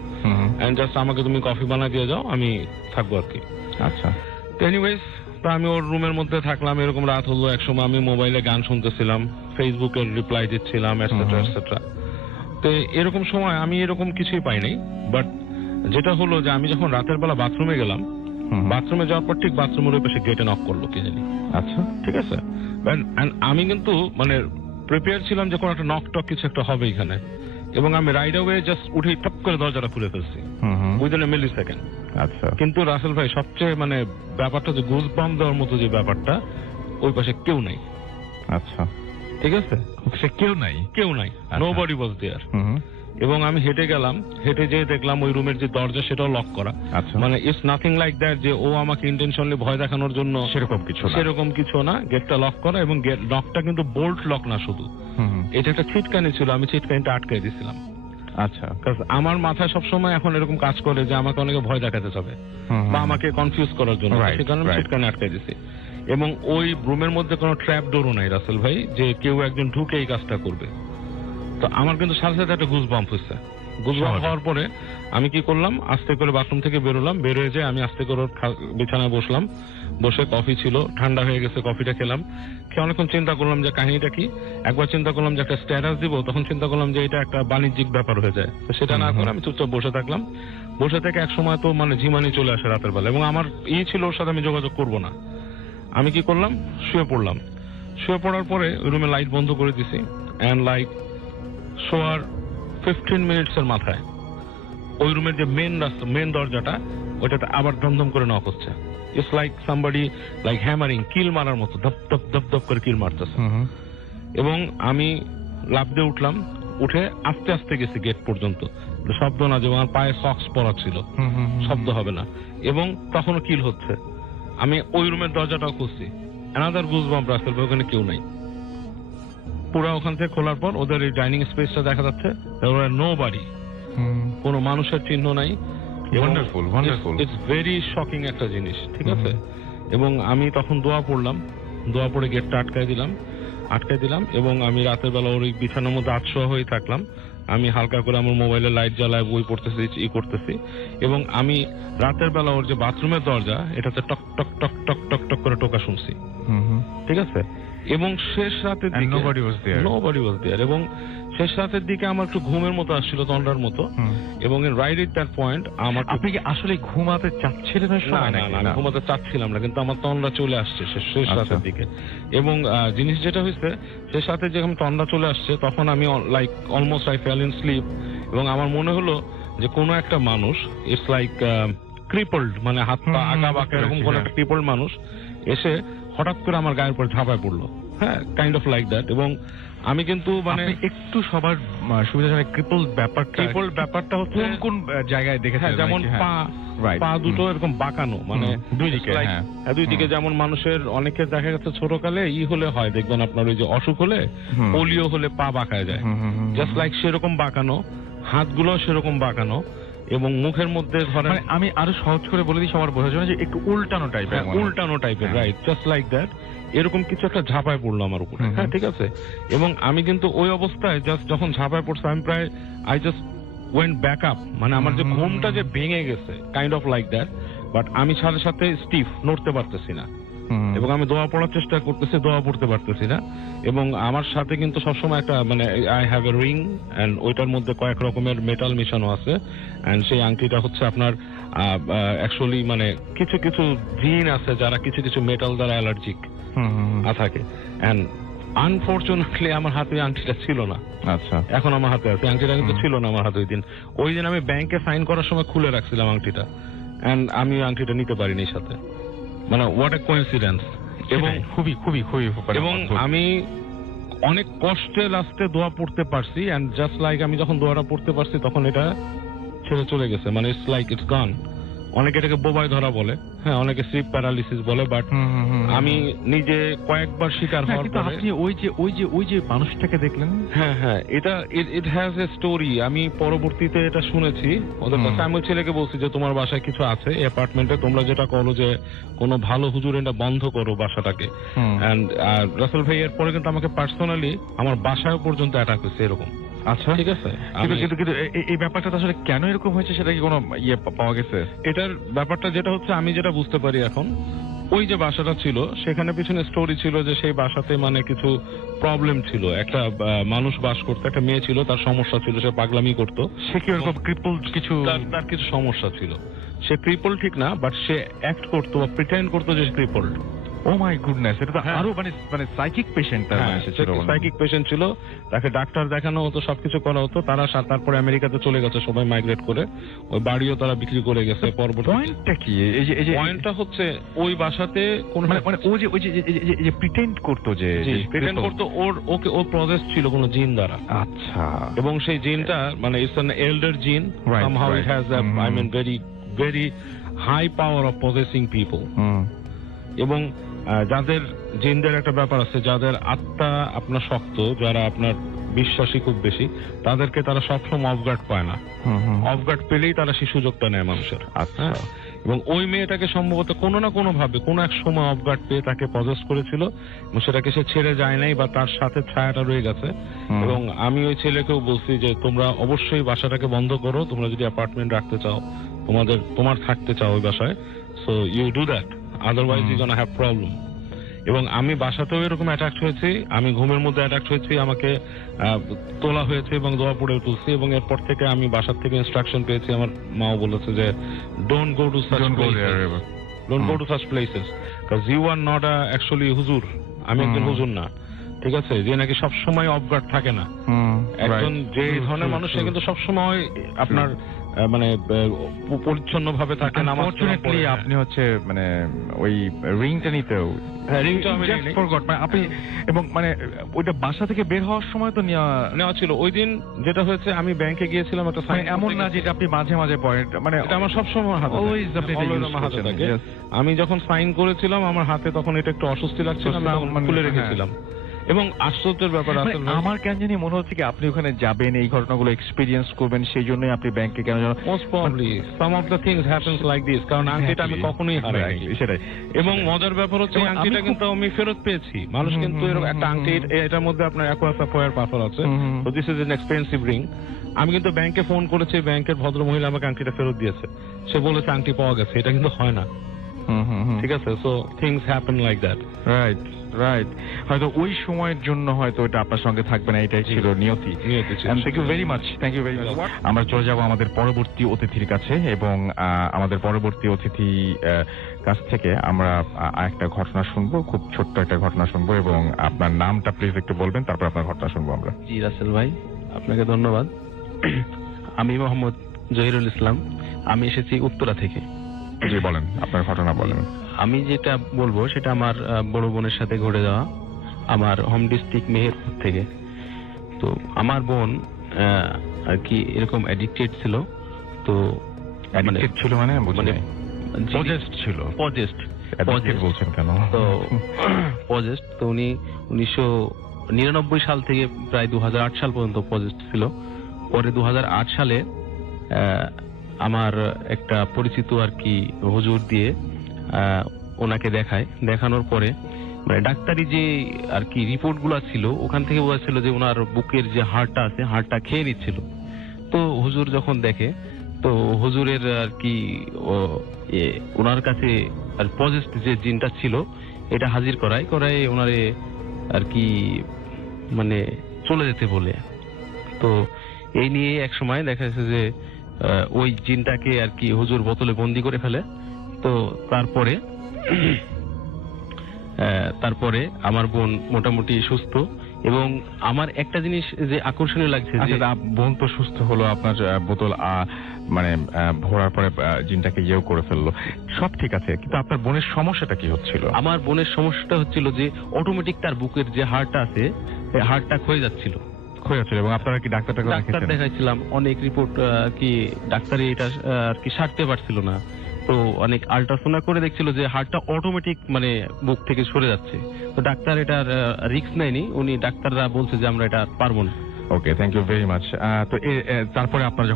এন্ড জাস্ট আমাকে তুমি কফি বানিয়ে দিয়ে যাও, আমি থাকবো আর কি। আচ্ছা, এনিওয়েজ, তো আমি ওর রুমের মধ্যে থাকলাম, এরকম রাত হলো। একসময় আমি মোবাইলে গান শুনতেছিলাম, ফেসবুকের রিপ্লাই দিচ্ছিলাম, এটসেট্রা এটসেট্রা। তো এরকম সময় আমি এরকম কিছুই পাই নাই। বাট যেটা হলো যে আমি যখন রাতের বেলা বাথরুমে গেলাম, বাথরুমে যাওয়ার পর ঠিক বাথরুমের ওই পাশে গেটে নক করলো কে জানি। আচ্ছা, ঠিক আছে, আমি কিন্তু মানে প্রিপেয়ার ছিলাম যে কোনো একটা নক টক কিছু একটা হবে এখানে, এবং আমি রাইড অ্যাওয়ে জাস্ট উঠে টপ করে দরজাটা খুলে ফেলছি উইদিন এ মিলি সেকেন্ড। আচ্ছা, কিন্তু রাসেল ভাই সবচেয়ে মানে ব্যাপারটা যে গুজ বাম্প দেওয়ার মতো যে ব্যাপারটা, ওই পাশে কেউ নাই। আচ্ছা, ঠিক আছে, সে কেউ নাই, নোবডি ওয়াজ দেয়ার। এবং আমি হেঁটে গেলাম, হেঁটে যেয়ে দেখলাম ওই রুমের যে দরজা সেটাও লক করা। আচ্ছা, মানে ইটস নাথিং লাইক দ্যাট যে ও আমাকে ইন্টেনশনালি ভয় দেখানোর জন্য, সেরকম কিছু না। গেটটা লক করা, এবং গেট লকটা কিন্তু বোল্ট লক না শুধু, এটা একটা ছিটকানি ছিল, আমি ছিটকানিটা আটকাই দিয়েছিলাম। আচ্ছা, আমার মাথায় সবসময় এখন এরকম কাজ করে যে আমাকে অনেকে ভয় দেখাতে যাবে বা আমাকে কনফিউজ করার জন্য, সে কারণে আমি ছিটকানি আটকাই দিছি। এবং ওই রুমের মধ্যে কোনো ট্র্যাপ ডোরও নাই রাসেল ভাই, যে কেউ একজন ঢুকে এই কাজটা করবে। তো আমার কিন্তু সাথে সাথে একটা গুজ বাম্প হচ্ছে। গুজ বাম্প হওয়ার পরে আমি কি করলাম, আস্তে করে বাথরুম থেকে বেরোলাম, বেরোয় যে আমি আস্তে করে বিছানায় বসলাম, বসে কফি ছিল, ঠান্ডা হয়ে গেছে, কফিটা খেলাম, খেয়ে অনেকক্ষণ চিন্তা করলাম যে কাহিনীটা কি। একবার চিন্তা করলাম যে একটা স্ট্যাটাস দিব, তখন চিন্তা করলাম যে এটা একটা বাণিজ্যিক ব্যাপার হয়ে যায়, তো সেটা না করে আমি চুপচাপ বসে থাকলাম। বসে থেকে এক সময় তো মানে ঝিমানি চলে আসে রাতের বেলা, এবং আমার ছিল ওর সাথে আমি যোগাযোগ করবো না। আমি কি করলাম, শুয়ে পড়লাম। শুয়ে পড়ার পরে ওই রুমে লাইট বন্ধ করে দিছি, অ্যান্ড লাইট শোয়ার 15 মিনিটসের মাথায় ওই রুমের যে মেন দরজাটা, ওইটাতে আবার ধমধম করে নক হচ্ছে। It's like somebody like hammering, কিল মারার মতো, ধপ ধপ ধপ ধপ করে কিল মারতেছে। এবং আমি লাফ দিয়ে উঠলাম, উঠে আস্তে আস্তে গেছি গেট পর্যন্ত, শব্দ না, যে আমার পায়ে সক্স পরা ছিল, শব্দ হবে না, এবং তখনও কিল হচ্ছে। আমি ওই রুমের দরজাটাও খুঁজছি, অ্যানাদার গুজবাম্প রাসেল ভাই, ওখানে কেউ নাই। পুরো ওখান থেকে খোলার পর ওদের এই ডাইনিং স্পেসটা দেখা যাচ্ছে, নোবডি, কোনো মানুষের চিহ্ন নাই। Wonderful, wonderful, it's very shocking একটা জিনিস। ঠিক আছে, এবং আমি তখন দোয়া পড়লাম, দোয়া পড়ে গেটটা আটকাই দিলাম, এবং আমি রাতের বেলা ওর বিছানার মধ্যে আটশোয়া হয়ে থাকলাম। আমি হালকা করে আমার মোবাইলে লাইট জ্বালায় বই পড়তেছি ই করতেছি, এবং আমি রাতের বেলা ওর যে বাথরুমের দরজা এটাতে টক টক টক টক টক টক করে টোকা শুনছি, ঠিক আছে। এবং শেষ রাতের দিকে nobody was there. nobody was there, এবং শেষ রাতের দিকে আমার একটু ঘুমের মতো আসছিল, তন্ডার মতো, এবং রাইট এট দ্যাট পয়েন্ট আমার আপনি কি আসলে ঘুমাতে চাচ্ছিলেন ওই না সময় না নাকি? না, আমি ঘুমাতে চাচ্ছিলাম না, কিন্তু আমার তন্ডা চলে আসছে শেষ আচ্ছা। রাতের দিকে। এবং জিনিস যেটা হয়েছে, শেষ রাতে যখন তন্ডা চলে আসছে তখন আমি like almost I fell in sleep, এবং আমার মনে হলো যে কোনো একটা মানুষ, ইটস লাইক ক্রিপলড, মানে হাত পা আগা বাঁকা এরকম কোন একটা ক্রিপলড মানুষ এসে হঠাৎ করে আমার গায়ের উপর ঝাঁপায় পড়লো, হ্যাঁ, কাইন্ড অফ লাইক দ্যাট। এবং আমি কিন্তু মানে আপনি একটু সবার সুবিধাজনক ব্যাপারটা হচ্ছে কোন কোন জায়গায় দেখেছেন? হ্যাঁ, যেমন পা দুটো এরকম বাঁকানো, মানে দুই দিকে, like, হ্যাঁ। দুই দিকে, যেমন মানুষের অনেকের দেখা গেছে ছোটকালে হলে হয়, দেখবেন আপনার ওই যে অসুখ হলে, পোলিও হলে পা বাঁকায় যায়, জাস্ট লাইক সেরকম বাঁকানো, হাতগুলো সেরকম বাঁকানো, এবং মুখের মধ্যে ধরেন, মানে আমি আরো সহজ করে বলে দিই সবার বোঝার জন্য, যে একটু উল্টানো টাইপের, উল্টানো টাইপের, রাইট, জাস্ট লাইক দ্যাট, এরকম কিছু একটা ঝাঁপায় পড়লো আমার উপরে, হ্যাঁ, ঠিক আছে। এবং আমি কিন্তু ওই অবস্থায় জাস্ট যখন ঝাঁপায় পড়ছে, আমি প্রায় I just went back up, মানে আমার যে ঘুমটা যে ভেঙে গেছে, kind of like that, but আমি সাথে সাথে স্টিফ, নড়তে পারতেছি না, এবং আমি দোয়া পড়ার চেষ্টা করতেছি, দোয়া পড়তে পারতেছি না। এবং আমার সাথে কিন্তু সবসময় একটা, মানে I have a ring, and ওইটার মধ্যে কয়েক রকমের মেটাল মিশানো আছে, এন্ড সেই আংটিটা হচ্ছে আপনার অ্যাকচুয়ালি মানে কিছু কিছু জিন আছে যারা কিছু কিছু মেটাল দ্বারা অ্যালার্জিক থাকে, এন্ড আনফরচুনেটলি আমার হাতে আংটিটা ছিল না। আচ্ছা, এখন আমার হাতে আছে, আংটিটা কিন্তু ছিল না আমার হাতে ওই দিন আমি ব্যাংকে সাইন করার সময় খুলে রাখছিলাম আংটিটা, এন্ড আমি আংটিটা নিতে পারিনি সাথে, মানে হোয়াট এ কোইন্সিডেন্স। এবং খুবই খুবই খুবই এবং আমি অনেক কষ্টে লাস্টে দোয়া পড়তে পারছি, এন্ড জাস্ট লাইক আমি যখন দোয়াটা পড়তে পারছি তখন এটা ছেড়ে চলে গেছে, মানে ইটস লাইক ইটস গন। অনেকে এটাকে বোবাই ধরা বলে, হ্যাঁ, অনেকে স্লিপ প্যারালিসিস বলে, বাট আমি নিজে কয়েকবার শিকার হওয়ার পরে। আপনি ওই যে মানুষটাকে দেখলেন, হ্যাঁ হ্যাঁ, এটা ইট হ্যাজ এ স্টোরি। আমি পরবর্তীতে এটা শুনেছি ওদের কাছে। আমি ওই ছেলেকে বলছি যে তোমার বাসায় কিছু আছে অ্যাপার্টমেন্টে, তোমরা যেটা করো যে কোনো ভালো হুজুর এটা বন্ধ করো বাসাটাকে। এন্ড রাসেল ভাই এর পরে কিন্তু আমাকে পার্সোনালি আমার বাসায় পর্যন্ত অ্যাটাক হয়েছে এরকম। আচ্ছা, ঠিক আছে, কিন্তু এই ব্যাপারটা আসলে কেন এরকম হয়েছে সেটা কি কোনো পাওয়া গেছে? এটার ব্যাপারটা যেটা হচ্ছে, আমি যেটা বুঝতে পারি এখন, ওই যে বাসাটা ছিল সেখানে পিছনে স্টোরি ছিল যে সেই বাসাতে মানে কিছু প্রবলেম ছিল, একটা মানুষ বাস করতো, একটা মেয়ে ছিল, তার সমস্যা ছিল, সে পাগলামি করতো, সে কি ওরকম ক্রিপল কিছু, তার কিছু সমস্যা ছিল। সে ক্রিপল ঠিক না, বাট সে অ্যাক্ট করতো বা প্রিটেন্ড করতো যে ক্রিপলড। ও মাই গুডনেস, এটা তো আরো মানে সাইকিক পেশেন্ট, সাইকিক পেশেন্ট ছিল, তাকে ডাক্তার দেখানো হতো, সবকিছু করা হতো। তারপরে আমেরিকাতে চলে গেছে সবাই মাইগ্রেট করে, ওই বাড়িও তারা বিক্রি করে গেছে। পয়েন্টটা কি? এই যে পয়েন্টটা হচ্ছে ওই বাসাতে কোন মানে ওই যে প্রিটেন্ড করতো, যে প্রিটেন্ড করতো, ওর প্রসেস ছিল কোন জিন দ্বারা। আচ্ছা, এবং সেই জিনটা মানে ইটস অ্যান এল্ডার জিন, somehow it has a I mean very very high power of possessing people. এবং যাদের জিনদের একটা ব্যাপার আছে, যাদের আত্মা আপনার শক্ত, যারা আপনার বিশ্বাসী খুব বেশি, তাদেরকে তারা সবসময় অফগার্ড পায় না। অফগার্ড পেলেই তারা সুযোগটা নেয় মানুষের। আচ্ছা, এবং ওই মেয়েটাকে সম্ভবত কোনো না কোনো ভাবে কোনো এক সময় অফগার্ড পেয়ে তাকে পজেস করেছিল, এবং সেটাকে সে ছেড়ে যায় নাই, বা তার সাথে ছায়াটা রয়ে গেছে। এবং আমি ওই ছেলেকেও বলছি যে তোমরা অবশ্যই বাসাটাকে বন্ধ করো, তোমরা যদি অ্যাপার্টমেন্ট রাখতে চাও, তোমার থাকতে চাও ওই বাসায়, so you do that, otherwise you gonna have problem. এবং আমি বাসাতেও এরকম অ্যাটাক হয়েছি, আমি ঘুমের মধ্যে অ্যাটাক হয়েছি, আমাকে তোলা হয়েছে এবং দোয়া পড়ে তুলছি। এবং এরপর থেকে আমি বাসার থেকে ইনস্ট্রাকশন পেয়েছি, আমার মাও বলেছে যে don't go to such places because you are not actually হুজুর। আমি একজন হুজুর না, ঠিক আছে, যে নাকি সবসময় অফগার্ড থাকে না। একজন যে ধরনের মানুষ, সে কিন্তু সবসময় আপনার মানে পরিচ্ছন্ন ভাবে থাকে। আনফরচুনেটলি আপনি হচ্ছে মানে ওই রিংটা নিতেও, আপনি, এবং মানে ওইটা বাসা থেকে বের হওয়ার সময় তো নেওয়া ছিল। ওই দিন যেটা হয়েছে, আমি ব্যাংকে গিয়েছিলাম, একটা সাইন, এমন না যেটা আপনি মাঝে মাঝে পয়েন্ট, মানে এটা আমার সবসময় হাতে থাকে। আমি যখন সাইন করেছিলাম আমার হাতে তখন এটা একটু অস্বস্তি লাগছিল, আমি খুলে রেখেছিলাম। এবং আশ্চর্যের ব্যাপার মানে আসল ভাই, আমার কেন জানি মনে হচ্ছে কি আপনি ওখানে যাবেন, এই ঘটনাগুলো এক্সপিরিয়েন্স করবেন, সেই জন্যই আপনি ব্যাংকে কেন যেন most probably some of the things happens like this, কারণ আংটিটা আমি কখনোই হারাইনি। Exactly, সেটাই। এবং মজার ব্যাপার হচ্ছে এই এবং আমি আংটিটা খুব- কিন্তু আমি ফেরত পেয়েছি। মানুষ কিন্তু এরকম একটা আংটি, এটার মধ্যে আপনার অ্যাকোয়াসাফায়ার পাথর আছে, তো this is an expensive ring. আমি কিন্তু ব্যাংকে ফোন করেছি, ব্যাংকের ভদ্র মহিলা আমাকে আংটিটা ফেরত দিয়েছে, সে বলেছে আংটি পাওয়া গেছে। এটা কিন্তু হয় না, ঠিক আছে? So things happen like that. Right right, হয়তো ওই সময়ের জন্য হয়তো এটা আপনার সঙ্গে থাকবে না, এটাই ছিল নিয়তি। Thank you very much, thank you very much. আমরা চলে যাব আমাদের পরবর্তী অতিথির কাছে, এবং আমাদের পরবর্তী অতিথি কাছ থেকে আমরা একটা ঘটনা শুনবো, খুব ছোট্ট একটা ঘটনা শুনবো, এবং আপনার নামটা প্লিজ একটু বলবেন, তারপর আপনার ঘটনা শুনবো আমরা। জি রাসেল ভাই, আপনাকে ধন্যবাদ। আমি মোহাম্মদ জহিরুল ইসলাম, আমি এসেছি উত্তরা থেকে। জি বলেন, আপনার ঘটনা বলেন। আমি যেটা বলবো সেটা আমার বড় বোনের সাথে ঘটে যাওয়া, আমার হোম ডিস্ট্রিক্ট মেহেরপুর থেকে। তো আমার বোন আর কি এরকম অ্যাডিক্টেড ছিল। তো Addicted ছিল মানে মানে পজেসড ছিল। পজেস্ট Addicted বলছেন কেন? তো পজেস্ট, তো উনি 1999 সাল থেকে প্রায় 2008 সাল পর্যন্ত পজেস্ট ছিল। পরে 2008 সালে আমার একটা পরিচিত আর কি হুজুর দিয়ে ওনাকে দেখানোর পরে মানে ডাক্তারি যে আর কি রিপোর্ট গুলা ছিল, ওখান থেকে বোঝা ছিল যে ওনার বুকের যে হাড়টা আছে, হাড়টা খেয়ে নিচ্ছিল। তো হুজুর যখন দেখে, তো হুজুরের আর কি ওনার কাছে আর পজেস্ট যে জিনটা ছিল এটা হাজির করায় ওনারে আর কি মানে চলে যেতে বলে। তো এই নিয়ে এক সময় দেখা যাচ্ছে যে ওই জিনটাকে আর কি হুজুর বোতলে বন্দি করে ফেলে। তো তারপরে আমার বোন মোটামুটি সুস্থ। এবং আমার একটা জিনিস যে আকর্ষণীয় লাগছে যে বোন তো সুস্থ হলো, আপনার বোতল মানে ভরার পরে জিনটাকে ইয়েও করে ফেললো, সব ঠিক আছে, কিন্তু আপনার বোনের সমস্যাটা কি হচ্ছিল? আমার বোনের সমস্যাটা হচ্ছিল যে অটোমেটিক তার বুকের যে হাড়টা আছে, হাড়টা ক্ষয়ে যাচ্ছিল। এবং আপনারা কি ডাক্তার দেখাইছিলাম, অনেক রিপোর্ট কি ডাক্তারে এটা আর কি সারতে পারছিল না। তো অনেক আল্ট্রাসাউন্ড করে দেখছিল যে হাড়টা অটোমেটিক মানে বুক থেকে সরে যাচ্ছে। তো ডাক্তার এটার রিস্ক নেয়নি, উনি ডাক্তাররা বলছে যে আমরা এটা পারবো না। ওকে, থ্যাংক ইউ ভেরি মাচ। তো তারপরে আপনার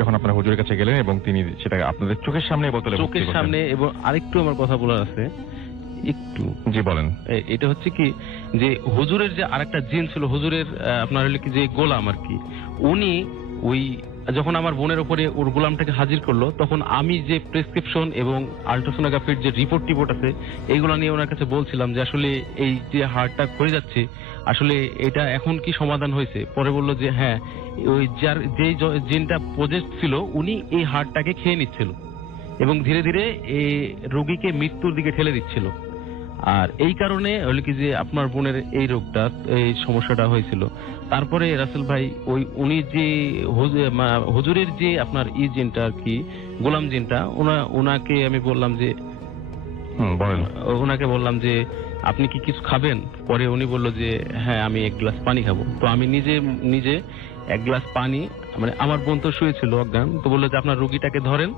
যখন আপনার হুজুরের কাছে গেলেন এবং তিনি সেটা আপনাদের চোখের সামনে বোতলে চোখের সামনে, এবং আরেকটু আমার কথা বলার আছে একটু। জি বলেন। এটা হচ্ছে কি যে হুজুরের যে আরেকটা জিন ছিল, হুজুরের আপনার হলো কি যে গোলাম আর কি, উনি ওই যখন আমার বোনের উপরে ওর গোলামটাকে হাজির করলো, তখন আমি যে প্রেসক্রিপশন এবং আল্ট্রাসোনোগ্রাফির যে রিপোর্ট আছে এইগুলো নিয়ে ওনার কাছে বলছিলাম যে আসলে এই যে হাড়টা ক্ষয়ে যাচ্ছে, আসলে এটা এখন কি সমাধান হয়েছে? পরে বললো যে হ্যাঁ, ওই যে জিনটা পজেস্ট ছিল উনি এই হাড়টাকে খেয়ে নিচ্ছিল এবং ধীরে ধীরে এই রোগীকে মৃত্যুর দিকে ঠেলে দিচ্ছিল। আর এই কারণে হলো কি যে আপনার বোনের এই রোগটা, এই সমস্যাটা হয়েছিল। তারপরে রাসেল ভাই উনি যে হুজুরের যে আপনার জিনটা আর কি গোলাম জিনটা, ওনাকে আমি বললাম যে ওনাকে বললাম যে আপনি কি কিছু খাবেন? পরে উনি বলল যে হ্যাঁ, আমি এক গ্লাস পানি খাবো। তো আমি নিজে এক গ্লাস পানি, মানে আমার বোন তো শুয়েছিল অজ্ঞান, তো বললো যে আপনার রোগীটাকে ধরেন।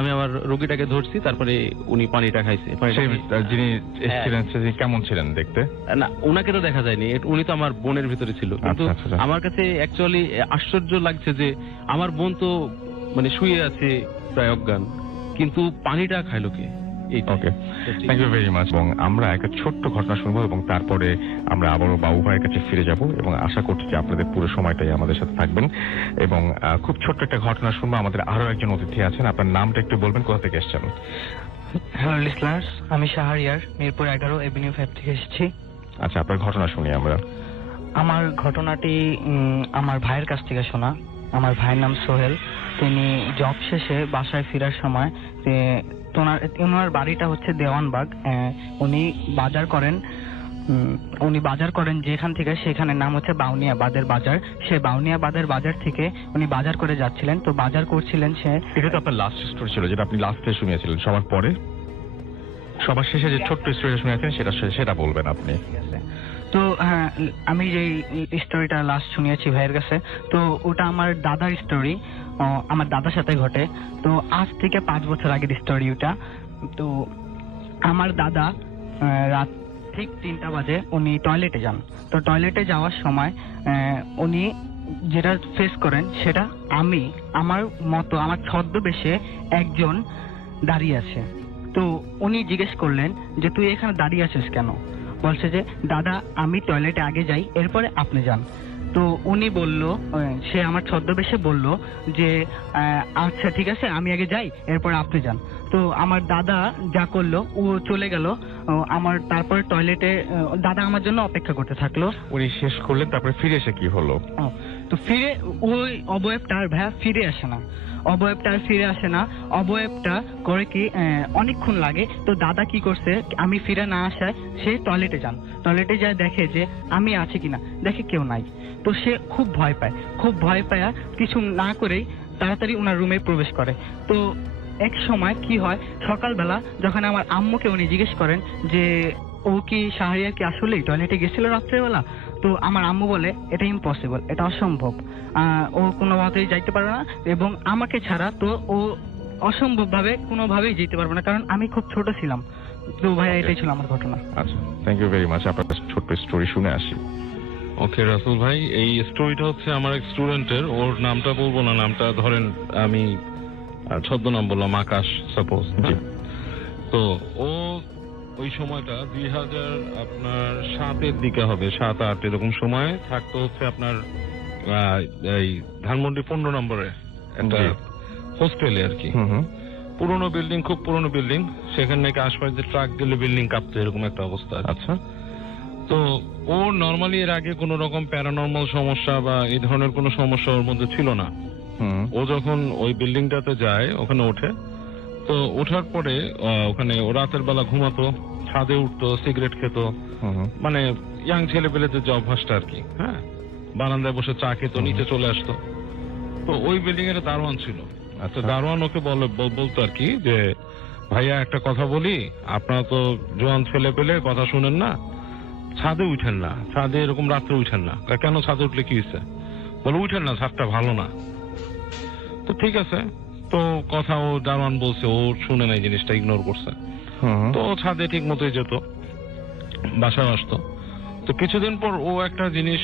আমি আমার রোগীটাকে ধরছি, তারপরে উনি পানিটা খাইছে। যিনি কেমন ছিলেন দেখতে? না, উনাকে তো দেখা যায়নি, উনি তো আমার বোনের ভিতরে ছিল। কিন্তু আমার কাছে অ্যাকচুয়ালি আশ্চর্য লাগছে যে আমার বোন তো মানে শুয়ে আছে প্রায় অজ্ঞান, কিন্তু পানিটা খাইলো কে? ওকে, থ্যাংক ইউ ভেরি মাচ। এবং আমরা একটা ছোট্ট ঘটনা শুনবো এবং তারপরে আমরা আবারও বাবু ভাইয়ের কাছে ফিরে যাব, এবং আশা করছি যে আপনাদের পুরো সময়টাই আমাদের সাথে থাকবেন। এবং খুব ছোট্ট একটা ঘটনা শুনবো। আমাদের আরো একজন অতিথি আছেন, আপনার নামটা একটু বলবেন, কোথা থেকে এসেছেন? হ্যালো লিসনার্স, আমি শাহরিয়ার, মিরপুর 11 এভিনিউ 5 থেকে এসেছি। আচ্ছা, আপনার ঘটনা শুনি আমরা। আমার ঘটনাটি আমার ভাইয়ের কাছ থেকে শোনা। আমার ভাইয়ের নাম সোহেল। তিনি জব শেষে বাসায় ফেরার সময়, ওনার বাড়িটা হচ্ছে দেওয়ানবাগ। উনি বাজার করেন যেখান থেকে, সেখানে নাম হচ্ছে বাউনিয়াবাদের বাজার। সে বাউনিয়াবাদের বাজার থেকে উনি বাজার করে যাচ্ছিলেন। তো বাজার করছিলেন সে। এটা তো আপনার লাস্ট স্টোরি ছিল, যেটা আপনি লাস্টে শুনিয়েছিলেন। সবার শেষে যে ছোট্ট স্টোরিটা শুনিয়েছেন সেটা বলবেন আপনি। তো হ্যাঁ, আমি যে স্টোরিটা লাস্ট শুনিয়েছি ভাইয়ের কাছে, তো ওটা আমার দাদার স্টোরি, আমার দাদার সাথে ঘটে। তো আজ থেকে 5 বছর আগের স্টোরি ওটা। তো আমার দাদা রাত ঠিক 3টা বাজে উনি টয়লেটে যান। তো টয়লেটে যাওয়ার সময় উনি যেটা ফেস করেন সেটা আমার মতো আমার ছদ্মবেশে একজন দাঁড়িয়ে আছে। তো উনি জিজ্ঞেস করলেন যে তুই এখানে দাঁড়িয়ে আছিস কেন? বলছে যে দাদা আমি টয়লেটে আগে যাই, এরপরে আপনি যান। তো উনি বলল, সে আমার ছদ্মবেশে বলল যে আচ্ছা ঠিক আছে আমি আগে যাই, এরপরে আপনি যান। তো আমার দাদা যা করলো, ও চলে গেল। আমার তারপরে টয়লেটে দাদা আমার জন্য অপেক্ষা করতে থাকলো। উনি শেষ করলেন, তারপরে ফিরে এসে কি হলো? তো ফিরে ওই অবয়বটা আর ভাইয়া ফিরে আসে না। অবয়বটা করে কি অনেকক্ষণ লাগে। তো দাদা কি করছে, আমি ফিরে না আসায় সে টয়লেটে টয়লেটে যায়, দেখে যে আমি আছি কিনা, দেখে কেউ নাই। তো সে খুব ভয় পায় কিছু না করেই তাড়াতাড়ি ওনার রুমে প্রবেশ করে। তো এক সময় কি হয়, সকালবেলা যখন আমার আম্মুকে উনি জিজ্ঞেস করেন যে ও কি শাহরিয়ার কি আসলেই টয়লেটে গেছিল রাত্রেবেলা? তো আমার আম্মু বলে এটা ইম্পসিবল, এটা অসম্ভব, ও কোনোভাবেই যাইতে পারবে না, এবং আমাকে ছাড়া তো ও কোনোভাবেই যেতে পারবে না, কারণ আমি খুব ছোট ছিলাম। তো ভাইয়া এটাই ছিল আমার ঘটনা। আচ্ছা, থ্যাংক ইউ ভেরি মাচ। আপনার ছোট্ট স্টোরি শুনে আসি। ওকে রাসেল ভাই, এই স্টোরিটা হচ্ছে আমার এক স্টুডেন্টের, ওর নামটা বলবো না, নামটা ধরেন আমি ছদ্মনাম বললাম আকাশ সাপোজ। তো ও ওই সময়টা 2007-এর দিকে হবে, 7-8 এরকম সময় থাকতো হচ্ছে আপনার এই ধানমন্ডি 15 নম্বরে একটা হোস্টেলে আর কি। পুরোনো বিল্ডিং, খুব পুরোনো বিল্ডিং, সেখানে নাকি আশপাশ দিয়ে ট্রাক গেলে বিল্ডিং কাঁপতো, এরকম একটা অবস্থা। আচ্ছা। তো ও নর্মালি এর আগে কোন রকম প্যারানর্মাল সমস্যা বা এই ধরনের কোনো সমস্যা ওর মধ্যে ছিল না। ও যখন ওই বিল্ডিংটাতে যায়, ওখানে ওঠে, তো ওঠার পরে ওখানে ও রাতের বেলা ঘুমাতো, ছাদে উঠতো, সিগারেট খেত, মানে ইয়াং ছেলে পেলেদের যে অভ্যাসটা আর কি। হ্যাঁ, বারান্দায় বসে চা খেত, নিচে চলে আসতো। তো ওই বিল্ডিং এর দারোয়ান ছিল। আচ্ছা, দারোয়ান ওকে বলতো আর কি যে ভাইয়া একটা কথা বলি, আপনারা তো জোয়ান ছেলে পেলে, কথা শুনেন না, ছাদে উঠেন না, ছাদে এরকম রাত্রে উঠেন না। কেন, ছাদে উঠলে কি হয়েছে? বলে উঠেন না, ছাদটা ভালো না। তো ঠিক আছে, তো কথা ও দারোয়ান বলছে, ও শুনে নাই, জিনিসটা ইগনোর করছে। তো ছাদে ঠিক মতোই যেত, বাসায় আসতো। তো কিছুদিন পর ও একটা জিনিস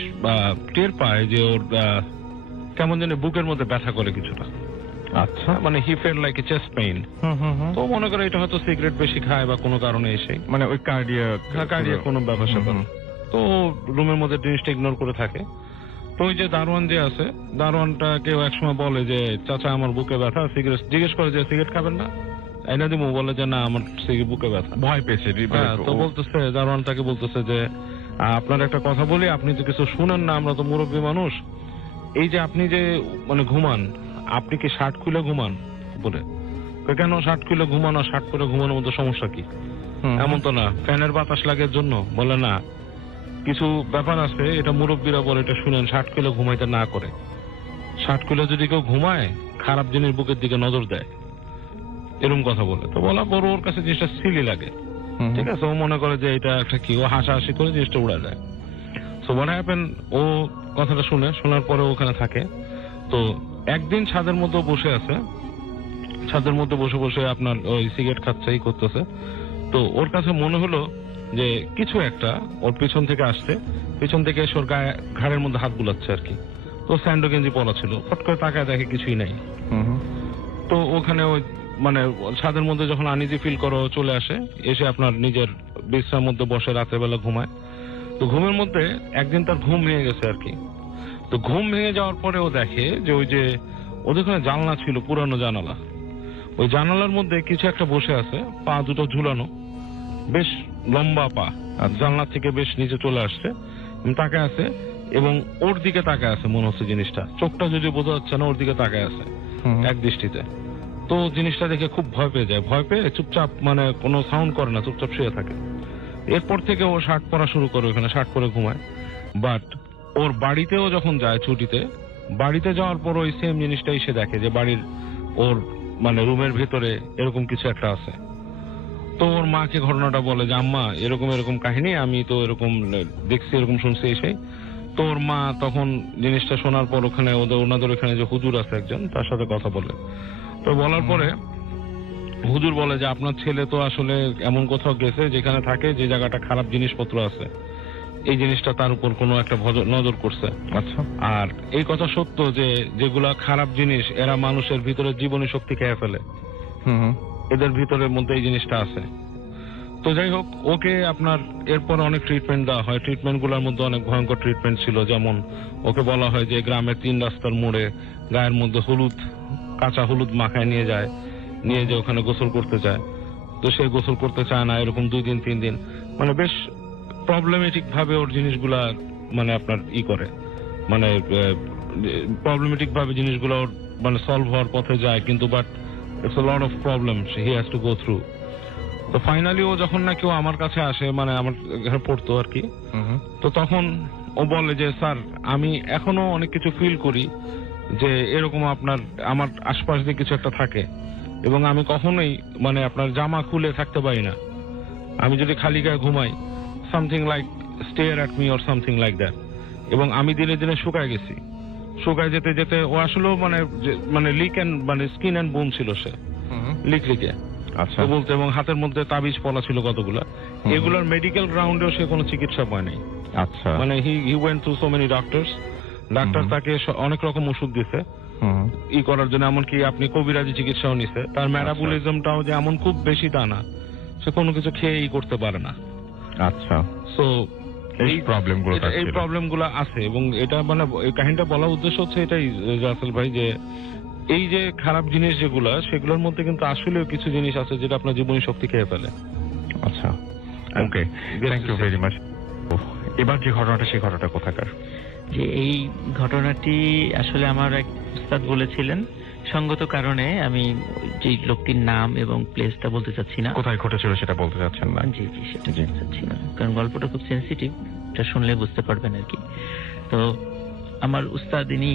টের পায় যে ওর কেমন জানি বুকের মধ্যে ব্যথা করে কিছুটা। আচ্ছা, মানে he fell like a chest pain. তো মনে করে এটা হয়তো সিগারেট বেশি খায় বা কোনো কারণে এসে, মানে ওই কার্ডিয়াক কোনো ব্যাপার স্যাপার। তো রুমের মধ্যে জিনিসটা ইগনোর করে থাকে। তো ওই যে দারোয়ান যে আছে, দারোয়ানটাকে একসময় বলে যে চাচা আমার বুকে ব্যথা, সিগারেট জিজ্ঞেস করে যে সিগারেট খাবেন না, এনে দিব? বলে যে না, আমার বুকে ব্যথা। ভয় পেয়েছে। তো বলতেছে, দারোয়ান তাকে বলতেছে যে আপনার একটা কথা বলি, আপনি তো কিছু শুনেন না, আমরা তো মুরব্বী মানুষ, এই যে আপনি যে মানে ঘুমান, আপনি কি শার্ট খুলে ঘুমান? বলে কেন শার্ট খুলে ঘুমানো, শার্ট করে ঘুমানোর মধ্যে সমস্যা কি? এমন তো না, ফ্যানের বাতাস লাগে জন্য। বলে না, কিছু ব্যাপার আছে, এটা মুরব্বীরা বলে, এটা শুনেন, শার্ট খুলে ঘুমাইতে না করে। শার্ট খুলে যদি কেউ ঘুমায়, খারাপ জিনিস বুকের দিকে নজর দেয়, এরকম কথা বলে। তো বলা বড় ওর কাছে জিনিসটা সিলি লাগে। ঠিক আছে, ও মনে করে যে এটা একটা কি, ও হাসাহাসি করে জিনিসটা উড়া যায়। সো হোয়াট হ্যাপেন, ও কথাটা শোনার পরে ওখানে থাকে। তো একদিন ছাদের মধ্যে বসে আছে, ছাদের মধ্যে বসে বসে আপনার ওই সিগারেট খাচ্ছে, এই করতেছে। তো ওর কাছে মনে হলো যে কিছু একটা ওর পিছন থেকে আসছে, পিছন থেকে এসে ওর ঘাড়ের মধ্যে হাত বুলাচ্ছে আর কি। তো স্যান্ডো গেঞ্জি পরা ছিল, ফট করে তাকায় দেখে কিছুই নাই। তো ওখানে ওই মানে ছাদের মধ্যে যখন আনইজি ফিল করো, চলে আসে, এসে আপনার নিজের বিছানার মধ্যে বসে রাতের বেলা ঘুমায়। তো ঘুমের মধ্যে একদিন তার ঘুম ভেঙে গেছে আর কি। তো ঘুম ভেঙে যাওয়ার পরে ও দেখে যে ওই যে ওদের ওখানে জানলা ছিল, পুরানো জানালা, ওই জানালার মধ্যে কিছু একটা বসে আছে, পা দুটো ঝুলানো, বেশ লম্বা পা, আর জানলা থেকে বেশ নিচে চলে আসছে, তাকায় আছে, এবং ওর দিকে তাকায় আছে মনে হচ্ছে জিনিসটা, চোখটা যদি বোঝা যাচ্ছে না, ওর দিকে তাকায় আছে এক দৃষ্টিতে। তো জিনিসটা দেখে খুব ভয় পেয়ে যায়, ভয় পেয়ে চুপচাপ, মানে কোনো সাউন্ড করে না, চুপচাপ শুয়ে থাকে। এরপর থেকে ও শার্ট পরা শুরু করে, ওখানে শার্ট পরে ঘুমায়। বাট ওর বাড়িতেও যখন যায় ছুটিতে, বাড়িতে যাওয়ার পর ওই সেম জিনিসটাই সে দেখে যে বাড়ির ওর মানে রুমের ভেতরে এরকম কিছু একটা আছে। তো ওর মাকে ঘটনাটা বলে যে আম্মা এরকম এরকম কাহিনী, আমি তো এরকম দেখছি, এরকম শুনছি এসে। তো ওর মা তখন জিনিসটা শোনার পর ওখানে ওনাদের ওখানে যে হুজুর আছে একজন, তার সাথে কথা বলে। তো বলার পরে হুজুর বলে যে আপনার ছেলে তো আসলে এমন কোথাও গেছে যেখানে থাকে যে জায়গাটা খারাপ জিনিসপত্র আছে, এই জিনিসটা তার উপর কোনো একটা নজর করছে। আচ্ছা। আর এই কথা সত্য যে যেগুলা খারাপ জিনিস এরা মানুষের ভিতরে জীবনী শক্তি খেয়ে ফেলে, এদের ভিতরের মধ্যে এই জিনিসটা আছে। তো যাই হোক, ওকে আপনার এরপর অনেক ট্রিটমেন্ট দেওয়া হয়। ট্রিটমেন্ট গুলোর মধ্যে অনেক ভয়ঙ্কর ট্রিটমেন্ট ছিল, যেমন ওকে বলা হয় যে গ্রামের 3 রাস্তার মোড়ে গায়ের মধ্যে কাঁচা হলুদ মাখায় নিয়ে যায়, নিয়ে যে ওখানে গোসল করতে চায়, তো সে গোসল করতে চায় না, এরকম 2 দিন 3 দিন মানে বেশ প্রবলেমেটিক ভাবে ওর জিনিসগুলা মানে আপনার করে, মানে প্রবলেমেটিক ভাবে জিনিসগুলো ওর মানে সলভ হওয়ার পথে যায়, কিন্তু but it's a lot of problems he has to go through. তো ফাইনালি ও যখন না কেউ আমার কাছে আসে, মানে আমার এখানে পড়তো আর কি, তো তখন ও বলে যে স্যার আমি এখনো অনেক কিছু ফিল করি যে এরকম আমার আশপাশ দিয়ে কিছু একটা থাকে, এবং আমি কখনোই মানে আপনার জামা খুলে থাকতে পারি না। আমি যদি খালি গায়ে ঘুমাই, something like stair at me or something like that. এবং আমি দিনে দিনে শুকায় গেছি। শুকায় যেতে যেতে ও আসলেও মানে লিক এন্ড মানে স্কিন এন্ড বোন ছিল, সে লিকে আচ্ছা বলতে, এবং হাতের মধ্যে তাবিজ পলা ছিল কতগুলা। এগুলোর মেডিকেল গ্রাউন্ডেও সে কোনো চিকিৎসা পায় নাই। আচ্ছা, মানে he went through so many doctor তাকে অনেক রকম ওষুধ দিছে করার জন্য, এমনকি আপনি কবিরাজি চিকিৎসাও নিছে। তার মেটাবলিজমটাও যে এমন খুব বেশি তা না, সে কোনো কিছু খেয়েই করতে পারে না। আচ্ছা, সো এই প্রবলেমগুলো আছে, এবং এটা মানে এই কাহিনীটা বলার উদ্দেশ্য হচ্ছে এটাই রাসেল ভাই, যে এই যে খারাপ জিনিস যেগুলা, সেগুলোর মধ্যে কিন্তু আসলেও কিছু জিনিস আছে যেটা আপনার জীবনী শক্তি খেয়ে ফেলে। আচ্ছা, ওকে, থ্যাংক ইউ ভেরি মাচ। এবার যে ঘটনাটা, সেই ঘটনাটা কোথাকার? যে এই ঘটনাটি আসলে আমার এক উস্তাদ বলেছিলেন, সঙ্গত কারণে আমি যে লোকটির নাম এবং প্লেসটা বলতে চাচ্ছি না। কোথায় ঘটেছিল সেটা বলতে চাচ্ছেন না? জি জি, সেটা বলতে চাচ্ছি না, কারণ গল্পটা খুব সেন্সিটিভ, এটা শুনলে বুঝতে পারবেন আর কি। তো আমার উস্তাদ ইনি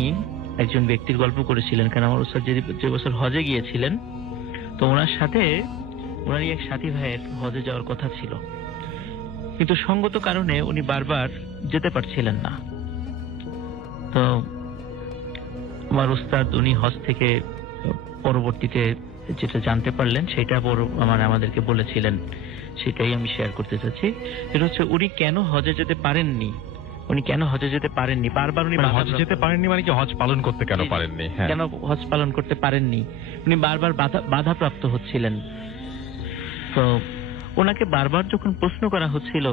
একজন ব্যক্তির গল্প করেছিলেন, কারণ আমার উস্তাদ যে বছর হজে গিয়েছিলেন, তো ওনার সাথে ওনারই এক সাথী ভাইয়ের হজে যাওয়ার কথা ছিল, কিন্তু সঙ্গত কারণে উনি বারবার যেতে পারছিলেন না। তো আমার উস্তাদ উনি হজ থেকে পরবর্তীতে যেটা জানতে পারলেন সেটা আমাদেরকে বলেছিলেন, সেটাই আমি শেয়ার করতে চাচ্ছি। এটা হচ্ছে উনি কেন হজে যেতে পারেননি, বারবার উনি হজ যেতে পারেননি মানে কি, হজ পালন করতে কেন পারেননি? কেন হজ পালন করতে পারেননি, উনি বারবার বাধাপ্রাপ্ত হচ্ছিলেন। তো ওনাকে বারবার যখন প্রশ্ন করা হচ্ছিল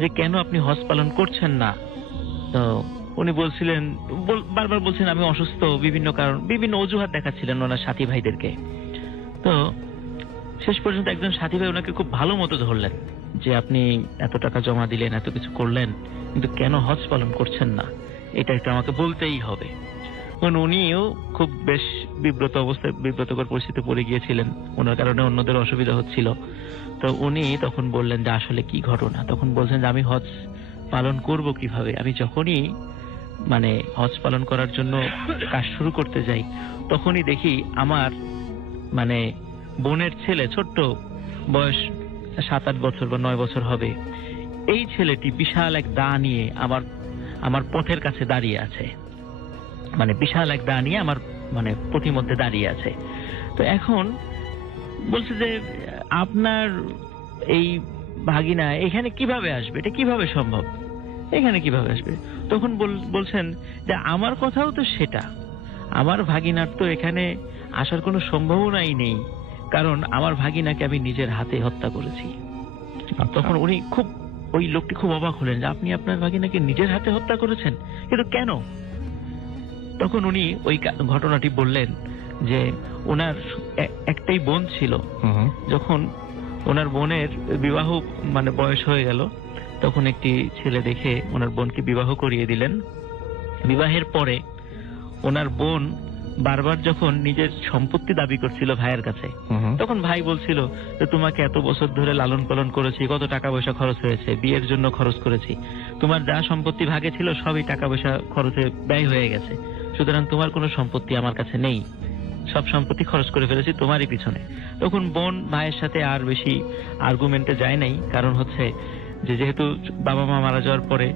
যে কেন আপনি হজ পালন করছেন না, তো উনি বারবার বলছেন আমি অসুস্থ, বিভিন্ন অজুহাত দেখাচ্ছিলেন ওনার সাথী ভাইদেরকে। তো শেষ পর্যন্ত একজন সাথী ভাই ওনাকে খুব ভালো মতো ধরলেন যে আপনি এত টাকা জমা দিলেন, এত কিছু করলেন, কিন্তু কেন হজ পালন করছেন না, এটা একটু আমাকে বলতেই হবে। উনিও খুব বেশ বিব্রতকর পরিস্থিতিতে পড়ে গিয়েছিলেন, ওনার কারণে অন্যদের অসুবিধা হচ্ছিল। তো উনি তখন বললেন যে আসলে কি ঘটনা। তখন বলছেন যে আমি হজ পালন করব কিভাবে, আমি যখনই মানে হজ পালন করার জন্য কাজ শুরু করতে যাই, তখনই দেখি আমার মানে বোনের ছেলে, ছোট্ট বয়স 7-8 বছর বা 9 বছর হবে, এই ছেলেটি বিশাল এক দা নিয়ে আমার পথের কাছে দাঁড়িয়ে আছে, মানে বিশাল এক দা নিয়ে আমার মানে পথিমধ্যে দাঁড়িয়ে আছে। তো এখন বলছে যে আপনার এই ভাগিনা এখানে কিভাবে আসবে, এটা কিভাবে সম্ভব, এখানে কিভাবে আসবে? তখন বলছেন যে আমার কথাও তো সেটা, আমার ভাগিনার তো এখানে আসার কোনো সম্ভাবনাই নেই, কারণ আমার ভাগিনাকে আমি নিজের হাতে হত্যা করেছি। তখন ওই লোকটি খুব অবাক হলেন যে আপনি আপনার ভাগিনাকে নিজের হাতে হত্যা করেছেন, কিন্তু কেন? তখন উনি ওই ঘটনাটি বললেন যে ওনার একটাই বোন ছিল, যখন ওনার বোনের বিবাহ মানে বয়স হয়ে গেল, তখন একটি ছেলে দেখে ওনার বোনকে বিবাহ করিয়ে দিলেন। বিবাহের পরে ওনার বোন বারবার যখন নিজের সম্পত্তি দাবি করছিল ভাইয়ের কাছে, তখন ভাই বলছিল যে তোমাকে এত বছর ধরে লালন পালন করেছি, কত টাকা পয়সা খরচ হয়েছে, বিয়ের জন্য খরচ করেছি, তোমার যা সম্পত্তি ভাগে ছিল সবই টাকা পয়সা খরচে ব্যয় হয়ে গেছে, সুতরাং তোমার কোনো সম্পত্তি আমার কাছে নেই, সব সম্পত্তি খরচ করে ফেলেছি তোমারই পিছনে। তখন বোন ভাইয়ের সাথে আর বেশি আর্গুমেন্টে যায় নাই, কারণ হচ্ছে যে যেহেতু বাবা মা মারা যাওয়ার পরে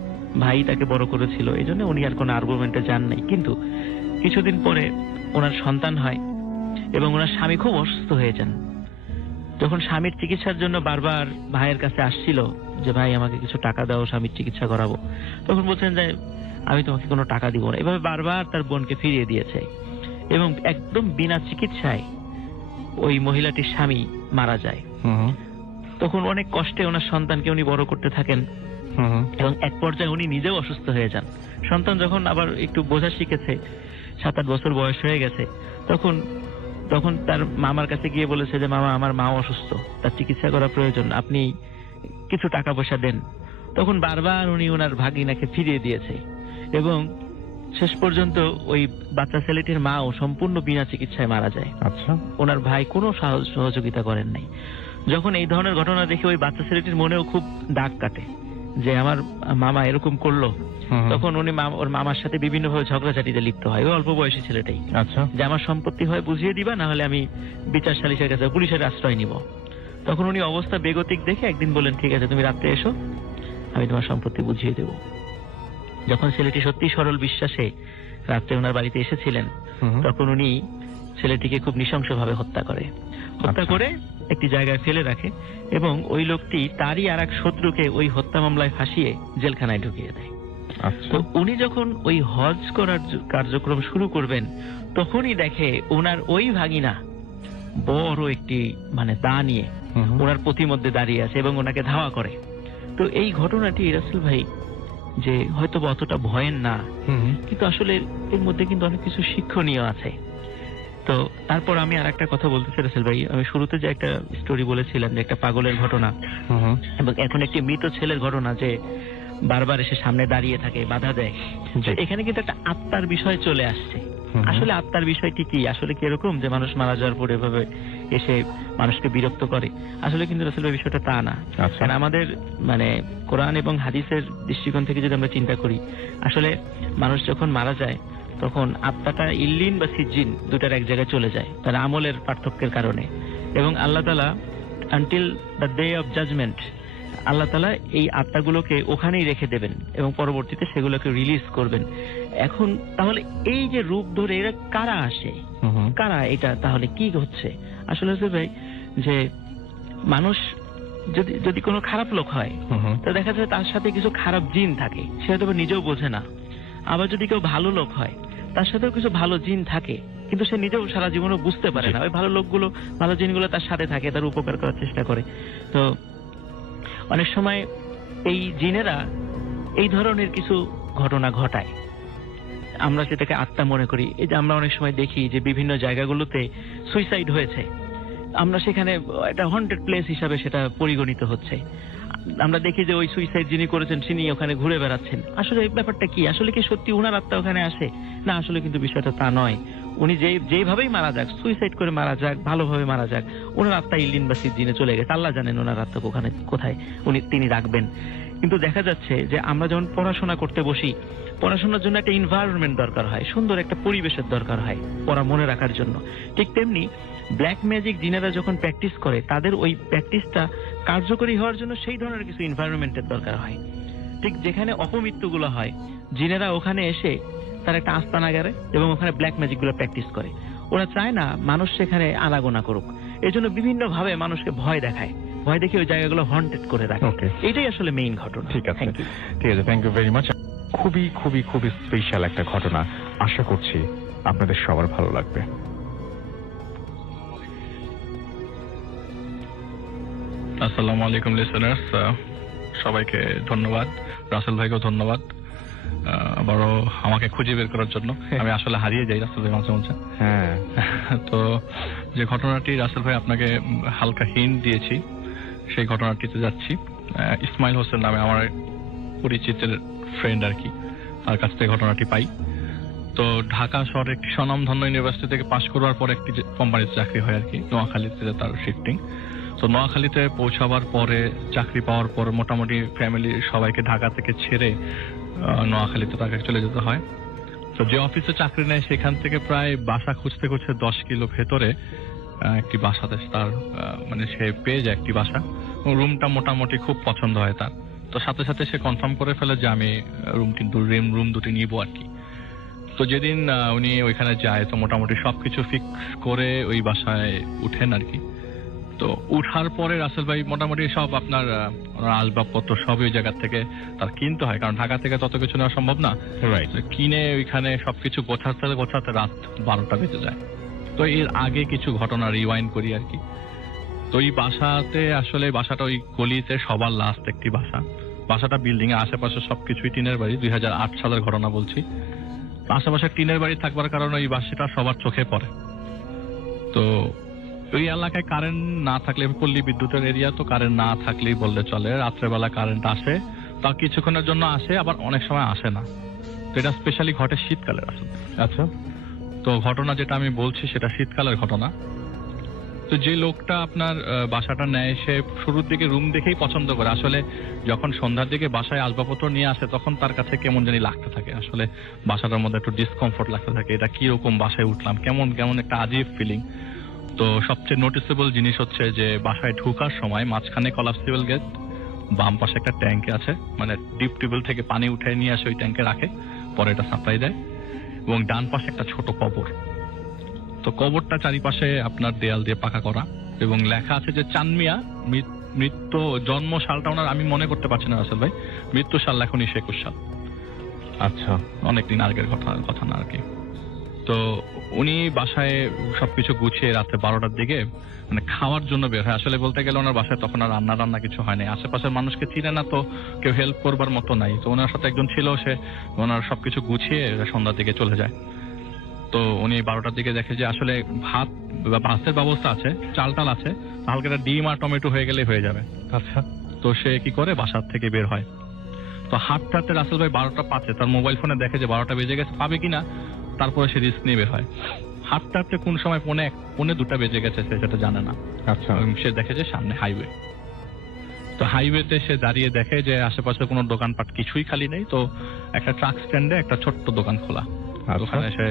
ভাই তাকে বড় করেছিল, এই জন্য উনি আর কোনো আর্গুমেন্টে যান নাই। কিন্তু কিছুদিন পরে ওনার সন্তান হয় এবং ওনার স্বামী খুব অসুস্থ হয়ে যান। যখন স্বামীর চিকিৎসার জন্য বারবার ভাইয়ের কাছে আসছিল যে ভাই আমাকে কিছু টাকা দাও, স্বামীর চিকিৎসা করাবো, তখন বলছেন যে আমি তোমাকে কোনো টাকা দিব না। এভাবে বারবার তার বোনকে ফিরিয়ে দিয়েছে এবং একদম বিনা চিকিৎসায় ওই মহিলাটির স্বামী মারা যায়। তখন অনেক কষ্টে ওনার সন্তানকে উনি বড় করতে থাকেন এবং এক পর্যায়ে উনি নিজেও অসুস্থ হয়ে যান। সন্তান যখন আবার একটু বোঝা শিখেছে, 7-8 বছর বয়স হয়ে গেছে, তখন তার মামার কাছে গিয়ে বলেছে যে মামা আমার মাও অসুস্থ, তার চিকিৎসা করা প্রয়োজন, আপনি কিছু টাকা পয়সা দেন। তখন বারবার উনি ওনার ভাগিনাকে ফিরিয়ে দিয়েছে এবং শেষ পর্যন্ত ওই বাচ্চা ছেলেটির মাও সম্পূর্ণ বিনা চিকিৎসায় মারা যায়। আচ্ছা, ওনার ভাই কোনো সহযোগিতা করেন নাই। যখন এই ধরনের ঘটনা দেখে ওই বাচ্চা ছেলেটির মনেও খুব দাগ কাটে যে আমার মামা এরকম করলো, তখন উনি ওর মামার সাথে বিভিন্নভাবে ঝগড়াঝাটিতে লিপ্ত হয়। ওই অল্প বয়সী ছেলেটাই, আচ্ছা, যে আমার সম্পত্তি হয় বুঝিয়ে দিবা, না হলে আমি বিচার সালিশের কাছে পুলিশের আশ্রয় নিব। তখন উনি অবস্থা বেগতিক দেখে একদিন বললেন ঠিক আছে তুমি রাত্রে এসো, আমি তোমার সম্পত্তি বুঝিয়ে দেব। যখন ছেলেটি সত্যি সরল বিশ্বাসে রাত্রে ওনার বাড়িতে এসেছিলেন, তখন উনি ছেলেটিকে খুব নৃশংসভাবে হত্যা করে একটি জায়গায় ফেলে রাখে এবং ওই লোকটি তারই আর এক শত্রুকে ওই হত্যা মামলায় ফাঁসিয়ে জেলখানায় ঢুকিয়ে দেয়। তো উনি যখন ওই হজ করার কার্যক্রম শুরু করবেন, তখনই দেখে ওনার ওই ভাগিনা বড় একটি দা নিয়ে ওনার প্রতিমধ্যে দাঁড়িয়ে আছে এবং ওনাকে ধাওয়া করে। তো এই ঘটনাটি রাসেল ভাই যে হয়তো অতটা ভয়ের না, কিন্তু আসলে এর মধ্যে কিন্তু অনেক কিছু শিক্ষণীয় আছে। তো তারপর আমি আর একটা কথা বলতে চাই রাসেল ভাই, আমি শুরুতে যে একটা স্টোরি বলেছিলাম যে একটা পাগলের ঘটনা এবং এখন একটি মৃত ছেলের ঘটনা যে বারবার এসে সামনে দাঁড়িয়ে থাকে, বাধা দেয়, এখানে কিন্তু একটা আত্মার বিষয় চলে আসছে। আসলে আত্মার বিষয়টি কি? আসলে কি এরকম যে মানুষ মারা যাওয়ার পর এভাবে এসে মানুষকে বিরক্ত করে? আসলে কিন্তু রাসেল ভাই বিষয়টা তা না। কারণ আমাদের কোরআন এবং হাদিসের দৃষ্টিকোণ থেকে যদি আমরা চিন্তা করি, আসলে মানুষ যখন মারা যায় তখন আত্মাটা ইল্লিন বা সিজ্জিন দুটার এক জায়গায় চলে যায় তার আমলের পার্থক্যের কারণে, এবং আল্লাহ তাআলা until the day of judgment Allah তাআলা এই আত্মাগুলোকে ওখানেই রেখে দেবেন এবং পরবর্তীতে সেগুলোকে রিলিজ করবেন। এখন তাহলে এই যে রূপ ধরে এরা কারা আসে, কারা এটা, তাহলে কি হচ্ছে? আসলে ভাই যে মানুষ যদি কোনো খারাপ লোক হয়, তো দেখা যায় তার সাথে কিছু খারাপ জিন থাকে, সে হয়তো নিজেও বোঝে না। আবার যদি কেউ ভালো লোক হয়, তার সাথেও কিছু ভালো জিন থাকে, কিন্তু সে নিজেও সারা জীবনও বুঝতে পারে না। ওই ভালো লোকগুলো, ভালো জিনগুলো তার সাথে থাকে, তার উপকার করার চেষ্টা করে। তো অনেক সময় এই জিনেরা এই ধরনের কিছু ঘটনা ঘটায়, আমরা সেটাকে আত্মা মনে করি। এই যে আমরা অনেক সময় দেখি যে বিভিন্ন জায়গাগুলোতে সুইসাইড হয়েছে, আমরা সেখানে একটা হন্টেড প্লেস হিসাবে সেটা পরিগণিত হচ্ছে। আমরা দেখি যে ওই সুইসাইড যিনি করেছেন তিনি ওখানে ঘুরে বেড়াচ্ছেন। আসলে এই ব্যাপারটা কি? আসলে কি সত্যি উনার আত্মা ওখানে আসে? না, আসলে কিন্তু বিষয়টা তা নয়। উনি যেভাবেই মারা যাক, সুইসাইড করে মারা যাক, ভালোভাবে মারা যাক, ওনার আত্মা ইল্লিন বা সিজ্জিনে চলে গেছে। আল্লাহ জানেন ওনার আত্মা কোথায় তিনি রাখবেন। কিন্তু দেখা যাচ্ছে যে আমরা যখন পড়াশোনা করতে বসি, পড়াশোনার জন্য একটা এনভায়রনমেন্ট দরকার হয়, সুন্দর একটা পরিবেশের দরকার হয় পড়া মনে রাখার জন্য। ঠিক তেমনি ব্ল্যাক ম্যাজিক জিনেরা যখন প্র্যাকটিস করে, তাদের ওই প্র্যাকটিসটা কার্যকরী হওয়ার জন্য সেই ধরনের কিছু এনভায়রনমেন্টের দরকার হয়। ঠিক যেখানে অপমৃত্যুগুলো হয়, জিনেরা ওখানে এসে তার একটা আস্তানা গেড়ে এবং ওখানে ব্ল্যাক ম্যাজিক গুলো প্র্যাকটিস করে। ওরা চায় না মানুষ সেখানে আনাগোনা করুক, এই জন্য বিভিন্ন ভাবে মানুষকে ভয় দেখায়, ভয় দেখে ওই জায়গাগুলো হন্টেড করে রাখে। এটাই আসলে মেইন ঘটনা। ঠিক আছে, থ্যাংক ইউ ভেরি মাচ। খুবই খুবই খুবই স্পেশাল একটা ঘটনা, আশা করছি আপনাদের সবার ভালো লাগবে। আসসালামু আলাইকুম লিসেনার্স, সবাইকে ধন্যবাদ, রাসেল ভাইকেও ধন্যবাদ আবারও আমাকে খুঁজে বের করার জন্য। আমি আসলে হারিয়ে যাই রাসেল ভাই মাঝে মাঝে। হ্যাঁ, তো যে ঘটনাটি রাসেল ভাই আপনাকে হালকা হিন্ট দিয়েছি, সেই ঘটনাটিতে যাচ্ছি। ইসমাইল হোসেন নামে আমার পরিচিতের ফ্রেন্ড আর কি, তার কাছ থেকে ঘটনাটি পাই। তো ঢাকা শহরের একটি স্বনামধন্য ইউনিভার্সিটি থেকে পাশ করবার পর একটি কোম্পানিতে চাকরি হয় আর কি, নোয়াখালীতে তার শিফটিং। তো নোয়াখালীতে পৌঁছাবার পরে, চাকরি পাওয়ার পর মোটামুটি ফ্যামিলির সবাইকে ঢাকা থেকে ছেড়ে নোয়াখালীতে তাকে চলে যেতে হয়। তো যে অফিসে চাকরি নেয় সেখান থেকে প্রায় বাসা খুঁজতে খুঁজতে 10 কিলো ভেতরে একটি বাসাতে তার সে পেয়ে যায় একটি বাসা। রুমটা মোটামুটি খুব পছন্দ হয় তার। তো সাথে সাথে সে কনফার্ম করে ফেলে যে আমি রুম দুটি নিবো আর কি। তো যেদিন উনি ওইখানে যায়, তো মোটামুটি সবকিছু ফিক্স করে ওই বাসায় উঠেন আর কি। তো উঠার পরে রাসেল ভাই মোটামুটি সব আপনার আসবাবপত্র সব ওই জায়গা থেকে তার কিনতে হয়, কারণ ঢাকা থেকে তত কিছু নেওয়া সম্ভব না। রাইট। কিনে ওইখানে সবকিছু গোছাতে রাত 12টা বেজে যায়। তো এর আগে কিছু ঘটনা রিওয়াইন্ড করি আর কি। তো এই বাসাতে আসলে বাসাটা ওই গলিতে সবার লাস্ট একটি বাসাটা বিল্ডিং এর আশেপাশে সবকিছুই টিনের বাড়ি। 2008 সালের ঘটনা বলছি। আশেপাশে টিনের বাড়ি থাকবার কারণে ওই বাসাটা সবার চোখে পড়ে। তো ওই এলাকায় কারেন্ট না থাকলে, পল্লী বিদ্যুতের এরিয়া, তো কারেন্ট না থাকলেই বললে চলে। রাত্রেবেলা কারেন্ট আসে, তা কিছুক্ষণের জন্য আসে, আবার অনেক সময় আসে না। তো এটা স্পেশালি ঘটে শীতকালে আসলে। আচ্ছা। তো ঘটনা যেটা আমি বলছি সেটা শীতকালের ঘটনা। তো যে লোকটা আপনার বাসাটা নেয় সে শুরুর দিকে রুম দেখেই পছন্দ করে। আসলে যখন সন্ধ্যার দিকে বাসায় আসবাবপত্র নিয়ে আসে তখন তার কাছে কেমন জানি লাগতে থাকে, আসলে বাসাটার মধ্যে একটু ডিসকমফোর্ট লাগতে থাকে। এটা কিরকম বাসায় উঠলাম, কেমন কেমন একটা আজীব ফিলিং। তো সবচেয়ে নোটিসেবল জিনিস হচ্ছে যে বাসায় ঢোকার সময় মাঝখানে কলাপসিবল গেট, বাম পাশে একটা ট্যাঙ্ক আছে, মানে ডিপ টিউবওয়েল থেকে পানি উঠে নিয়ে আসে ওই ট্যাঙ্কে রাখে, পরে এটা সাপ্লাই দেয়, এবং ডান পাশে একটা ছোট কবর। তো কবরটা চারিপাশে আপনার দেয়াল দিয়ে পাকা করা, এবং লেখা আছে যে চানমিয়া মৃত্যু জন্ম সালটা ওনার আমি মনে করতে পারছি না রাসেল ভাই, মৃত্যু সাল এখন 1921 সাল। আচ্ছা। অনেকদিন আগের কথা না আর কি। তো উনি বাসায় সবকিছু গুছিয়ে রাতে 12টার দিকে মানে খাওয়ার জন্য বের হয়। আসলে বলতে গেলে ওনার বাসায় তখন আর রান্না কিছু হয় নাই, আশেপাশের মানুষকে চিনে না, তো কেউ হেল্প করবার মতো নাই। তো ওনার সাথে একজন ছিল, সে ওনার সবকিছু গুছিয়ে সন্ধ্যার দিকে চলে যায়। তো উনি 12টার দিকে দেখে যে আসলে ভাতের ব্যবস্থা আছে, চাল আছে, হালকা একটা ডিম আর টমেটো হয়ে গেলে হয়ে যাবে। আচ্ছা। তো সে কি করে বাসার থেকে বের হয়। তো হাঁটতে রাসেল ভাই 12টা 5 তার মোবাইল ফোনে দেখে যে 12টা বেজে গেছে, পাবে কিনা, তারপরে সে রিস্ক নিয়ে বের হয়। হাঁটতে কোন সময় 1:45 বেজে গেছে সে সেটা জানে না। আচ্ছা। সে দেখে যে সামনে হাইওয়ে। তো হাইওয়েতে সে দাঁড়িয়ে দেখে যে আশেপাশে কোনো দোকানপাট কিছুই খালি নেই। তো একটা ট্রাক স্ট্যান্ডে একটা ছোট্ট দোকান খোলা, ওখানে সে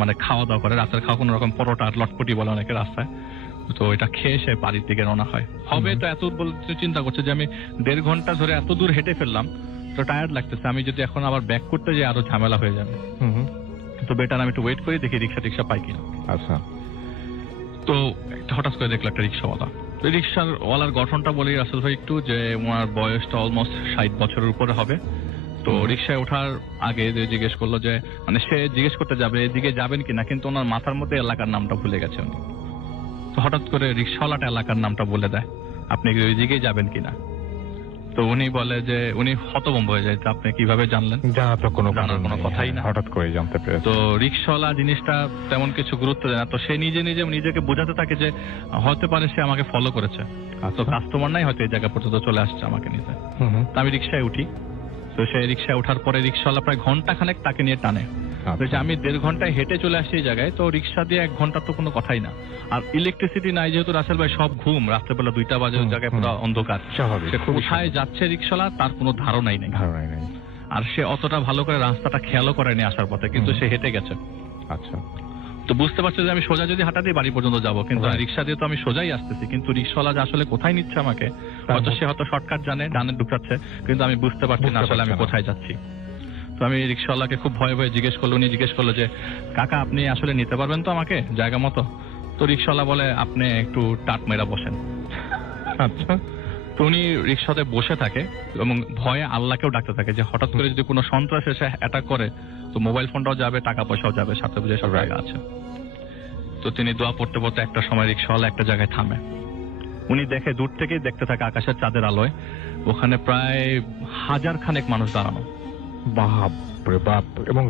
মানে খাওয়া দাওয়া করে। রাতের খাওয়া কোনো রকম পরোটা আর লটপটি বলে অনেকে রাস্তায়। তো এটা খেয়ে সে বাড়ির দিকে রওনা হয়। হবে তো এত বলতে চিন্তা করছে যে আমি 1.5 ঘন্টা ধরে এত দূর হেঁটে ফেললাম, তো টায়ার্ড লাগতেছে, আমি যদি এখন আবার ব্যাক করতে যাই আরো ঝামেলা হয়ে যাবে। তো বেটার আমি একটু ওয়েট করি, দেখি রিক্সা পাই কিনা। আচ্ছা। তো হঠাৎ করে দেখলো একটা রিক্সাওয়ালা। তো রিক্সার ওয়ালার গঠনটা বলি রাসেল ভাই একটু, যে ওনার বয়সটা অলমোস্ট 60 বছরের উপরে হবে। তো রিক্সায় ওঠার আগে জিজ্ঞেস করলো যে, মানে সে জিজ্ঞেস করতে যাবে এদিকে যাবেন কিনা, কিন্তু ওনার মাথার মধ্যে এলাকার নামটা ভুলে গেছে উনি। তো হঠাৎ করে রিক্সাওয়ালাটা এলাকার নামটা বলে দেয়, আপনি কি ওইদিকে যাবেন কিনা। তো উনি বলে যে, উনি হতভম্ব হয়ে যায়, আপনি কিভাবে জানলেন, জানার তো কোনো কথাই না, হঠাৎ করে জানতে পেরে। তো রিক্সাওয়ালা জিনিসটা তেমন কিছু গুরুত্ব দেয় না। তো সে নিজেকে বোঝাতে থাকে যে হতে পারে সে আমাকে ফলো করেছে, তো কাস্টমার নাই, হয়তো এই জায়গা পর্যন্ত চলে আসছে আমাকে নিতে। তো আমি রিক্সায় উঠি। তো সে রিক্সায় ওঠার পরে রিক্সাওয়ালা প্রায় ঘন্টাখানেক তাকে নিয়ে টানে। আমি 1.5 ঘন্টায় হেঁটে চলে আসছি এই জায়গায়, তো রিক্সা দিয়ে 1 ঘন্টা তো কোনো কথাই না। আর ইলেকট্রিসিটি নাই যেহেতু রাসেল ভাই, সব ঘুম, রাত্রেবেলা 2টা বাজে ওই জায়গায় পুরো অন্ধকার। সে কোথায় যাচ্ছে রিক্সাওয়ালা তার কোনো ধারণাই নেই। আর সে অতটা ভালো করে রাস্তাটা খেয়ালও করেনি আসার পথে, কিন্তু সে হেঁটে গেছে। আচ্ছা। তো বুঝতে পারছে যে আমি সোজা যদি হাঁটা দিয়ে বাড়ি পর্যন্ত যাবো, কিন্তু রিক্সা দিয়ে তো আমি সোজাই আসতেছি, কিন্তু রিক্সাওয়ালা যে আসলে কোথায় নিচ্ছে আমাকে, হয়তো শর্টকাট জানে, ডানে ঢুকাচ্ছে, কিন্তু আমি বুঝতে পারছি না আসলে আমি কোথায় যাচ্ছি। তো আমি রিক্সাওয়ালাকে খুব ভয়ে জিজ্ঞেস করলো যে, কাকা আপনি আসলে নিতে পারবেন তো আমাকে জায়গা মতো। তো রিক্সাওয়ালা বলে, আপনি একটু টাট মেরা বসেন। আচ্ছা। তো উনি রিক্সাতে বসে থাকে এবং ভয়ে আল্লাহকেও ডাকতে থাকে যে হঠাৎ করে যদি কোনো সন্ত্রাস এসে অ্যাটাক করে, তো মোবাইল ফোনটাও যাবে, টাকা পয়সাও যাবে, সাথে বুঝে সব জায়গা আছে। তো তিনি দোয়া পড়তে একটা সময় রিক্সাওয়ালা একটা জায়গায় থামে। উনি দেখে, দূর থেকেই দেখতে থাকে আকাশের চাঁদের আলোয় ওখানে প্রায় 1000 খানেক মানুষ দাঁড়ানো। বাপরে বাপ। এবং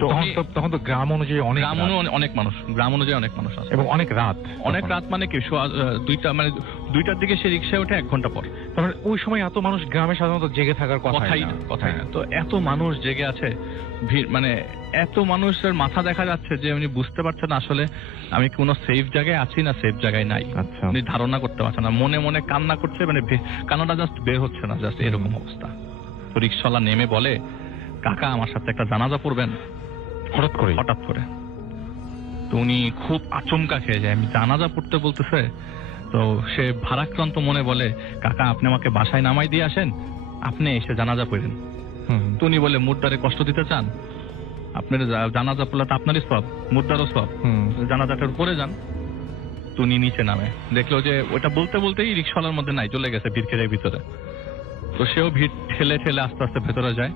তখন তো গ্রাম অনুযায়ী অনেক মানুষ আছে, এবং অনেক রাত মানে কি 2টার দিকে সে রিক্সায় ওঠে 1 ঘন্টা পর। তারপরে ওই সময় এত মানুষ গ্রামে সাধারণত জেগে থাকার কথাই না। তো এত মানুষ জেগে আছে, মানে এত মানুষের মাথা দেখা যাচ্ছে যে উনি বুঝতে পারছেন আসলে আমি কোনো সেফ জায়গায় আছি না সেফ জায়গায় নাই। উনি ধারণা করতে পারছেন না, মনে মনে কান্না করছে, মানে কান্নাটা জাস্ট বের হচ্ছে না, জাস্ট এরকম অবস্থা। তো রিক্সাওয়ালা নেমে বলে, কাকা আমার সাথে একটা জানাজা পড়বেন। হঠাৎ করে তো উনি খুব আচমকা খেয়ে যায়, আমি জানাজা পড়তে বলতেছে। তো সে ভারাক্রান্ত মনে বলে, কাকা আপনি আমাকে বাসায় নামাই দিয়ে আসেন, আপনি এসে জানাজা পড়েন। তো উনি বলে, মুর্দারে কষ্ট দিতে চান, আপনার জানাজা পড়লে তো আপনারই সব, মুর্দারও সব, জানাজাটার পরে যান। তো উনি নিচে নামে, দেখলো যে ওটা বলতে বলতেই রিক্সাওয়ালার মধ্যে নাই, চলে গেছে ভিড় খেজের ভিতরে। তো সেও ভিড় ঠেলে ঠেলে আস্তে আস্তে ভেতরে যায়।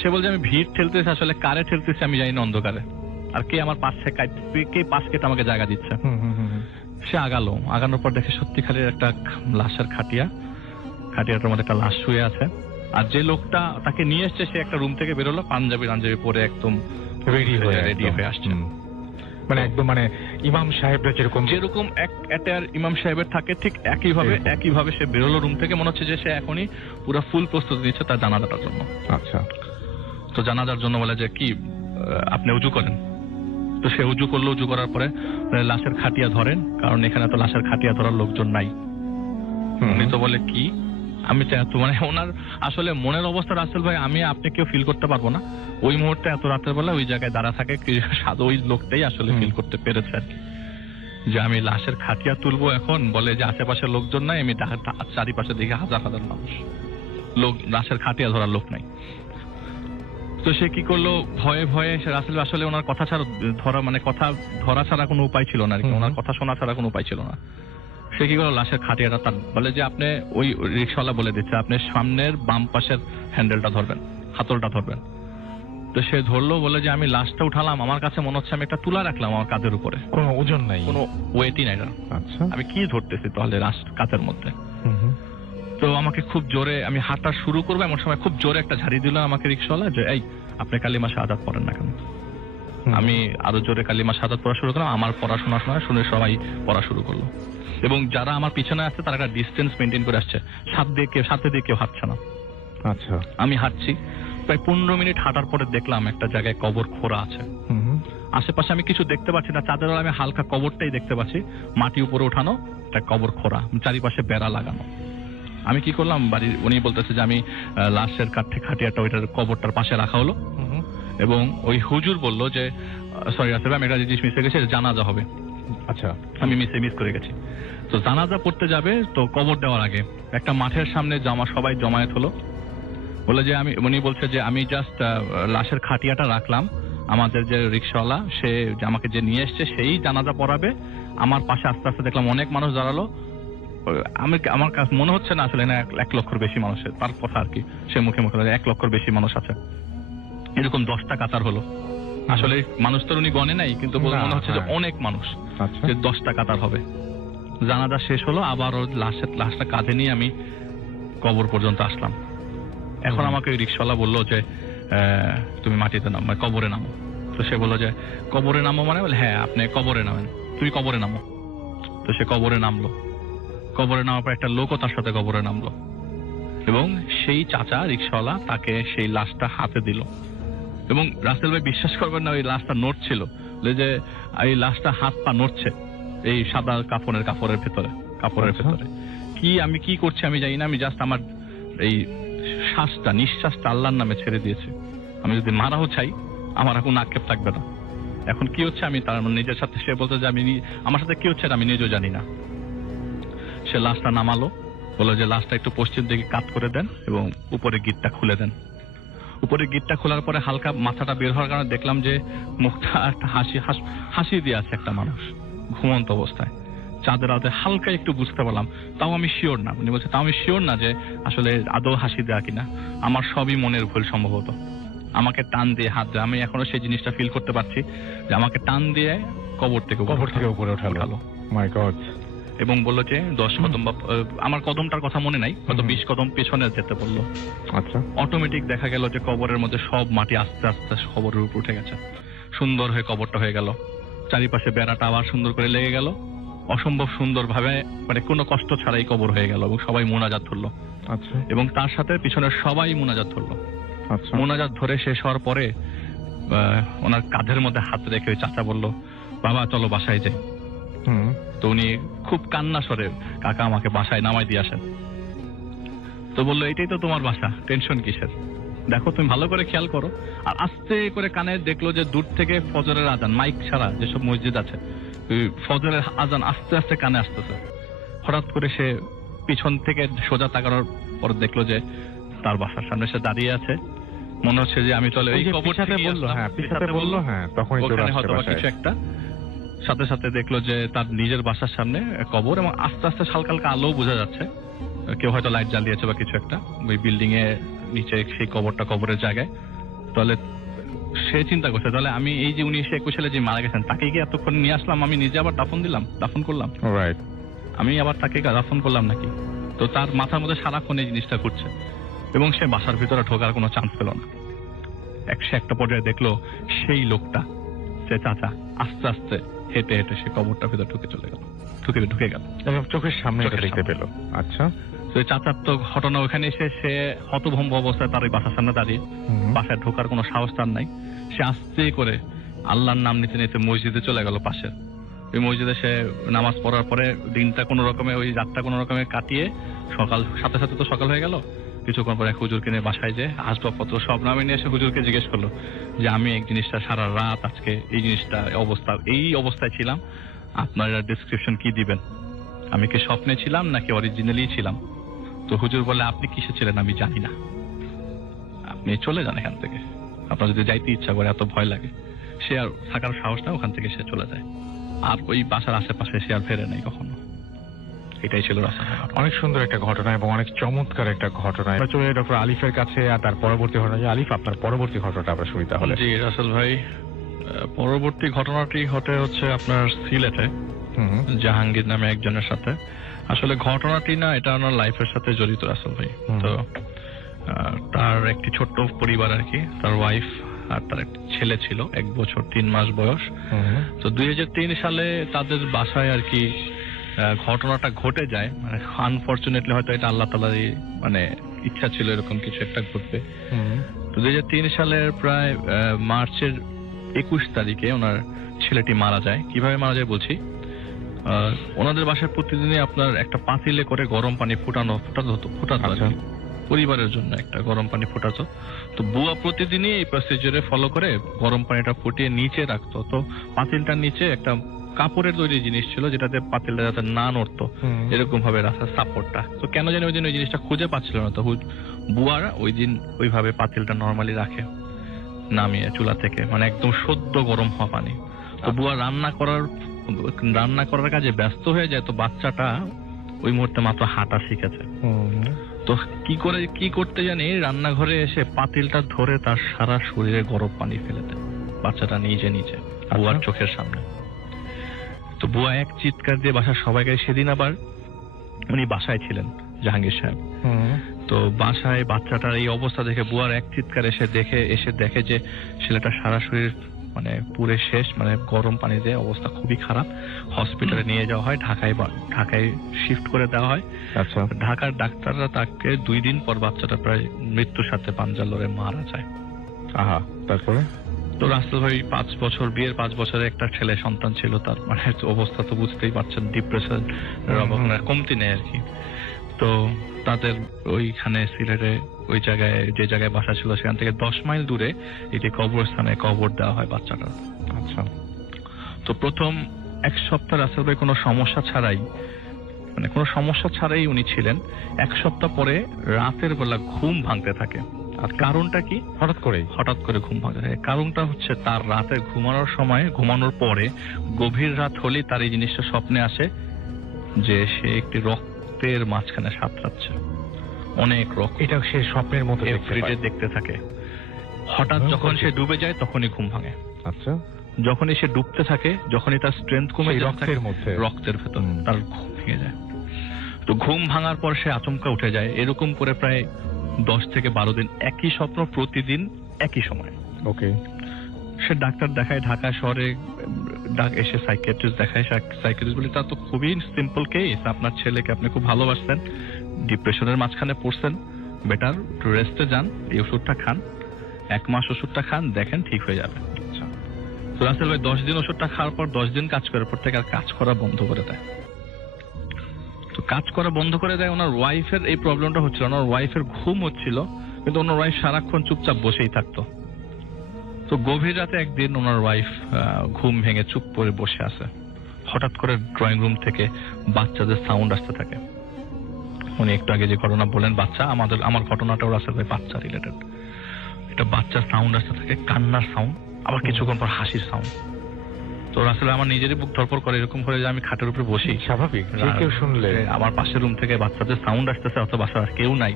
সে বলছে আমি ভিড় ঠেলতেছি, আসলে কারে ঠেলতেছি আমি জানি না অন্ধকারে, আর কে আমার পাশে কে পাশ কেটে আমাকে জায়গা দিচ্ছে। সে আগানোর পর দেখে সত্যি খালি একটা লাশের খাটিয়াটার মধ্যে একটা লাশ শুয়ে আছে। আর যে লোকটা তাকে নিয়ে এসছে সে একটা রুম থেকে বেরোলো, পাঞ্জাবি পরে একদম রেডি হয়ে আসছে। মানে একদম মানে ইমাম সাহেবরা যেরকম ইমাম সাহেবের থাকে ঠিক একইভাবে সে বেরোলো রুম থেকে। মনে হচ্ছে যে সে এখনই পুরো ফুল প্রস্তুতি নিচ্ছে তার জানাজাটার জন্য। আচ্ছা, তো জানাজার জন্য বলে যে কি আপনি উজু করেন। তো সে উজু করলো, উজু করার পরে লাশের খাটিয়া ধরেন, কারণ এখানে তো লাশের খাটিয়া ধরার লোকজন নাই। উনি তো বলে কি আমি মানে ওনার আসলে মনের অবস্থা রাসেল ভাই আমি আপনি কেউ ফিল করতে পারবো না। ওই মুহূর্তে এত রাতের বেলা ওই জায়গায় দাঁড়া থাকে সাধু ওই লোকটাই আসলে ফিল করতে পেরেছে আর কি, যে আমি লাশের খাটিয়া তুলবো। এখন বলে যে আশেপাশে লোকজন নাই, আমি চারিপাশে দেখি হাজার হাজার মানুষ, লোক লাশের খাটিয়া ধরার লোক নাই। তো সে কি করলো, ভয়ে ভয়ে সে রাসেল আসলে ওনার কথা ছাড়া কথা ধরা ছাড়া কোনো উপায় ছিল না আর কি, ওনার কথা শোনা ছাড়া কোনো উপায় ছিল না। সে কি করলো, লাশের খাটিয়াটা তার বলে যে আপনি ওই রিক্সাওয়ালা বলে দিচ্ছে আপনি সামনের বাম পাশের হ্যান্ডেলটা ধরবেন, হাতলটা ধরবেন। তো সে ধরলো, বলে যে আমি লাশটা উঠালাম, আমার কাছে মনে হচ্ছে আমি একটা তুলা রাখলাম আমার কাঁধের উপরে, কোনো ওজন নাই, কোনো ওয়েটই নাই। আচ্ছা, আমি কি ধরতেছি তাহলে লাশ কাঁধের মধ্যে। তো আমাকে খুব জোরে, আমি হাঁটা শুরু করবো এমন সময় খুব জোরে একটা ঝাড়ি দিল আমাকে রিক্সাওয়ালা, যে এই আপনি কালিমা শাহাদাত পড়েন না কেন। আমি আরো জোরে কালিমা শাহাদাত পড়া শুরু করলাম। আমার পড়াশোনা শুনে সবাই পড়া শুরু করলো, এবং যারা আমার পিছনে আসছে তারা একটা ডিস্টেন্স মেনটেন করে আসছে, সাথে দিয়ে কেউ হাঁটছে না। আচ্ছা, আমি হাঁটছি, প্রায় 15 মিনিট হাঁটার পরে দেখলাম একটা জায়গায় কবর খোঁড়া আছে। আশেপাশে আমি কিছু দেখতে পাচ্ছি না, চাঁদের বেলা আমি হালকা কবরটাই দেখতে পাচ্ছি, মাটি উপরে ওঠানো একটা কবর খোঁড়া, চারিপাশে বেড়া লাগানো। আমি কি করলাম, উনি বলতেছে যে আমি লাশের খাটিয়াটা ওইটার কবরটার পাশে রাখা হলো, এবং ওই হুজুর বলল যে সরি রাসেল ভাই আমি একটা জিনিস মিস হয়ে গেছে, জানাজা হবে। আচ্ছা, আমি মিস করে গেছি। তো জানাজা পড়তে যাবে, তো কবর দেওয়ার আগে একটা মাঠের সামনে সবাই জমায়েত হলো। বলে যে উনি বলছে যে আমি জাস্ট লাশের খাটিয়াটা রাখলাম, আমাদের যে রিক্সাওয়ালা সে আমাকে যে নিয়ে এসছে সেই জানাজা পড়াবে। আমার পাশে আস্তে আস্তে দেখলাম অনেক মানুষ দাঁড়ালো। আমার কাছে মনে হচ্ছে না আসলে 1 লক্ষের বেশি মানুষের, তার কথা আর কি, সে মুখে 1 লক্ষের বেশি মানুষ আছে। এরকম 10টা কাতার হলো। আসলে মানুষ তো উনি গণে নাই, কিন্তু মনে হচ্ছে যে অনেক মানুষ, যে 10টা কাতার হবে। জানাজা শেষ হলো, আবার লাশটা কাঁধে নিয়ে আমি কবর পর্যন্ত আসলাম। এখন আমাকে ওই রিক্সাওয়ালা বললো যে তুমি মাটিতে নামো, কবরে নামো। তো সে বললো যে কবরে নামো মানে, বলে হ্যাঁ আপনি কবরে নামেন, তুমি কবরে নামো। তো সে কবরে নামলো। কবরে নামার পর একটা লোকও তার সাথে কবরে নামলো, এবং সেই চাচা রিক্সাওয়ালা তাকে সেই লাশটা হাতে দিল। এবং রাসেল ভাই বিশ্বাস করবেন না, ওই লাশটা নড়ছিল, যে এই লাশটা হাত পা নড়ছে এই সাদা কাপড়ের ভেতরে। কি আমি কি করছি আমি জানি না, আমি জাস্ট আমার এই নিঃশ্বাসটা আল্লাহর নামে ছেড়ে দিয়েছি। আমি যদি মারাও চাই আমার এখন আক্ষেপ থাকবে না। এখন কি হচ্ছে আমি তার নিজের সাথে, সে বলতে যে আমার সাথে কি হচ্ছে আমি নিজেও জানি না। সে লাশটা নামালো, বললো যে লাশটা একটু পশ্চিম দিকে কাত করে দেন এবং উপরে গিটটা খুলে দেন। উপরে গিটটা খোলার পরে হালকা মাথাটা বের হওয়ার কারণে দেখলাম যে মুখটা একটা হাসি দিয়ে আছে একটা মানুষ ঘুমন্ত অবস্থায়, চাঁদের আলোতে হালকা একটু বুঝতে পারলাম। তাও আমি শিওর না, উনি বলছে তাও আমি শিওর না যে আসলে আদৌ হাসি দেয়া কিনা। আমার সবই মনের ভুল সম্ভবত। আমাকে টান দিয়ে হাত দেয়, আমি এখনো সেই জিনিসটা ফিল করতে পারছি যে আমাকে টান দিয়ে কবর থেকে উপরে ওঠালো। মাই গড। এবং বললো যে 10 কদম, আমার কদমটার কথা মনে নাই, হয়তো 20 কদম পেছনে যেতে বললো। আচ্ছা, অটোমেটিক দেখা গেল যে কবরের মধ্যে সব মাটি আস্তে আস্তে কবরের উপর উঠে গেছে। সুন্দর হয়ে কবরটা হয়ে গেল, চারিপাশে বেড়াটা আবার সুন্দর করে লেগে গেল, অসম্ভব সুন্দর ভাবে, মানে কোনো কষ্ট ছাড়াই কবর হয়ে গেল, এবং সবাই মোনাজাত ধরলো। আচ্ছা, এবং তার সাথে পিছনের সবাই মোনাজাত ধরলো। আচ্ছা, মোনাজাত ধরে শেষ হওয়ার পরে ওনার কাঁধের মধ্যে হাত রেখে ওই চাচা বললো বাবা চলো বাসায় যাই। তো উনি খুব কান্না স্বরে কাকা আমাকে বাসায় নামাই দিয়ে আসেন। তো বললো এটাই তো তোমার বাসা, টেনশন কিসের, দেখো তুমি ভালো করে খেয়াল করো। আর আস্তে করে কানে দেখলো যে দূর থেকে ফজরের আজান, মাইক ছাড়া যেসব মসজিদ আছে ফজরের আজান আস্তে আস্তে কানে আসতেছে। হঠাৎ করে সে পিছন থেকে সোজা তাকানোর পর দেখলো যে তার বাসার সামনে সে দাঁড়িয়ে আছে। মনে হচ্ছে যে আমি চলে এই কবর থেকে বললো, হ্যাঁ তখন ওখানে হয়তো কিছু একটা সাথে সাথে দেখলো যে তার নিজের বাসার সামনে কবর, এবং আস্তে আস্তে হালকা হালকা আলো বোঝা যাচ্ছে, কেউ হয়তো লাইট জ্বালিয়েছে বা কিছু একটা ওই বিল্ডিং এ নিচে সেই কবরের জায়গায়। তাহলে সে চিন্তা করছে, তাহলে আমি এই যে 1921 সালে যে মারা গেছেন তাকে কি এতক্ষণ নিয়ে আসলাম, আমি নিজে আবার দাফন করলাম, রাইট, আমি আবার তাকে দাফন করলাম নাকি? তো তার মাথার মধ্যে সারাক্ষণ এই জিনিসটা ঘুরছে, এবং সে বাসার ভিতরে ঢোকার কোনো চান্স পেল না। সে একটা পর্যায়ে দেখলো সেই লোকটা, সে চাচা, আস্তে আস্তে হেঁটে হেঁটে সে কবরটার ভিতরে ঢুকে গেল চোখের সামনে এটা দেখতে পেল। আচ্ছা, তো চাচার তো ঘটনা, ওখানে এসে সে হতভম্ব অবস্থায় তার ওই বাসার সামনে দাঁড়িয়ে, বাসায় ঢোকার কোনো সাহস তার নাই। সে আস্তে করে আল্লাহর নাম নিতে নিতে মসজিদে চলে গেল পাশে। ওই মসজিদে সে নামাজ পড়ার পরে দিনটা কোনো রকমে, ওই রাতটা কোনো রকমে কাটিয়ে সাথে সাথে তো সকাল হয়ে গেল। কিছুক্ষণ পরে হুজুরকে নিয়ে বাসায় যে আসবাবপত্র সব নামে নিয়ে এসে হুজুরকে জিজ্ঞেস করলো যে আমি এই জিনিসটা সারা রাত আজকে এই জিনিসটা এই অবস্থায় ছিলাম, আপনারা ডেসক্রিপশন কি দিবেন, আমি কি স্বপ্নে ছিলাম নাকি অরিজিনালি ছিলাম? তো হুজুর বলে, আপনি কিসে ছিলেন আমি জানি না, আপনি চলে যান এখান থেকে, আপনার যদি যাইতে ইচ্ছা করে, এত ভয় লাগে। সে আর থাকার সাহস না, ওখান থেকে সে চলে যায়, আর ওই বাসার আশেপাশে সে আর ফেরে নাই কখনো। এটাই ছিল রাসেল। অনেক সুন্দর একটা ঘটনা এবং অনেক চমৎকার একটা ঘটনা। আমরা চলে যাই ডক্টর আলিফের কাছে, আর তার পরবর্তী ঘটনা। আলিফ, আপনার পরবর্তী ঘটনাটা আমরা শুনি তাহলে। জি রাসেল ভাই, পরবর্তী ঘটনাটি ঘটে হচ্ছে আপনার সিলেটে জাহাঙ্গীর নামে একজনের সাথে। আসলে ঘটনাটি না, এটা আমার লাইফের সাথে জড়িত রাসেল ভাই। তো তার একটি ছোট্ট পরিবার আর কি, তার ওয়াইফ আর তার একটা ছেলে ছিল 1 বছর 3 মাস বয়স। তো 2003 সালে তাদের বাসায় আর কি ঘটনাটা ঘটে যায়। মানে আনফরচুনেটলি হয়তো এটা আল্লাহ তাআলারই মানে ইচ্ছা ছিল এরকম কিছু একটা ঘটবে। তো 2003 সালের প্রায় মার্চের 21 তারিখে ওনার ছেলেটি মারা যায়। কিভাবে মারা যায় বলছি। ওনাদের বাসায় প্রতিদিনই আপনার একটা পাতিলে করে গরম পানি ফুটানো হতো। পরিবারের জন্য একটা গরম পানি ফুটাতো। তো বুয়া প্রতিদিনই এই প্রসিজারে ফলো করে গরম পানিটা ফুটিয়ে নিচে রাখতো। তো পাতিলটার নিচে একটা কাপড়ের তৈরি জিনিস ছিল, যেটাতে পাতিলটা যাতে না নড়তো এরকম ভাবে রাখার সাপোর্টটা। তো কেন জানি ওই দিন ওই জিনিসটা খুঁজে পাচ্ছিল না। তো বুয়ারা ওই দিন ওইভাবে পাতিলটা নর্মালি রাখে নামিয়ে চুলা থেকে, মানে একদম সদ্য গরম হওয়া পানি। তো বুয়া রান্না করার কাজে ব্যস্ত হয়ে যায়। তো বাচ্চাটা ওই মুহূর্তে মাত্র হাঁটা শিখেছে। তো কি করতে জানি, রান্নাঘরে এসে পাতিলটা ধরে তার সারা শরীরে গরম পানি ফেলে দেয় বাচ্চাটা নিজে বুয়ার চোখের সামনে। তো বুয়া এক চিৎকার দিয়ে বাসার সবাইকে, সেদিন আবার উনি বাসায় ছিলেন জাহাঙ্গীর সাহেব। তো বাসায় বাচ্চাটার এই অবস্থা দেখে বুয়ার এক চিৎকার এসে দেখে যে ছেলেটা সারা শরীর মানে পুরে শেষ, মানে গরম পানি দিয়ে অবস্থা খুবই খারাপ। হসপিটালে নিয়ে যাওয়া হয়, ঢাকায় শিফট করে দেওয়া হয়। আচ্ছা, ঢাকার ডাক্তাররা তাকে 2 দিন পর বাচ্চাটা প্রায় মৃত্যুর সাথে পাঞ্জা লড়ে মারা যায়। আহা, তারপরে তো রাসেল ভাই 5 বছর, বিয়ের 5 বছরে একটা ছেলে সন্তান ছিল তার, মানে অবস্থা তো বুঝতেই পারছেন, ডিপ্রেশন কমতি নেই আর কি। তো তাদের ওইখানে সিলেটে ওই জায়গায় যে জায়গায় বাসা ছিল সেখান থেকে 10 মাইল দূরে এটি কবরস্থানে কবর দেওয়া হয় বাচ্চাটার। আচ্ছা, তো প্রথম 1 সপ্তাহ রাসেল ভাই কোনো সমস্যা ছাড়াই উনি ছিলেন। 1 সপ্তাহ পরে রাতের বেলা ঘুম ভাঙতে থাকে। আর কারণটা কি? হঠাৎ করে ঘুম ভাঙতে থাকে। কারণটা হচ্ছে তার রাতে ঘুমানোর পরে গভীর রাত হলেই তার এই জিনিসটা স্বপ্নে আসে যে সে একটি রক্তের মাঝখানে সাঁতরাচ্ছে, অনেক রক্ত। এটা সে স্বপ্নের মতো দেখতে থাকে। হঠাৎ যখন সে ডুবে যায় তখনই ঘুম ভাঙে। আচ্ছা, যখনই সে ডুবতে থাকে, যখনই তার স্ট্রেংথ কমে যায় রক্তের ভেতর তার ঘুম ভেঙে যায়। তো ঘুম ভাঙার পর সে আচমকা উঠে যায়। এরকম করে প্রায় 10 থেকে 12 দিন একই স্বপ্ন, প্রতিদিন একই সময়। ওকে, সে ডাক্তার দেখায় ঢাকা শহরে, এসে সাইকিয়াট্রিস্ট দেখায়। সাইকিয়াট্রিস্ট বলে, তার তো খুবই সিম্পল কেস, আপনার ছেলেকে আপনি খুব ভালোবাসতেন, ডিপ্রেশনের মাঝখানে পড়ছেন, বেটার একটু রেস্টে যান, এই ওষুধটা খান, 1 মাস ওষুধটা খান, দেখেন ঠিক হয়ে যাবে। তো রাসেল ভাই 10 দিন ওষুধটা খাওয়ার পর 10 দিন কাজ করার পর থেকে আর কাজ করা বন্ধ করে দেয়। তো কাজ করা বন্ধ করে দেয়। ওনার ওয়াইফের এই প্রবলেমটা হচ্ছিল, ওনার ওয়াইফের ঘুম হচ্ছিল, কিন্তু ওনার ওয়াইফ সারাক্ষণ চুপচাপ বসেই থাকতো। তো গভীর রাতে একদিন ওনার ওয়াইফ ঘুম ভেঙে চুপ করে বসে আছে। হঠাৎ করে ড্রয়িং রুম থেকে বাচ্চাদের সাউন্ড আসতে থাকে। উনি একটু আগে যে ঘটনা বলেন বাচ্চা, আমার ঘটনাটাও রাসেল ভাই বাচ্চা রিলেটেড। এটা বাচ্চার সাউন্ড আসতে থাকে, কান্নার সাউন্ড, আবার কিছুক্ষণ পর হাসির সাউন্ড। তো আসলে আমার নিজেরই বুক ধরপড় করে, এরকম করে যে আমি খাটের উপরে বসি, স্বাভাবিক যে কেউ শুনলে আমার পাশের রুম থেকে বাচ্চাদের সাউন্ড আসতেছে, অথবা বাসার কেউ নাই,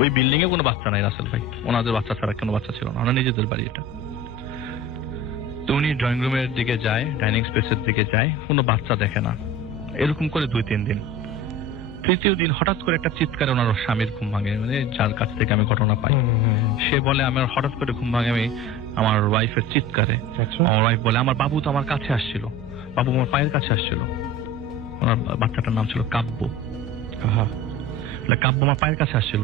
ওই বিল্ডিং এ কোনো বাচ্চা নাই রাসেল ভাই, ওনাদের বাচ্চা ছাড়া কোনো বাচ্চা ছিল না, ওনার নিজেদের বাড়ি এটা। তো উনি ড্রয়িং রুমের দিকে যায়, ডাইনিং স্পেসের দিকে যায়, কোনো বাচ্চা দেখে না। এরকম করে 2-3 দিন। তৃতীয় দিন হঠাৎ করে একটা চিৎকারে ওনার স্বামীর ঘুম ভাঙে, মানে যার কাছ থেকে আমি ঘটনা পাই। সে বলে আমার হঠাৎ করে ঘুম ভাঙে আমি আমার ওয়াইফের চিৎকারে। আমার ওয়াইফ বলে আমার বাবু তো আমার কাছে আসছিল, বাবু আমার পায়ের কাছে আসছিল। ওনার বাচ্চাটার নাম ছিল কাব্য। কাব্য আমার পায়ের কাছে আসছিল।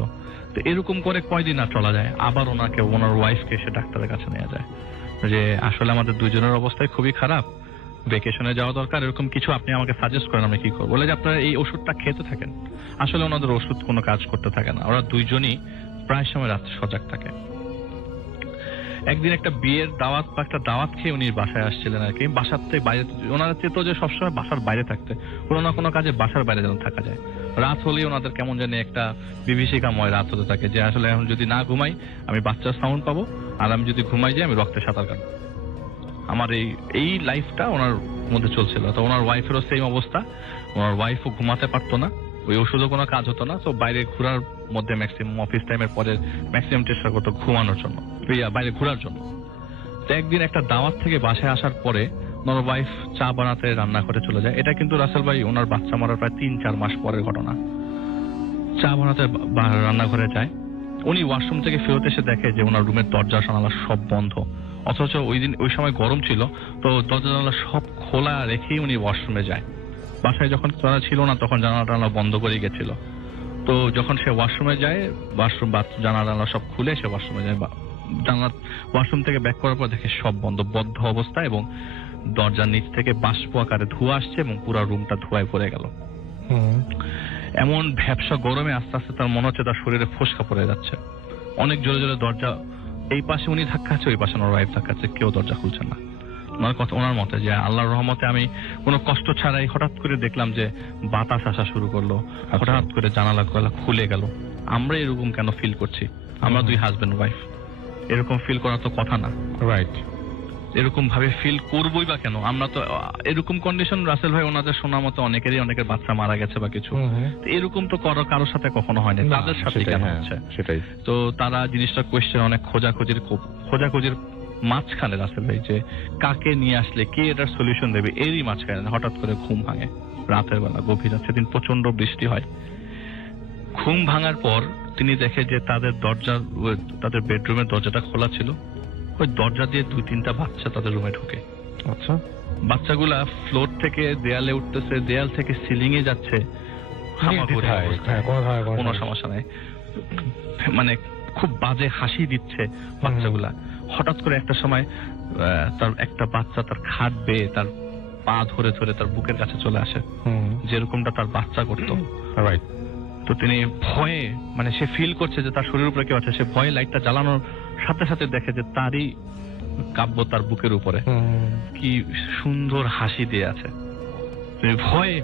তো এরকম করে কয়দিন আর চলা যায়, আবার ওনাকে ওনার ওয়াইফকে সে ডাক্তারের কাছে নিয়ে যায় যে আসলে আমাদের দুজনের অবস্থায় খুবই খারাপ, ভেকেশনে যাওয়া দরকার, এরকম কিছু আপনি আমাকে সাজেস্ট করেন আমি কি করবো। বলে যে আপনারা এই ওষুধটা খেতে থাকেন। আসলে ওনাদের ওষুধ কোনো কাজ করতে থাকে না, ওরা দুইজনই প্রায় সময় রাত্রে সজাগ থাকে। একদিন একটা বিয়ের দাওয়াত বা একটা দাওয়াত খেয়ে উনি বাসায় আসছিলেন আর কি, বাসার থেকে বাইরে, ওনারা চেত যে সবসময় বাসার বাইরে থাকতে, কোনো না কোনো কাজে বাসার বাইরে যেন থাকা যায়। রাত হলেই ওনাদের কেমন জানি একটা বিভীষিকাময় রাত হতে থাকে, যে আসলে এখন যদি না ঘুমাই আমি বাচ্চার সাউন্ড পাবো, আর আমি যদি ঘুমাই যাই আমি রক্তে সাঁতার কাটবো। আমার এই লাইফটা ওনার মধ্যে চলছিল। তো ওনার ওয়াইফেরও সেম অবস্থা, ওনার ওয়াইফও ঘুমাতে পারতো না, ওই ওষুধও কোনো কাজ হতো না। তো বাইরে ঘোরার মধ্যে ম্যাক্সিমাম অফিস টাইমের পরে ম্যাক্সিমাম চেষ্টা করতো ঘুমানোর জন্য, বাইরে ঘোরার জন্য। তো একদিন একটা দাওয়াত থেকে বাসায় আসার পরে ওনার ওয়াইফ চা বানাতে রান্নাঘরে চলে যায়। এটা কিন্তু রাসেল ভাই ওনার বাচ্চা মারার প্রায় 3-4 মাস পরের ঘটনা। চা বানাতে রান্নাঘরে যায়, উনি ওয়াশরুম থেকে ফেরত এসে দেখে যে ওনার রুমের দরজা জানালা সব বন্ধ, অথচ ওই সময় গরম ছিল, তো দরজা জানালা সব খোলা রেখেই উনি ওয়াশরুমে যায়। বাসায় যখন তারা ছিল না তখন জানালা টানালা বন্ধ করে গেছিল। তো যখন সে ওয়াশরুমে যায়, জানালা টানালা সব খুলে সে ওয়াশরুমে যায়, ওয়াশরুম থেকে ব্যাক করার পর দেখে সব বদ্ধ অবস্থা, এবং দরজার নিচ থেকে বাষ্প আকারে ধোঁয়া আসছে এবং পুরো রুমটা ধোঁয়ায় ভরে গেল। এমন ভ্যাপসা গরমে আস্তে আস্তে তার মনে হচ্ছে তার শরীরে ফোসকা পড়ে যাচ্ছে। অনেক জোরে জোরে দরজা, এই পাশে উনি ধাক্কাচ্ছে, ওই পাশে ওনার ওয়াইফ ধাক্কাচ্ছে, কেউ দরজা খুলছে না। ওনার মতে যে আল্লাহর রহমতে আমি কোনো কষ্ট ছাড়াই হঠাৎ করে দেখলাম যে বাতাস আসা শুরু করলো, হঠাৎ করে জানালা খুলে গেল। আমরা এরকম কেন ফিল করছি? আমরা 2 হাজবেন্ড ওয়াইফ, এরকম ফিল করার তো কথা না, রাইট? এরকম ভাবে ফিল করবোই বা কেন? আমরা তো এরকম কন্ডিশন, রাসেল ভাই ওনাদের শোনা মতো অনেকের বাচ্চা মারা গেছে বা কিছু, এরকম তো কারোর সাথে কখনো হয়নি, তাদের সাথে কেন হচ্ছে? সেটাই তো তারা জিনিসটা কোয়েশ্চেন, অনেক খোঁজাখুঁজির মাঝখানে রাসেল ভাই যে কাকে নিয়ে আসলে কে এটার সলিউশন দেবে, এরই মাঝখানে হঠাৎ করে ঘুম ভাঙে রাতের বেলা, গভীর রাত। সেদিন প্রচন্ড বৃষ্টি হয়। ঘুম ভাঙার পর তিনি দেখে যে তাদের বেডরুমের দরজাটা খোলা ছিল, ওই দরজা দিয়ে 2-3টা বাচ্চা তাদের রুমে ঢুকে। আচ্ছা, বাচ্চাগুলা ফ্লোর থেকে দেয়ালে উঠতেছে, দেয়াল থেকে সিলিং এ যাচ্ছে, কোনো সমস্যা নাই, মানে খুব বাজে হাসি দিচ্ছে বাচ্চাগুলা। হঠাৎ করে একটা সময় তার একটা বাচ্চা তার খাট বেয়ে তার পা ধরে ধরে তার বুকের কাছে চলে আসে, যেরকমটা তার বাচ্চা করতো। তো তিনি ভয়ে, মানে সে ফিল করছে যে তার শরীরের উপরে কেউ আছে, সে ভয়ে লাইটটা জ্বালানোর সাথে সাথে দেখে যে তারই কাব্য তার বুকের উপরে কি সুন্দর হাসি দিয়ে আছে। তিনি ভয়ে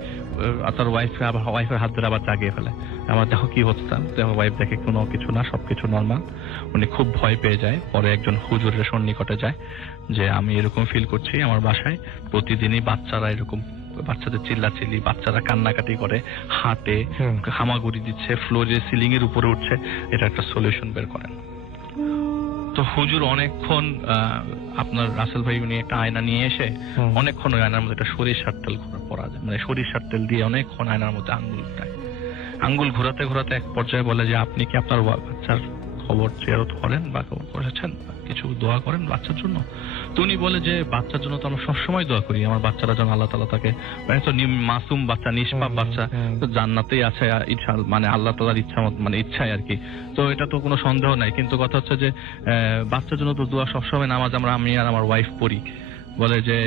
তার ওয়াইফের হাত ধরে আবার জাগিয়ে ফেলে, আমার দেখো কি হচ্ছে। দেখো ওয়াইফ দেখে কোনো কিছু না, সবকিছু নর্মাল। উনি খুব ভয় পেয়ে যায়। পরে একজন হুজুরের সন্নিকটে যায় যে আমি এরকম ফিল করছি, আমার বাসায় প্রতিদিনই বাচ্চারা এরকম, বাচ্চাদের চিল্লাচিল্লি, বাচ্চারা কান্নাকাটি করে, হাঁটে, হামাগুড়ি দিচ্ছে, ফ্লোরে সিলিং এর উপরে উঠছে, এটা একটা সলিউশন বের করেন। তো হুজুর অনেকক্ষণ, আপনার রাসেল ভাই উনি একটা আয়না নিয়ে এসে অনেকক্ষণ ওই আয়নার মধ্যে একটা সরিষার তেল পরা যায়, মানে সরিষার তেল দিয়ে অনেকক্ষণ আয়নার মধ্যে আঙ্গুল ঘোরাতে ঘোরাতে এক পর্যায়ে বলে যে আপনি কি আপনার বাচ্চার খবর জিয়ারত করেন বা খবর করেছেন, কিছু দোয়া করেন বাচ্চার জন্য? তো উনি বলে যে বাচ্চার জন্য তো আমরা সবসময় দোয়া করি, আমার বাচ্চারা যেন আল্লাহ তাআলা তাকে, মানে তো মাসুম বাচ্চা, নিষ্পাপ বাচ্চা, তো জান্নাতেই আছে, মানে আল্লাহ তাআলার ইচ্ছা মত, মানে ইচ্ছায় আর কি। তো এটা তো কোনো সন্দেহ নাই, কিন্তু কথা হচ্ছে যে বাচ্চার জন্য তো দোয়া সবসময়, নামাজ আমি আর আমার ওয়াইফ পড়ি। বলে যে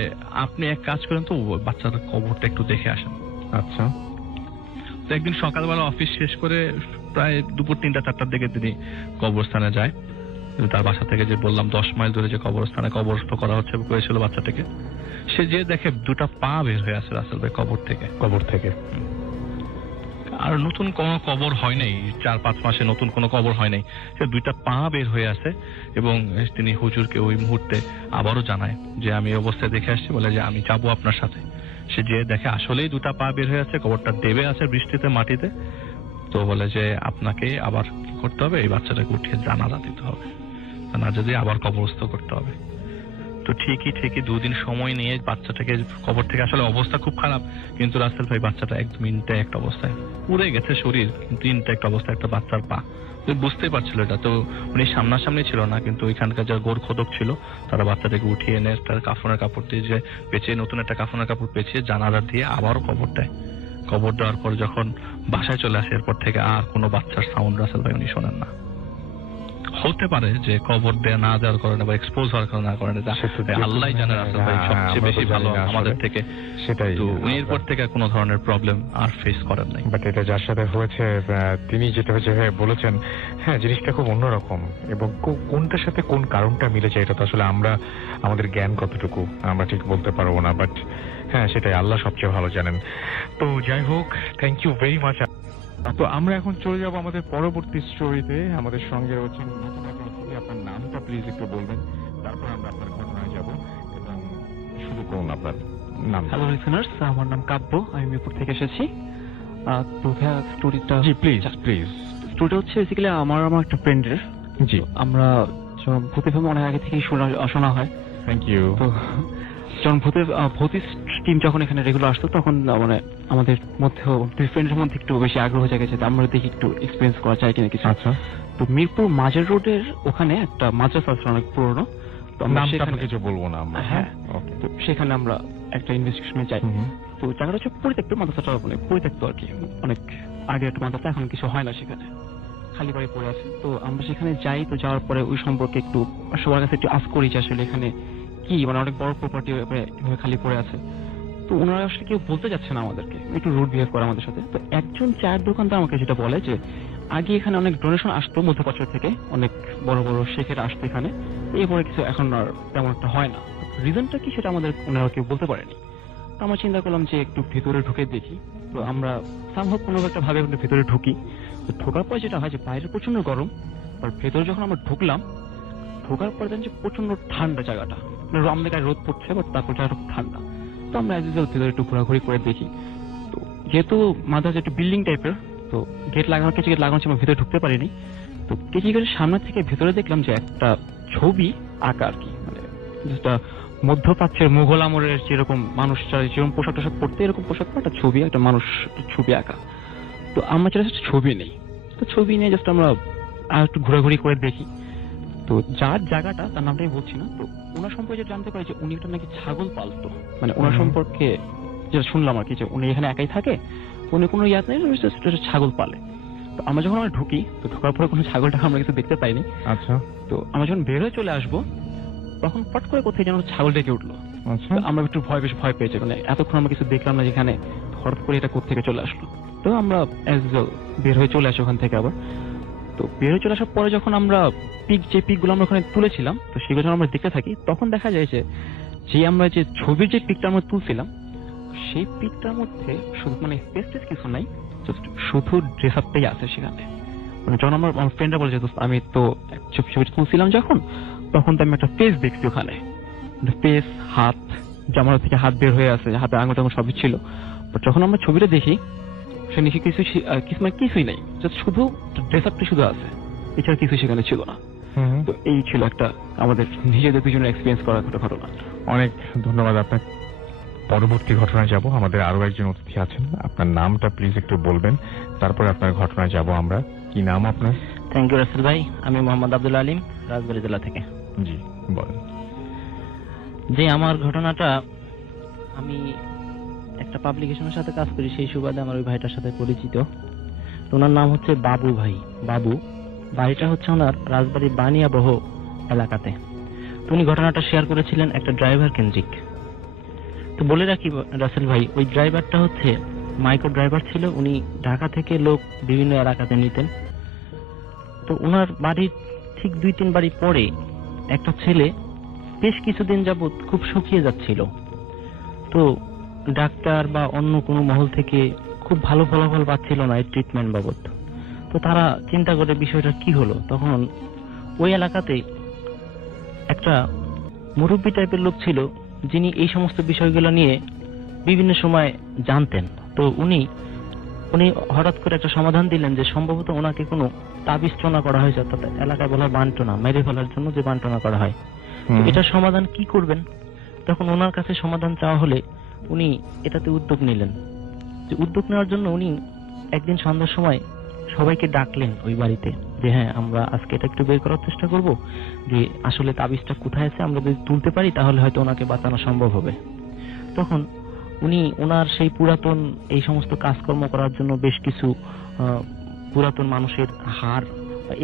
আপনি এক কাজ করেন তো, বাচ্চার কবরটা একটু দেখে আসেন। আচ্ছা। তো একদিন সকালবেলা অফিস শেষ করে প্রায় দুপুর 3-4টার দিকে তিনি কবরস্থানে যায়। তার বাসা থেকে যে বললাম 10 মাইল দূরে যে কবরস্থানে কবরস্থ করা হয়েছিল বাচ্চাটাকে, সে যে দেখে 2টা পা বের হয়ে আসে রাসেল ভাই কবর থেকে। আর নতুন কোনো কবর হয় নাই, 4-5 মাসে নতুন কোনো কবর হয় নাই। সে 2টা পা বের হয়ে আছে এবং তিনি হুজুরকে ওই মুহূর্তে আবারও জানায় যে আমি এই অবস্থায় দেখে আসছি, বলে যে আমি যাবো আপনার সাথে। সে যে দেখে আসলেই 2টা পা বের হয়ে আছে, কবরটা দেবে আছে বৃষ্টিতে মাটিতে। তো বলে যে আপনাকে আবার কি করতে হবে, এই বাচ্চাটাকে উঠিয়ে জানাজা দিতে হবে, জানাজা দিয়ে আবার কবরস্থ করতে হবে। তো ঠিকই 2 দিন সময় নিয়ে বাচ্চাটাকে কবর থেকে, আসলে অবস্থা খুব খারাপ, কিন্তু রাসেল ভাই বাচ্চাটা একদম ইনট্যাক্ট অবস্থায়, পুড়ে গেছে শরীর কিন্তু ইনট্যাক্ট অবস্থায় একটা বাচ্চার পা। তো বুঝতেই পারছিল এটা, তো উনি সামনাসামনি ছিল না, কিন্তু ওইখানকার যারা গোরখোদক ছিল তারা বাচ্চাটাকে উঠিয়ে এনে তার কাফনের কাপড় দিয়ে যে পেঁচিয়ে, নতুন একটা কাফনের কাপড় পেঁচিয়ে জানালা দিয়ে আবারও কবর দেয়। কবর দেওয়ার পর যখন বাসায় চলে আসে, এরপর থেকে আর কোনো বাচ্চার সাউন্ড রাসেল ভাই উনি শোনেন না। হতে পারে যে কবর দেয়া না দেওয়ার কারণে বা এক্সপোজ হওয়ার কারণে, আল্লাহ জানে রাসেল ভাই সবচেয়ে বেশি ভালো আমাদের থেকে। সেটাই, তো উনি এরপর থেকে কোনো ধরনের প্রবলেম আর ফেস করেন নাই। বাট এটা যার সাথে হয়েছে তিনি যেটা হচ্ছে বলেছেন, হ্যাঁ জিনিসটা খুব অন্যরকম, এবং কোনটার সাথে কোন কারণটা মিলেছে এটা তো আসলে আমরা, আমাদের জ্ঞান কতটুকু আমরা ঠিক বলতে পারবো না, বাট হ্যাঁ সেটাই আল্লাহ সবচেয়ে ভালো জানেন। তো যাই হোক, থ্যাংক ইউ ভেরি মাচ। তো আমরা এখন চলে যাব আমাদের পরবর্তী স্টোরিতে। আমাদের সঙ্গে রয়েছেন নতুন একজন অতিথি। আপনার নামটা প্লিজ একটু বলবেন, তারপর আমরা আপনার ঘটনায় যাব এবং শুরু করুন আপনার নাম। হ্যালো লিসেনার্স, আমার নাম কাব্য, আমি মিরপুর থেকে এসেছি। তো স্টোরিটা, জি প্লিজ প্লিজ। স্টোরিটা হচ্ছে বেসিক্যালি আমার একটা ফ্রেন্ডের। জি, আমরা ভূতের ফিল্ম অনেক আগে থেকেই শোনা হয়। Thank you. তো যখন ভূতের টিম যখন এখানে রেগুলার আসতো, তখন মানে আমাদের মধ্যে ফ্রেন্ডের মধ্যে একটু বেশি আগ্রহ জেগেছে, আমরা দেখি একটু এক্সপিরিয়েন্স করা যায় কিনা কিছু। আচ্ছা, তো মিরপুর মাজার রোডের ওখানে একটা মাদ্রাসা আছে অনেক পুরনো। তো আমরা নামটা কিছু বলবো না আমরা। হ্যাঁ, ওকে। তো সেখানে আমরা একটা ইনভেস্টিগেশনে যাই। তো জায়গাটা হচ্ছে পরিত্যক্ত, মাদ্রাসাটা মানে পরিত্যক্ত আর কি, অনেক আগে একটা মাদ্রাসা, এখন কিছু হয় না সেখানে, খালি বাড়ি পড়ে আছে। তো আমরা সেখানে যাই, তো যাওয়ার পরে ওই সম্পর্কে একটু সবার কাছে একটু আস্ক করি যে আসলে এখানে কি, মানে অনেক বড় প্রপার্টি এভাবে খালি পড়ে আছে। তো ওনারা আসলে কেউ বলতে যাচ্ছে না আমাদেরকে, একটু রুড বিহেভ করে আমাদের সাথে। তো একজন চায়ের দোকানদার আমাকে যেটা বলে যে আগে এখানে অনেক ডোনেশন আসতো মধ্যপ্রাচ্য থেকে, অনেক বড় বড় শেখেরা আসতো এখানে, এরপরে কিছু এখন আর তেমন একটা হয় না। রিজনটা কি সেটা আমাদের ওনারা কেউ বলতে পারেনি। তো আমরা চিন্তা করলাম যে একটু ভেতরে ঢুকে দেখি। তো আমরা সম্ভব কোনো একটা ভাবে ভেতরে ঢুকি। তো ঢোকার পর যেটা হয় যে বাইরে প্রচন্ড গরম, আর ভেতরে যখন আমরা ঢুকলাম, ঢোকার পরে দেখছি প্রচন্ড ঠান্ডা জায়গাটা, মানে আমাদের গায়ে রোদ পড়ছে, বাট তারপর জায়গাটা খুব ঠান্ডা। তো আমরা ভেতরে একটু ঘোরাঘুরি করে দেখি। তো যেহেতু মাদ্রাসা একটু বিল্ডিং টাইপের, তো গেট লাগানো, কিছু গেট লাগানো ছিল, আমরা ভেতরে ঢুকতে পারিনি। তো কিছু করে সামনে থেকে ভেতরে দেখলাম যে একটা ছবি আঁকা আর কি, মানে যেটা মধ্যপ্রাচ্যের মুঘল আমলের যেরকম মানুষরা যেরকম পোশাক টোশাক পড়তে, এরকম পোশাক একটা ছবি, একটা মানুষ ছবি আঁকা। তো আমরা যেটা ছবি নেই, তো ছবি নিয়ে জাস্ট আমরা আর একটু ঘোরাঘুরি করে দেখি। তো যার জায়গাটা, তার নামটা আমি বলছি না, তো ওনার সম্পর্কে যেটা জানতে পারি যে উনি একটা নাকি ছাগল পালতো, মানে ওনার সম্পর্কে যেটা শুনলাম আর কি, যে উনি এখানে একাই থাকে, উনি কোনো ইয়াদ নেই, ছাগল পালে। তো আমরা যখন আমরা ঢুকি, তো ঢোকার পরে কোনো ছাগলটা আমরা কিছু দেখতে পাইনি। আচ্ছা। তো আমরা যখন বের হয়ে চলে আসবো, তখন ফট করে কোথায় যেন ছাগল ডেকে উঠলো। আচ্ছা, আমরা একটু বেশ ভয় পেয়েছি, মানে এতক্ষণ আমরা কিছু দেখলাম না, যেখানে হঠাৎ করে এটা কোথা থেকে চলে আসলো। তো আমরা বের হয়ে চলে আসি ওখান থেকে আবার। তো বের হয়ে চলে আসার পরে যখন আমরা যে পিকগুলো আমরা ওখানে তুলেছিলাম, তো সেগুলো যখন আমরা দেখতে থাকি, তখন দেখা যায় যে আমরা যে ছবির যে পিকটা আমরা তুলছিলাম, সেই পিকটার মধ্যে শুধু মানে ফেস কিছু নাই, জাস্ট শুধু ড্রেস আপটাই আছে সেখানে। মানে যখন আমার ফ্রেন্ডরা বলে যে আমি তো ছবিটা তুলছিলাম যখন, তখন তো আমি একটা ফেস দেখছি ওখানে, ফেস, হাত, জামার থেকে হাত বের হয়ে আছে, হাতে আঙুল টাঙুল সবই ছিল। বাট যখন আমরা ছবিটা দেখি, সে নিচে কিছুই নাই, জাস্ট শুধু ড্রেস আপটা শুধু আছে, এছাড়া কিছু সেখানে ছিল না। তো এই ছিল একটা আমাদের নিজেদের দুজনের এক্সপিরিয়েন্স করা একটা ঘটনা। অনেক ধন্যবাদ আপনার। পরবর্তী ঘটনায় যাব, আমাদের আরো একজন অতিথি আছেন। আপনার নামটা প্লিজ একটু বলবেন, তারপরে আপনার ঘটনায় যাব আমরা। কি নাম আপনার? থ্যাংক ইউ রাসেল ভাই, আমি মোহাম্মদ আব্দুল আলিম, রাজবাড়ী জেলা থেকে। জি বলেন। যে আমার ঘটনাটা, আমি একটা পাবলিকেশনের সাথে কাজ করি, সেই সুবাদে আমার ওই ভাইটার সাথে পরিচিত। তো ওনার নাম হচ্ছে বাবু ভাই। বাবু, বাড়িটা হচ্ছে ওনার রাজবাড়ী বানিয়াবহ এলাকাতে। তো উনি ঘটনাটা শেয়ার করেছিলেন একটা ড্রাইভার কেন্দ্রিক। তো বলে রাখি রাসেল ভাই, ওই ড্রাইভারটা হচ্ছে মাইক্রো ড্রাইভার ছিল, উনি ঢাকা থেকে লোক বিভিন্ন এলাকাতে নিতেন। তো ওনার বাড়ির ঠিক 2-3 বাড়ি পরে একটা ছেলে বেশ কিছুদিন যাবৎ খুব শুকিয়ে যাচ্ছিল। তো ডাক্তার বা অন্য কোনো মহল থেকে খুব ভালো ফলাফল পাচ্ছিল না এই ট্রিটমেন্ট বাবদ। তো তারা চিন্তা করে বিষয়টা কি হলো, তখন ওই এলাকাতে একটা মুরব্বী টাইপের লোক ছিল যিনি এই সমস্ত বিষয়গুলো নিয়ে বিভিন্ন সময় জানতেন। তো উনি হঠাৎ করে একটা সমাধান দিলেন যে সম্ভবত ওনাকে কোনো তাবিজ টোনা করা হয়েছে, অর্থাৎ এলাকায় বলা হয় বানটোনা, মেরে ফেলার জন্য যে বানটোনা করা হয়। তো এটার সমাধান কি করবেন? তখন ওনার কাছে সমাধান চাওয়া হলে উনি এটাতে উদ্যোগ নিলেন। যে উদ্যোগ নেওয়ার জন্য উনি একদিন সন্ধ্যার সময় সবাইকে ডাকলেন ওই বাড়িতে, যে হ্যাঁ আমরা আজকে এটা একটু বের করার চেষ্টা করব যে আসলে তাবিজটা কোথায় আছে, আমরা যদি তুলতে পারি তাহলে হয়তো ওনাকে বাঁচানো সম্ভব হবে। তখন উনি ওনার সেই পুরাতন এই সমস্ত কাজকর্ম করার জন্য বেশ কিছু পুরাতন মানুষের হাড়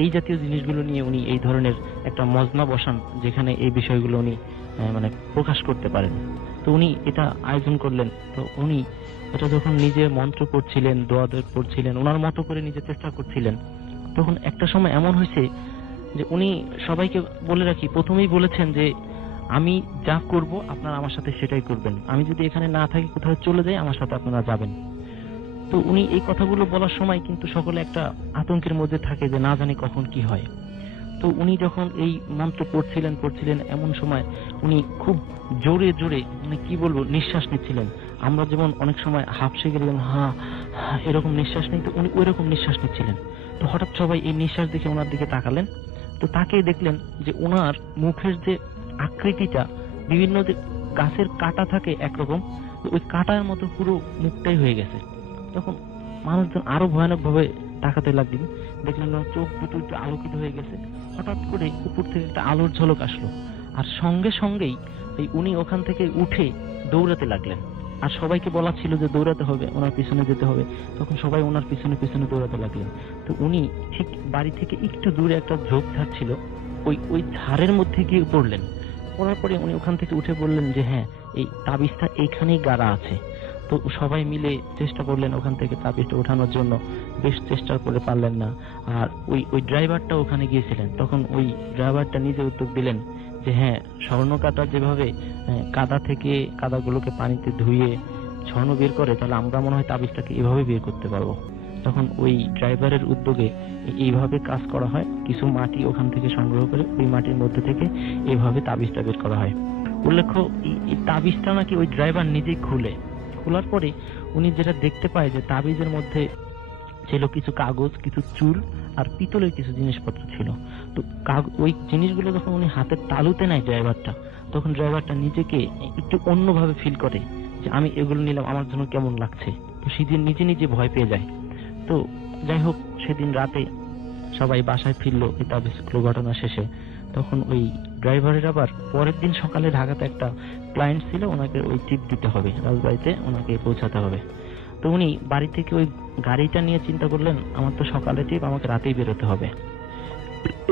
এই জাতীয় জিনিসগুলো নিয়ে উনি এই ধরনের একটা মজমা বসান, যেখানে এই বিষয়গুলো উনি মানে প্রকাশ করতে পারেন। তো উনি এটা আয়োজন করলেন। তো উনি এটা যখন নিজে মন্ত্র পড়ছিলেন, দোয়া পড়ছিলেন, ওনার মতো করে নিজে চেষ্টা করছিলেন, তখন একটা সময় এমন হয়েছে যে উনি সবাইকে বলে রাখি, প্রথমেই বলেছেন যে আমি যা করব আপনারা আমার সাথে সেটাই করবেন, আমি যদি এখানে না থাকি কোথাও চলে যাই আমার সাথে আপনারা যাবেন। তো উনি এই কথাগুলো বলার সময় কিন্তু সকলে একটা আতঙ্কের মধ্যে থাকে যে না জানি কখন কি হয়। তো উনি যখন এই মন্ত্র পড়ছিলেন এমন সময় উনি খুব জোরে জোরে মানে কি বলবো নিঃশ্বাস নিচ্ছিলেন। আমরা যেমন অনেক সময় হাঁপসে গেলে হা এরকম নিঃশ্বাস নিই, তো উনি ওই রকম নিঃশ্বাস নিচ্ছিলেন। তো হঠাৎ সবাই এই নিঃশ্বাস দেখে ওনার দিকে তাকালেন। তো তাকে দেখলেন যে ওনার মুখের যে আকৃতিটা, বিভিন্ন যে গাছের কাঁটা থাকে একরকম, ওই কাঁটার মতো পুরো মুখটাই হয়ে গেছে। তখন মানুষজন আরো ভয়ানক ভাবে তাকাতে লাগলেন, দেখলেন চোখ দুটো একটু আলোকিত হয়ে গেছে। হঠাৎ করে উপর থেকে একটা আলোর ঝলক আসলো, আর সঙ্গে সঙ্গেই উনি ওখান থেকে উঠে দৌড়াতে লাগলেন। আর সবাইকে বলা ছিল যে দৌড়াতে হবে, ওনার পিছনে যেতে হবে। তখন সবাই ওনার পিছনে পিছনে দৌড়াতে লাগলেন। তো উনি ঠিক বাড়ি থেকে একটু দূরে একটা ঝোপঝাড় ছিল, ওই ঝাড়ের মধ্যে গিয়ে পড়লেন। পড়ার পরে উনি ওখান থেকে উঠে বললেন যে হ্যাঁ এই তাবিজটা এইখানেই গাড়া আছে। তো সবাই মিলে চেষ্টা করলেন ওখান থেকে তাবিজটা ওঠানোর জন্য, বেশ চেষ্টা করে পারলেন না। আর ওই ড্রাইভারটা ওখানে গিয়েছিলেন, তখন ওই ড্রাইভারটা নিজে উদ্যোগ দিলেন যে হ্যাঁ স্বর্ণ কাটা যেভাবে কাদা থেকে কাদাগুলোকে পানিতে ধুয়ে স্বর্ণ বের করে, তাহলে আমরা মনে হয় তাবিজটাকে এভাবে বের করতে পারবো। তখন ওই ড্রাইভারের উদ্যোগে এইভাবে কাজ করা হয়, কিছু মাটি ওখান থেকে সংগ্রহ করে ওই মাটির মধ্যে থেকে এইভাবে তাবিজটা বের করা হয়। উল্লেখ্য এই তাবিজটা নাকি ওই ড্রাইভার নিজেই খোলার পরে উনি যেটা দেখতে পায় যে তাবিজের মধ্যে ছিল কিছু কাগজ, কিছু চুল আর পিতলের কিছু জিনিসপত্র ছিল। তো ওই জিনিসগুলো যখন উনি হাতের তালুতে নেয় ড্রাইভারটা, তখন ড্রাইভারটা নিজেকে একটু অন্যভাবে ফিল করে যে আমি এগুলো নিলাম, আমার জন্য কেমন লাগছে। তো সেদিন নিজে নিজে ভয় পেয়ে যায়। তো যাই হোক, সেদিন রাতে সবাই বাসায় ফিরলো এই তাবিজগুলো ঘটনা শেষে। তখন ওই ড্রাইভারের আবার পরের দিন সকালে ঢাকাতে একটা ক্লায়েন্ট ছিল, ওনাকে ওই টিপ দিতে হবে, রাজবাড়িতে ওনাকে পৌঁছাতে হবে। তো উনি বাড়ি থেকে ওই গাড়িটা নিয়ে চিন্তা করলেন আমার তো সকালে টিপ, আমাকে রাতেই বেরোতে হবে।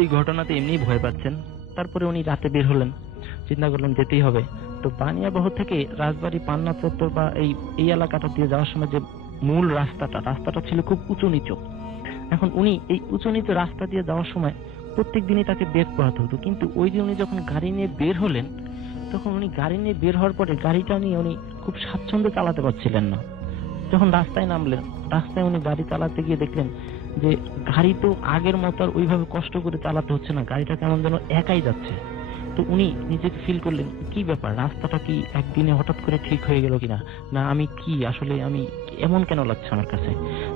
এই ঘটনাতে এমনি ভয় পাচ্ছেন। তারপরে উনি রাতে বের হলেন, চিন্তা করলেন যেতেই হবে। তো বানিয়াবহ থেকে রাজবাড়ি পান্না চত্বর বা এই এলাকাটা দিয়ে যাওয়ার সময় যে মূল রাস্তাটা ছিল খুব উঁচু নিচু। এখন উনি এই উঁচু নিচু রাস্তা দিয়ে যাওয়ার সময় প্রত্যেক দিনই তাকে বেগ পড়াতে হতো, কিন্তু ওই দিন উনি যখন গাড়ি নিয়ে বের হলেন, তখন উনি গাড়ি নিয়ে বের হওয়ার পরে গাড়িটা নিয়ে উনি খুব স্বাচ্ছন্দ্যে চালাতে পারছিলেন না। যখন রাস্তায় নামলেন, রাস্তায় উনি গাড়ি চালাতে গিয়ে দেখলেন যে গাড়ি তো আগের মতো আর ওইভাবে কষ্ট করে চালাতে হচ্ছে না, গাড়িটা কেমন যেন একাই যাচ্ছে। তো উনি নিজেকে ফিল করলেন কি ব্যাপার, রাস্তাটা কি একদিনে হঠাৎ করে ঠিক হয়ে গেল কিনা, না আমি কি আসলে আমি এমন কেন লাগছে আমার কাছে।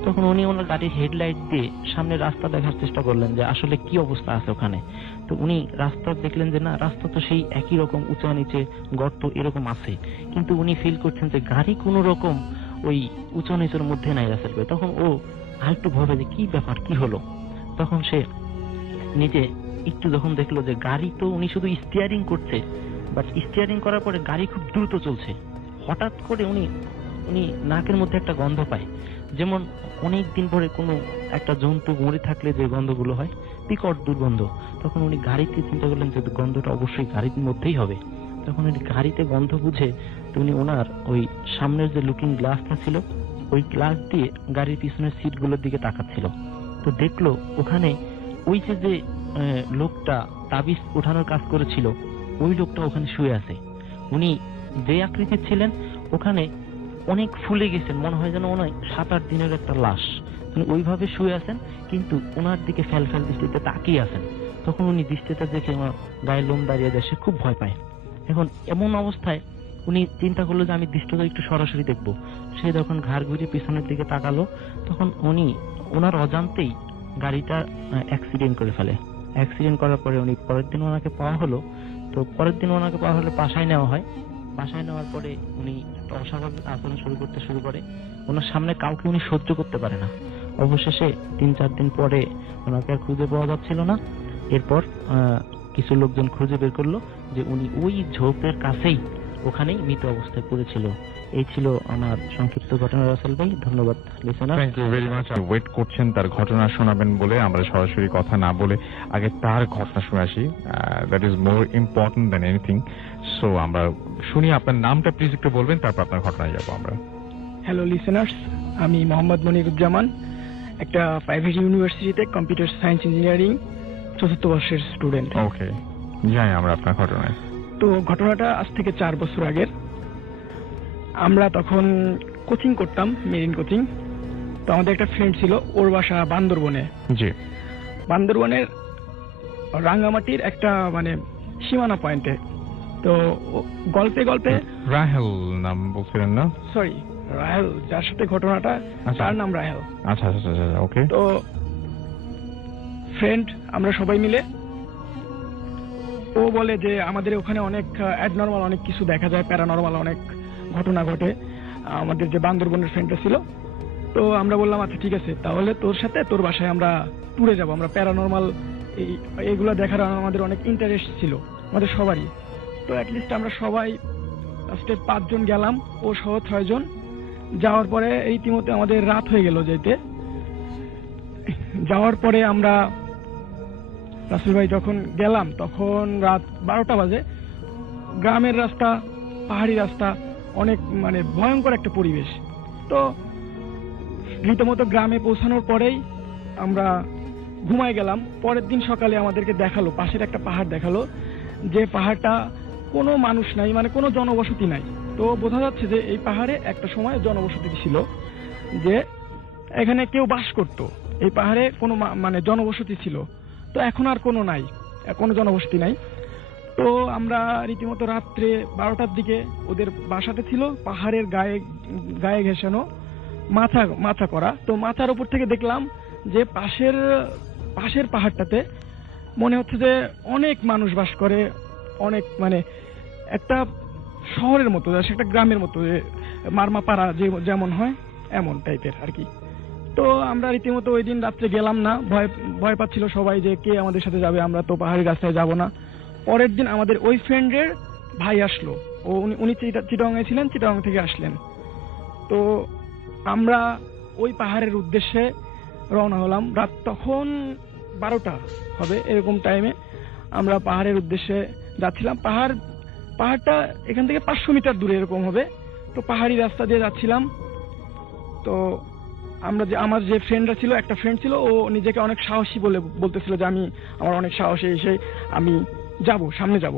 তখন উনি ওনার গাড়ির হেডলাইট দিয়ে সামনে রাস্তা দেখার চেষ্টা করলেন যে আসলে কি অবস্থা আছে ওখানে। তো উনি রাস্তা দেখলেন যে না, রাস্তা তো সেই একই রকম উঁচা নিচে গর্ত এরকম আছে, কিন্তু উনি ফিল করছেন যে গাড়ি কোনো রকম ওই উঁচু নিচুর মধ্যে নাই রাস্তার। তখন ও আরেকটু ভাবে যে কি ব্যাপার, কি হলো। তখন সে নিজে একটু যখন দেখলো যে গাড়ি তো উনি শুধু স্টিয়ারিং করছে, বাট স্টিয়ারিং করার পরে গাড়ি খুব দ্রুত চলছে। হঠাৎ করে উনি নাকের মধ্যে একটা গন্ধ পায়, যেমন অনেক দিন পরে কোনো একটা জন্তু মরে থাকলে যে গন্ধগুলো হয়, বিকট দুর্গন্ধ। তখন উনি গাড়িতে চিন্তা করলেন যে গন্ধটা অবশ্যই গাড়ির মধ্যেই হবে। তখন উনি গাড়িতে গন্ধ বুঝে উনি ওনার ওই সামনের যে লুকিং গ্লাসটা ছিল, ওই গ্লাস দিয়ে গাড়ির পিছনের সিটগুলোর দিকে তাকাচ্ছিল। তো দেখলো ওখানে ওই যে লোকটা তাবিজ ওঠানোর কাজ করেছিল, ওই লোকটা ওখানে শুয়ে আছে। উনি যে আকৃতির ছিলেন, ওখানে অনেক ফুলে গেছেন, মনে হয় যেন মনে হয় 7-8 দিনের একটা লাশ। উনি ওইভাবে শুয়ে আছেন, কিন্তু ওনার দিকে ফ্যাল দৃষ্টিতে তাকিয়ে আছেন। তখন উনি দৃষ্টিতে দেখে আমার গায়ে লোম দাঁড়িয়ে যায়, সে খুব ভয় পায়। এখন এমন অবস্থায় উনি চিন্তা করলো যে আমি দৃষ্টিটা একটু সরাসরি দেখবো। সে যখন ঘাড় ঘুরিয়ে পিছনের দিকে তাকালো, তখন উনি ওনার অজান্তেই গাড়িটা অ্যাক্সিডেন্ট করে ফেলে। অ্যাক্সিডেন্ট করার পরে উনি পরের দিন ওনাকে পাওয়া হলো। তো পরের দিন ওনাকে পাওয়া হলে বাসায় নেওয়া হয়। বাসায় নেওয়ার পরে উনি একটা অস্বাভাবিক আচরণ শুরু করে। ওনার সামনে কাউকে উনি সহ্য করতে পারে না। অবশেষে 3-4 দিন পরে ওনাকে আর খুঁজে পাওয়া যাচ্ছিল না। এরপর কিছু লোকজন খুঁজে বের করলো যে উনি ওই ঝোপের কাছেই ওখানেই মৃত অবস্থায় পড়েছিল। এই ছিল আমার সংক্ষিপ্ত ঘটনা রাসেল ভাই। ধন্যবাদ listener. Thank you very much. Wait করছেন তার ঘটনা শোনাবেন বলে, আমরা সরাসরি কথা না বলে আগে তার ঘটনা শুনে আসি। That is more important than anything. So আমরা শুনি, আপনার নামটা প্লিজ একটু বলবেন, তারপর আপনার ঘটনায় যাবো আমরা। হ্যালো লিসেনার্স, আমি মোহাম্মদ মনিরুজ্জামান, একটা প্রাইভেট ইউনিভার্সিটিতে কম্পিউটার সায়েন্স ইঞ্জিনিয়ারিং 4th বর্ষের স্টুডেন্ট। ওকে, যাই আমরা আপনার ঘটনায়। তো ঘটনাটা আজ থেকে 4 বছর আগের। আমরা তখন কোচিং করতাম, মেরিন কোচিং। তো আমাদের একটা ফ্রেন্ড ছিল, ওর বাসা বান্দরবনে। জি। বান্দরবনের রাঙ্গামাটির একটা মানে সীমানা পয়েন্টে। তো গল্পে রাহেল নাম বলছিলেন না? সরি, রাহেল, যার সাথে ঘটনাটা, তার নাম রাহেল। আচ্ছা, ওকে। তো ফ্রেন্ড আমরা সবাই মিলে, ও বলে যে আমাদের ওখানে অনেক অ্যাডনর্মাল অনেক কিছু দেখা যায়, প্যারানর্মাল অনেক ঘটনা ঘটে। আমাদের যে বান্দরবনের ফ্রেন্ডটা ছিল, তো আমরা বললাম আচ্ছা ঠিক আছে, তাহলে তোর সাথে তোর বাসায় আমরা ট্যুরে যাব। আমরা প্যারানর্মাল এইগুলো দেখার আমাদের অনেক ইন্টারেস্ট ছিল আমাদের সবারই। তো অ্যাটলিস্ট আমরা সবাই লাস্টে 5 জন গেলাম, ও সহ 6 জন। যাওয়ার পরে রীতিমতো আমাদের রাত হয়ে গেল যেতে। যাওয়ার পরে আমরা রাসেল ভাই যখন গেলাম তখন রাত 12টা বাজে। গ্রামের রাস্তা, পাহাড়ি রাস্তা, অনেক মানে ভয়ঙ্কর একটা পরিবেশ। তো রীতিমতো গ্রামে পৌঁছানোর পরেই আমরা ঘুমায় গেলাম। পরের দিন সকালে আমাদেরকে দেখালো, পাশের একটা পাহাড় দেখালো, যে পাহাড়টা কোনো মানুষ নাই, মানে কোনো জনবসতি নাই। তো বোঝা যাচ্ছে যে এই পাহাড়ে একটা সময় জনবসতি ছিল, যে এখানে কেউ বাস করত, এই পাহাড়ে কোনো মানে জনবসতি ছিল। তো এখন আর কোনো নাই, কোনো জনবসতি নাই। তো আমরা রীতিমতো রাত্রে 12টার দিকে, ওদের বাসাতে ছিল পাহাড়ের গায়ে ঘেঁষানো, মাথা করা। তো মাথার উপর থেকে দেখলাম যে পাশের পাহাড়টাতে মনে হচ্ছে যে অনেক মানুষ বাস করে, অনেক মানে একটা শহরের মতো, একটা গ্রামের মতো, মারমাপাড়া যেমন হয় এমন টাইপের আর কি। তো আমরা রীতিমতো ওই দিন রাত্রে গেলাম না, ভয় পাচ্ছিল সবাই যে কে আমাদের সাথে যাবে, আমরা তো পাহাড়ি রাস্তায় যাব না। পরের দিন আমাদের ওই ফ্রেন্ডের ভাই আসলো, উনি চিটাগাংয়ে ছিলেন, চিটাগাং থেকে আসলেন। তো আমরা ওই পাহাড়ের উদ্দেশ্যে রওনা হলাম। রাত তখন 12টা হবে এরকম টাইমে আমরা পাহাড়ের উদ্দেশ্যে যাচ্ছিলাম। পাহাড়টা এখান থেকে 500 মিটার দূরে এরকম হবে। তো পাহাড়ি রাস্তা দিয়ে যাচ্ছিলাম। তো আমার যে ফ্রেন্ডরা ছিল, একটা ফ্রেন্ড ছিল, ও নিজেকে অনেক সাহসী বলতেছিল যে আমার অনেক সাহসী, এসে আমি সামনে যাব।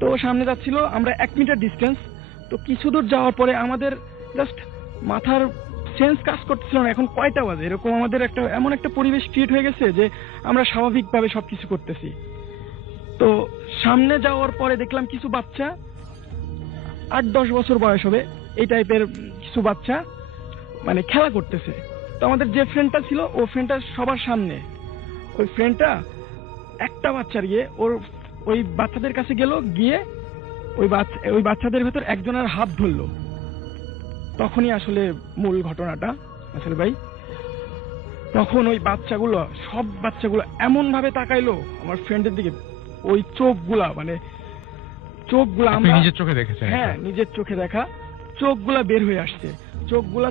তো সামনে যাচ্ছিল, আমরা 1 মিটার ডিস্টেন্স। তো কিছু দূর যাওয়ার পরে আমাদের জাস্ট মাথার সেন্স কাজ করতেছিল না, এখন কয়টা বাজে, এরকম আমাদের এমন একটা পরিবেশ ক্রিয়েট হয়ে গেছে যে আমরা স্বাভাবিকভাবে সবকিছু করতেছি। তো সামনে যাওয়ার পরে দেখলাম কিছু বাচ্চা, 8-10 বছর বয়স হবে, এই টাইপের কিছু বাচ্চা মানে খেলা করতেছে। তো আমাদের যে ফ্রেন্ডটা ছিল, ও ফ্রেন্ডটা সবার সামনে, ওই ফ্রেন্ডটা একটা বাচ্চার ওই বাচ্চাদের কাছে গিয়ে ওই বাচ্চাদের ভেতর একজনের হাত ধরলো। তখনই আসলে মূল ঘটনাটা আসলে ভাই, তখন ওই সব বাচ্চাগুলো এমন ভাবে তাকাইলো আমার ফ্রেন্ডের দিকে, ওই চোখগুলা আমরা নিজের চোখে দেখেছেন? হ্যাঁ, নিজের চোখে দেখা। চোখগুলা বের হয়ে আসছে, চোখগুলা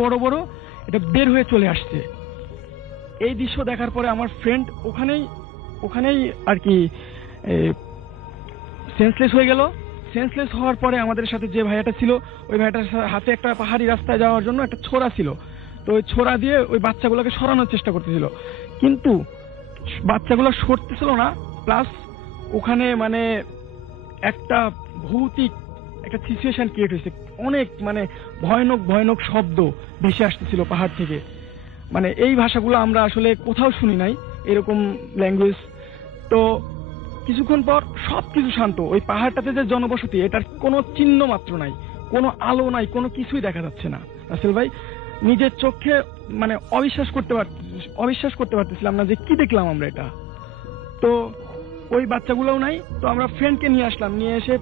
বড় বড় এটা বের হয়ে চলে আসছে। এই দৃশ্য দেখার পরে আমার ফ্রেন্ড ওখানেই আর কি সেন্সলেস হয়ে গেল। সেন্সলেস হওয়ার পরে আমাদের সাথে যে ভাইয়াটা ছিল, ওই ভাইয়াটার হাতে একটা পাহাড়ি রাস্তায় যাওয়ার জন্য একটা ছোরা ছিল। তো ওই ছোরা দিয়ে ওই বাচ্চাগুলোকে সরানোর চেষ্টা করতেছিল, কিন্তু বাচ্চাগুলো সরতেছিল না। প্লাস ওখানে মানে একটা ভৌতিক একটা সিচুয়েশন ক্রিয়েট হয়েছে, অনেক মানে ভয়ানক ভয়ানক শব্দ ভেসে আসতেছিল পাহাড় থেকে। মানে এই ভাষাগুলো আমরা আসলে কোথাও শুনি নাই এরকম ল্যাঙ্গুয়েজ। তো কিছুক্ষণ পর সবকিছু শান্ত, ওই পাহাড়টাতে যে জনবসতি এটার কোনো চিহ্ন মাত্র নাই, কোনো আলো নাই, কোনো কিছুই দেখা যাচ্ছে না। রাসেল ভাই নিজের চোখে মানে অবিশ্বাস করতে পারতেছিলাম না যে কি দেখলাম আমরা এটা। তো ওই বাচ্চাগুলোও নাই, তো আমরা ফ্রেন্ডকে নিয়ে আসলাম, নিয়ে এসে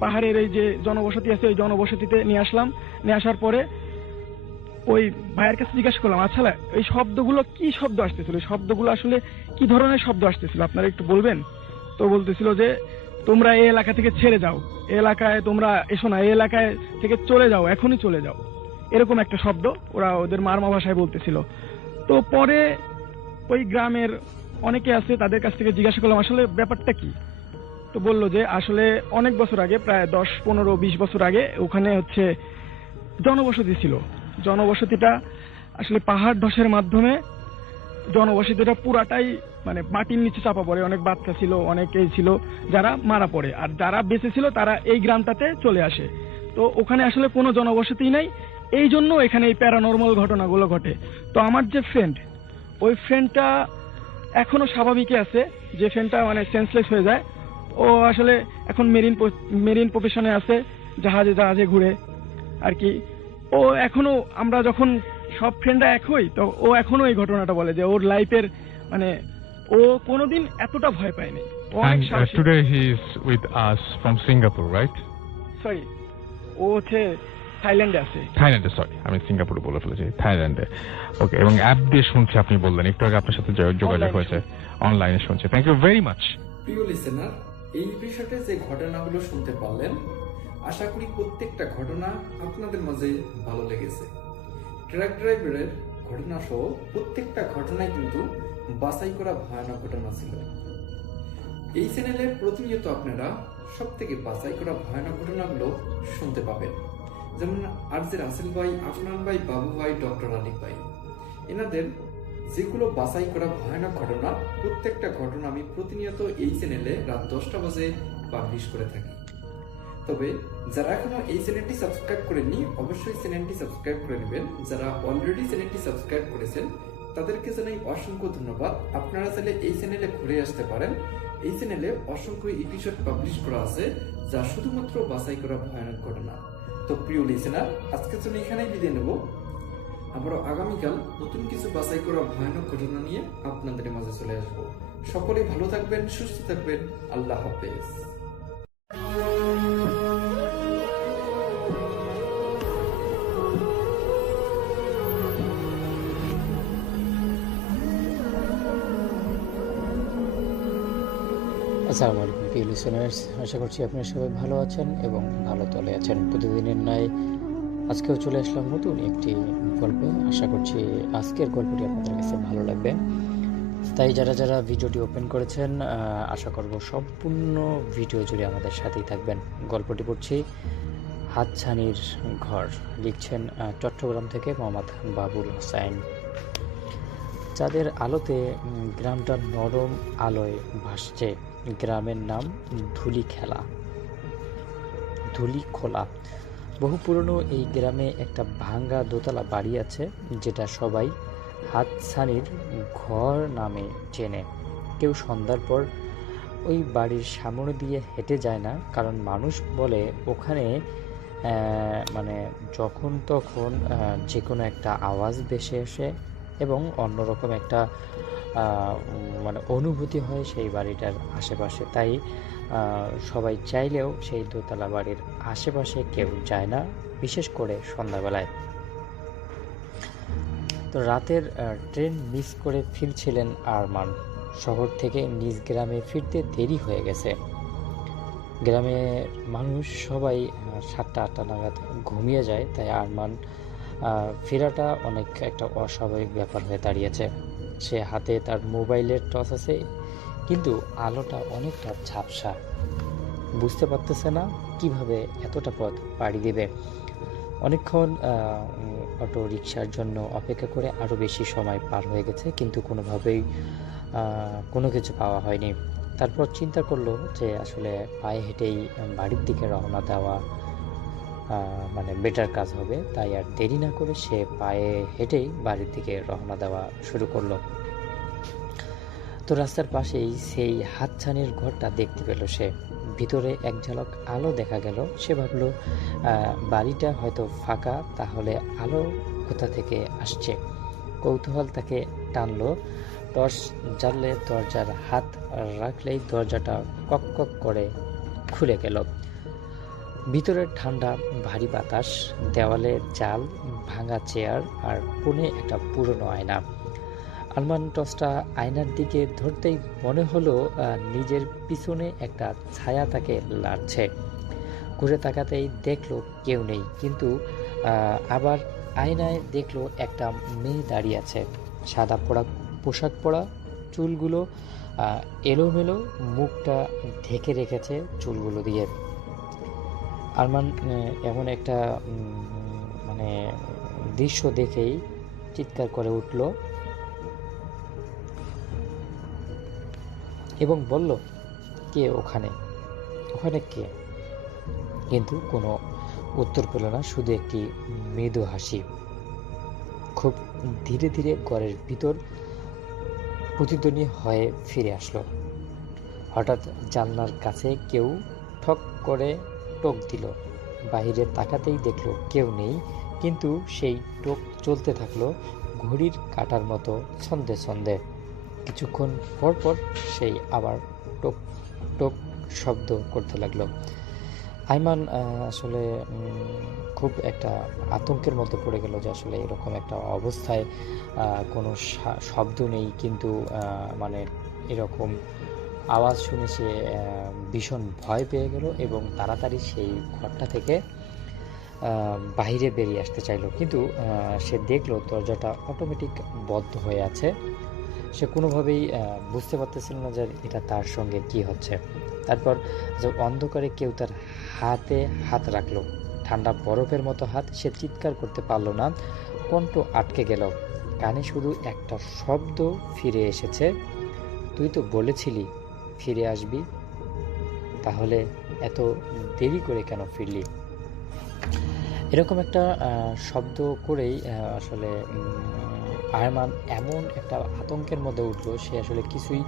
পাহাড়ের এই যে জনবসতি আছে ওই জনবসতিতে নিয়ে আসলাম। নিয়ে আসার পরে ওই ভাইয়ের কাছে জিজ্ঞাসা করলাম, আচ্ছা এই শব্দগুলো কি শব্দ আসতেছিল, এই শব্দগুলো আসলে কি ধরনের শব্দ আসতেছিল আপনারা একটু বলবেন? তো বলতেছিল যে তোমরা এই এলাকা থেকে ছেড়ে যাও, এই এলাকায় তোমরা এসো না, এই এলাকায় থেকে চলে যাও, এখনই চলে যাও, এরকম একটা শব্দ ওরা ওদের মারমা ভাষায় বলতেছিল। তো পরে ওই গ্রামের অনেকে আছে, তাদের কাছ থেকে জিজ্ঞাসা করলাম আসলে ব্যাপারটা কি। তো বললো যে আসলে অনেক বছর আগে, প্রায় 10-15-20 বছর আগে ওখানে হচ্ছে জনবসতি ছিল। জনবসতিটা আসলে পাহাড় ধসের মাধ্যমে জনবসতিটা পুরাটাই মানে মাটির নিচে চাপা পড়ে। অনেক বাচ্চা ছিল, অনেকেই ছিল যারা মারা পড়ে, আর যারা বেঁচে ছিল তারা এই গ্রামটাতে চলে আসে। তো ওখানে আসলে কোনো জনবসতি নাই, এই জন্য এখানে এই প্যারানর্মাল ঘটনাগুলো ঘটে। তো আমার যে ফ্রেন্ড, ওই ফ্রেন্ডটা এখনো স্বাভাবিকই আছে, যে ফ্রেন্ডটা মানে সেন্সলেস হয়ে যায়, ও আসলে এখন মেরিন প্রফেশনে আছে, জাহাজে ঘুরে আর কি। ও এখনো, আমরা যখন সব ফ্রেন্ডরা এক হই, তো ও এখনো এই ঘটনাটা বলে যে ওর লাইফের মানে ও কোনোদিন এতটা ভয় পায়নি। And today he is with us from Singapore, right? Sorry, ও হচ্ছে থাইল্যান্ডে আছে। থাইল্যান্ডে, সরি আমি সিঙ্গাপুরে বলে ফেলেছি, থাইল্যান্ডে। ওকে, এবং অ্যাপ দিয়ে শুনছি আপনি বললেন, একটু আগে আপনার সাথে যোগাযোগ হয়েছে, অনলাইনে শুনছে। Thank you very much. প্রিয় লিসেনার, এই এপিসোডে যে ঘটনাগুলো শুনতে পারলেন, আশা করি প্রত্যেকটা ঘটনা আপনাদের মাঝে ভালো লেগেছে। ট্রাক ড্রাইভারের ঘটনা সহ প্রত্যেকটা ঘটনায় কিন্তু বাছাই করা ভয়ানক ঘটনা ছিল। এই চ্যানেলে প্রতিনিয়ত আপনারা সব থেকে বাছাই করা ভয়ানক ঘটনাগুলো শুনতে পাবেন, যেমন আরজে রাসেল ভাই, আফনান ভাই, বাবু ভাই, ডক্টর আলিক ভাই, এনাদের যেগুলো বাছাই করা ভয়ানক ঘটনা, প্রত্যেকটা ঘটনা আমি প্রতিনিয়ত এই চ্যানেলে রাত 10টা বাজে পাবলিশ করে থাকি। তবে যারা এখনো এই চ্যানেলটি সাবস্ক্রাইব করেননি, অবশ্যই চ্যানেলটি সাবস্ক্রাইব করে নেবেন। যারা অলরেডি চ্যানেলটি সাবস্ক্রাইব করেছেন তাদেরকে জানাই অসংখ্য ধন্যবাদ। আপনারা চাইলে এই চ্যানেলে ঘুরে আসতে পারেন। এই চ্যানেলে অসংখ্য এপিসোড পাবলিশ করা আছে, যা শুধুমাত্র বাছাই করা ভয়ানক ঘটনা। তো প্রিয় লিসেনার, আজকের জন্য এখানেই বিদায় নেব। আবারও আগামীকাল নতুন কিছু বাছাই করা ভয়ানক ঘটনা নিয়ে আপনাদের মাঝে চলে আসবো। সকলেই ভালো থাকবেন, সুস্থ থাকবেন। আল্লাহ হাফেজ। আসসালামু আলাইকুম প্রিয় লিসেনার্স, আশা করছি আপনারা সবাই ভালো আছেন এবং ভালো তলে আছেন। প্রতিদিনের ন্যায় আজকেও চলে আসলাম নতুন একটি গল্পে। আশা করছি আজকের গল্পটি আপনাদের কাছে ভালো লাগবে। তাই যারা যারা ভিডিওটি ওপেন করেছেন, আশা করব সম্পূর্ণ ভিডিও জুড়ে আমাদের সাথেই থাকবেন। গল্পটি পড়ছি হাতছানির ঘর, লিখছেন চট্টগ্রাম থেকে মোহাম্মদ বাবুল হোসেন। চাঁদের আলোতে গ্রামটা নরম আলোয় ভাসছে। গ্রামের নাম ধুলিখোলা। বহু পুরনো এই গ্রামে একটা ভাঙ্গা দোতলা বাড়ি আছে, যেটা সবাই হাতছানির ঘর নামে চেনে। কেউ সন্ধ্যার পর ওই বাড়ির সামনে দিয়ে হেঁটে যায় না, কারণ মানুষ বলে ওখানে মানে যখন তখন যে কোনো একটা আওয়াজ ভেসে আসে এবং অন্যরকম একটা মানে অনুভূতি হয় সেই বাড়িটার আশেপাশে। তাই সবাই চাইলেও সেই দোতলা বাড়ির আশেপাশে কেউ যায় না, বিশেষ করে সন্ধ্যাবেলায়। তো রাতের ট্রেন মিস করে ফিরছিলেন আরমান। শহর থেকে নিজ গ্রামে ফিরতে দেরি হয়ে গেছে। গ্রামের মানুষ সবাই 7টা-8টা নাগাদ ঘুমিয়ে যায়, তাই আরমান ফেরাটা অনেক একটা অস্বাভাবিক ব্যাপার হয়ে দাঁড়িয়েছে। সে হাতে তার মোবাইলের টর্চ আছে, কিন্তু আলোটা অনেকটা ঝাপসা। বুঝতে পারতেছে না কিভাবে এতটা পথ পাড়ি দেবে। অনেকক্ষণ অটো রিকশার জন্য অপেক্ষা করে আরও বেশি সময় পার হয়ে গেছে, কিন্তু কোনোভাবেই কোনো কিছু পাওয়া হয়নি। তারপর চিন্তা করলো যে আসলে পায়ে হেঁটেই বাড়ির দিকে রওনা দেওয়া মানে বেটার কাজ হবে, তাই আর দেরি না করে সে পায়ে হেঁটেই বাড়ির দিকে রওনা দেওয়া শুরু করলো। তো রাস্তার পাশেই সেই হাতছানির ঘরটা দেখতে পেল সে। ভিতরে এক ঝলক আলো দেখা গেল। সে ভাবল বাড়িটা হয়তো ফাঁকা, তাহলে আলো কোথা থেকে আসছে। কৌতূহল তাকে টানলো। টর্চ জ্বাললে দরজার হাত রাখলেই দরজাটা কক কক করে খুলে গেল। ভিতরের ঠান্ডা ভারী বাতাস, দেওয়ালে জাল, ভাঙা চেয়ার আর কোণে একটা পুরনো আয়না। আরমান টর্চটা আয়নার দিকে ধরতেই মনে হলো নিজের পিছনে একটা ছায়া তাকে লাগছে। ঘুরে তাকাতেই দেখলো কেউ নেই, কিন্তু আবার আয়নায় দেখলো একটা মেয়ে দাঁড়িয়ে আছে। সাদা পোশাক পরা, চুলগুলো এলোমেলো, মুখটা ঢেকে রেখেছে চুলগুলো দিয়ে। আরমান এমন একটা মানে দৃশ্য দেখেই চিৎকার করে উঠল এবং বলল, কে ওখানে? ওখানে কে? কিন্তু কোনো উত্তর পেল না, শুধু একটি মৃদু হাসি। খুব ধীরে ধীরে ঘরের ভিতর প্রতিধ্বনি হয়ে ফিরে আসলো। হঠাৎ জানলার কাছে কেউ ঠক করে টোক দিল। বাহিরে তাকাতেই দেখলো কেউ নেই, কিন্তু সেই টোক চলতে থাকলো ঘড়ির কাঁটার মতো ছন্দে ছন্দে। কিছুক্ষণ পর পর সেই আবার টোক টোক শব্দ করতে লাগলো। আইমান আসলে খুব একটা আতঙ্কের মধ্যে পড়ে গেল যে আসলে এরকম একটা অবস্থায় কোনো শব্দ নেই, কিন্তু মানে এরকম আওয়াজ শুনে সে ভীষণ ভয় পেয়ে গেল এবং তাড়াতাড়ি সেই ঘরটা থেকে বাইরে বেরিয়ে আসতে চাইলো। কিন্তু সে দেখলো দরজাটা অটোমেটিক বন্ধ হয়ে আছে। সে কোনোভাবেই বুঝতে পারতেছিল না যে এটা তার সঙ্গে কি হচ্ছে। তারপর যে অন্ধকারে কেউ তার হাতে হাত রাখলো, ঠান্ডা বরফের মতো হাত। সে চিৎকার করতে পারলো না, কণ্ঠ আটকে গেল। কানে শুধু একটা শব্দ ফিরে এসেছে, তুই তো বলেছিলি ফিরে আসবি, তাহলে এত দেরি করে কেন ফিরলি? এরকম একটা শব্দ করেই আসলে আরমান এমন একটা আতঙ্কের মধ্যে উঠলো, সে আসলে কিছুই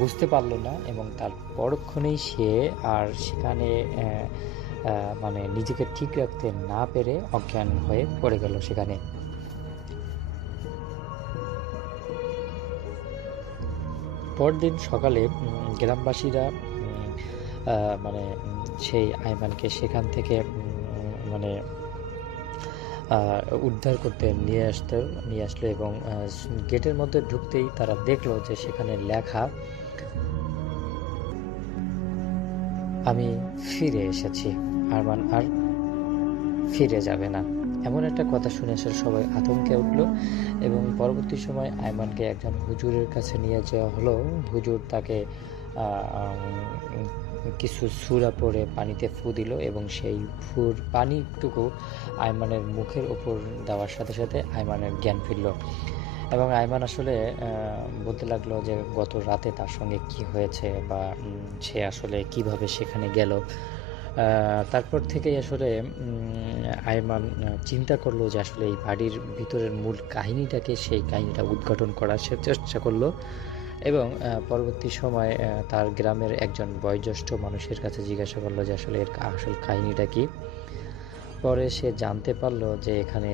বুঝতে পারলো না এবং তার পরক্ষণেই সে আর সেখানে মানে নিজেকে ঠিক রাখতে না পেরে অজ্ঞান হয়ে পড়ে গেল সেখানে। পরদিন সকালে গ্রামবাসীরা মানে সেই আইমানকে সেখান থেকে মানে উদ্ধার করতে নিয়ে আসলো এবং গেটের মধ্যে ঢুকতেই তারা দেখলো যে সেখানে লেখা, আমি ফিরে এসেছি, আরমান আর ফিরে যাবে না। এমন একটা কথা শুনে আসলে সবাই আতঙ্কে উঠল এবং পরবর্তী সময় আইমানকে একজন হুজুরের কাছে নিয়ে যাওয়া হলো। হুজুর তাকে কিছু সূরা পড়ে পানিতে ফু দিল এবং সেই ফুর পানিটুকু আইমানের মুখের উপর দেওয়ার সাথে সাথে আইমানের জ্ঞান ফিরল এবং আইমান আসলে বলতে লাগলো যে গত রাতে তার সঙ্গে কি হয়েছে বা সে আসলে কিভাবে সেখানে গেল। তারপর থেকেই আসলে আইমান চিন্তা করলো যে আসলে এই বাড়ির ভিতরের মূল কাহিনীটাকে, সেই কাহিনীটা উদ্ঘাটন করার সে চেষ্টা করলো এবং পরবর্তী সময় তার গ্রামের একজন বয়োজ্যেষ্ঠ মানুষের কাছে জিজ্ঞাসা করলো যে আসলে এর আসল কাহিনীটা কি। পরে সে জানতে পারলো যে এখানে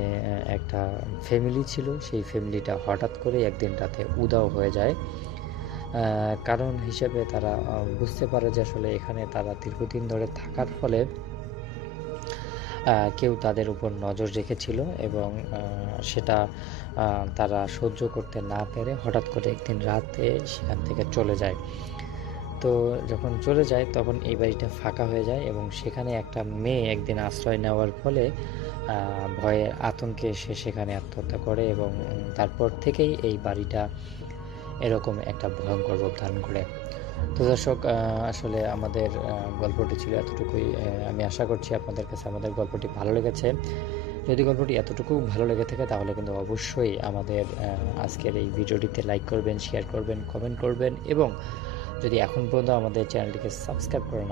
একটা ফ্যামিলি ছিল, সেই ফ্যামিলিটা হঠাৎ করে একদিন রাতে উধাও হয়ে যায়। কারণ হিসেবে তারা বুঝতে পারে যে আসলে এখানে তারা দীর্ঘদিন ধরে থাকার ফলে কেউ তাদের উপর নজর রেখেছিল এবং সেটা তারা সহ্য করতে না পেরে হঠাৎ করে একদিন রাতে সেখান থেকে চলে যায়। তো যখন চলে যায় তখন এই বাড়িটা ফাঁকা হয়ে যায় এবং সেখানে একটা মেয়ে একদিন আশ্রয় নেওয়ার ফলে ভয়ের আতঙ্কে সে সেখানে আত্মহত্যা করে এবং তারপর থেকেই এই বাড়িটা এরকম একটা ভয়ঙ্কর রূপ ধারণ করে। তো দর্শক, আসলে আমাদের গল্পটি ছিল এতটুকুই। আমি আশা করছি আপনাদের কাছে আমাদের গল্পটি ভালো লেগেছে। যদি গল্পটি এতটুকু ভালো লেগে থাকে তাহলে কিন্তু অবশ্যই আমাদের আজকের এই ভিডিওটিতে লাইক করবেন, শেয়ার করবেন, কমেন্ট করবেন এবং যদি এখন পর্যন্ত আমাদের চ্যানেলটিকে সাবস্ক্রাইব করে না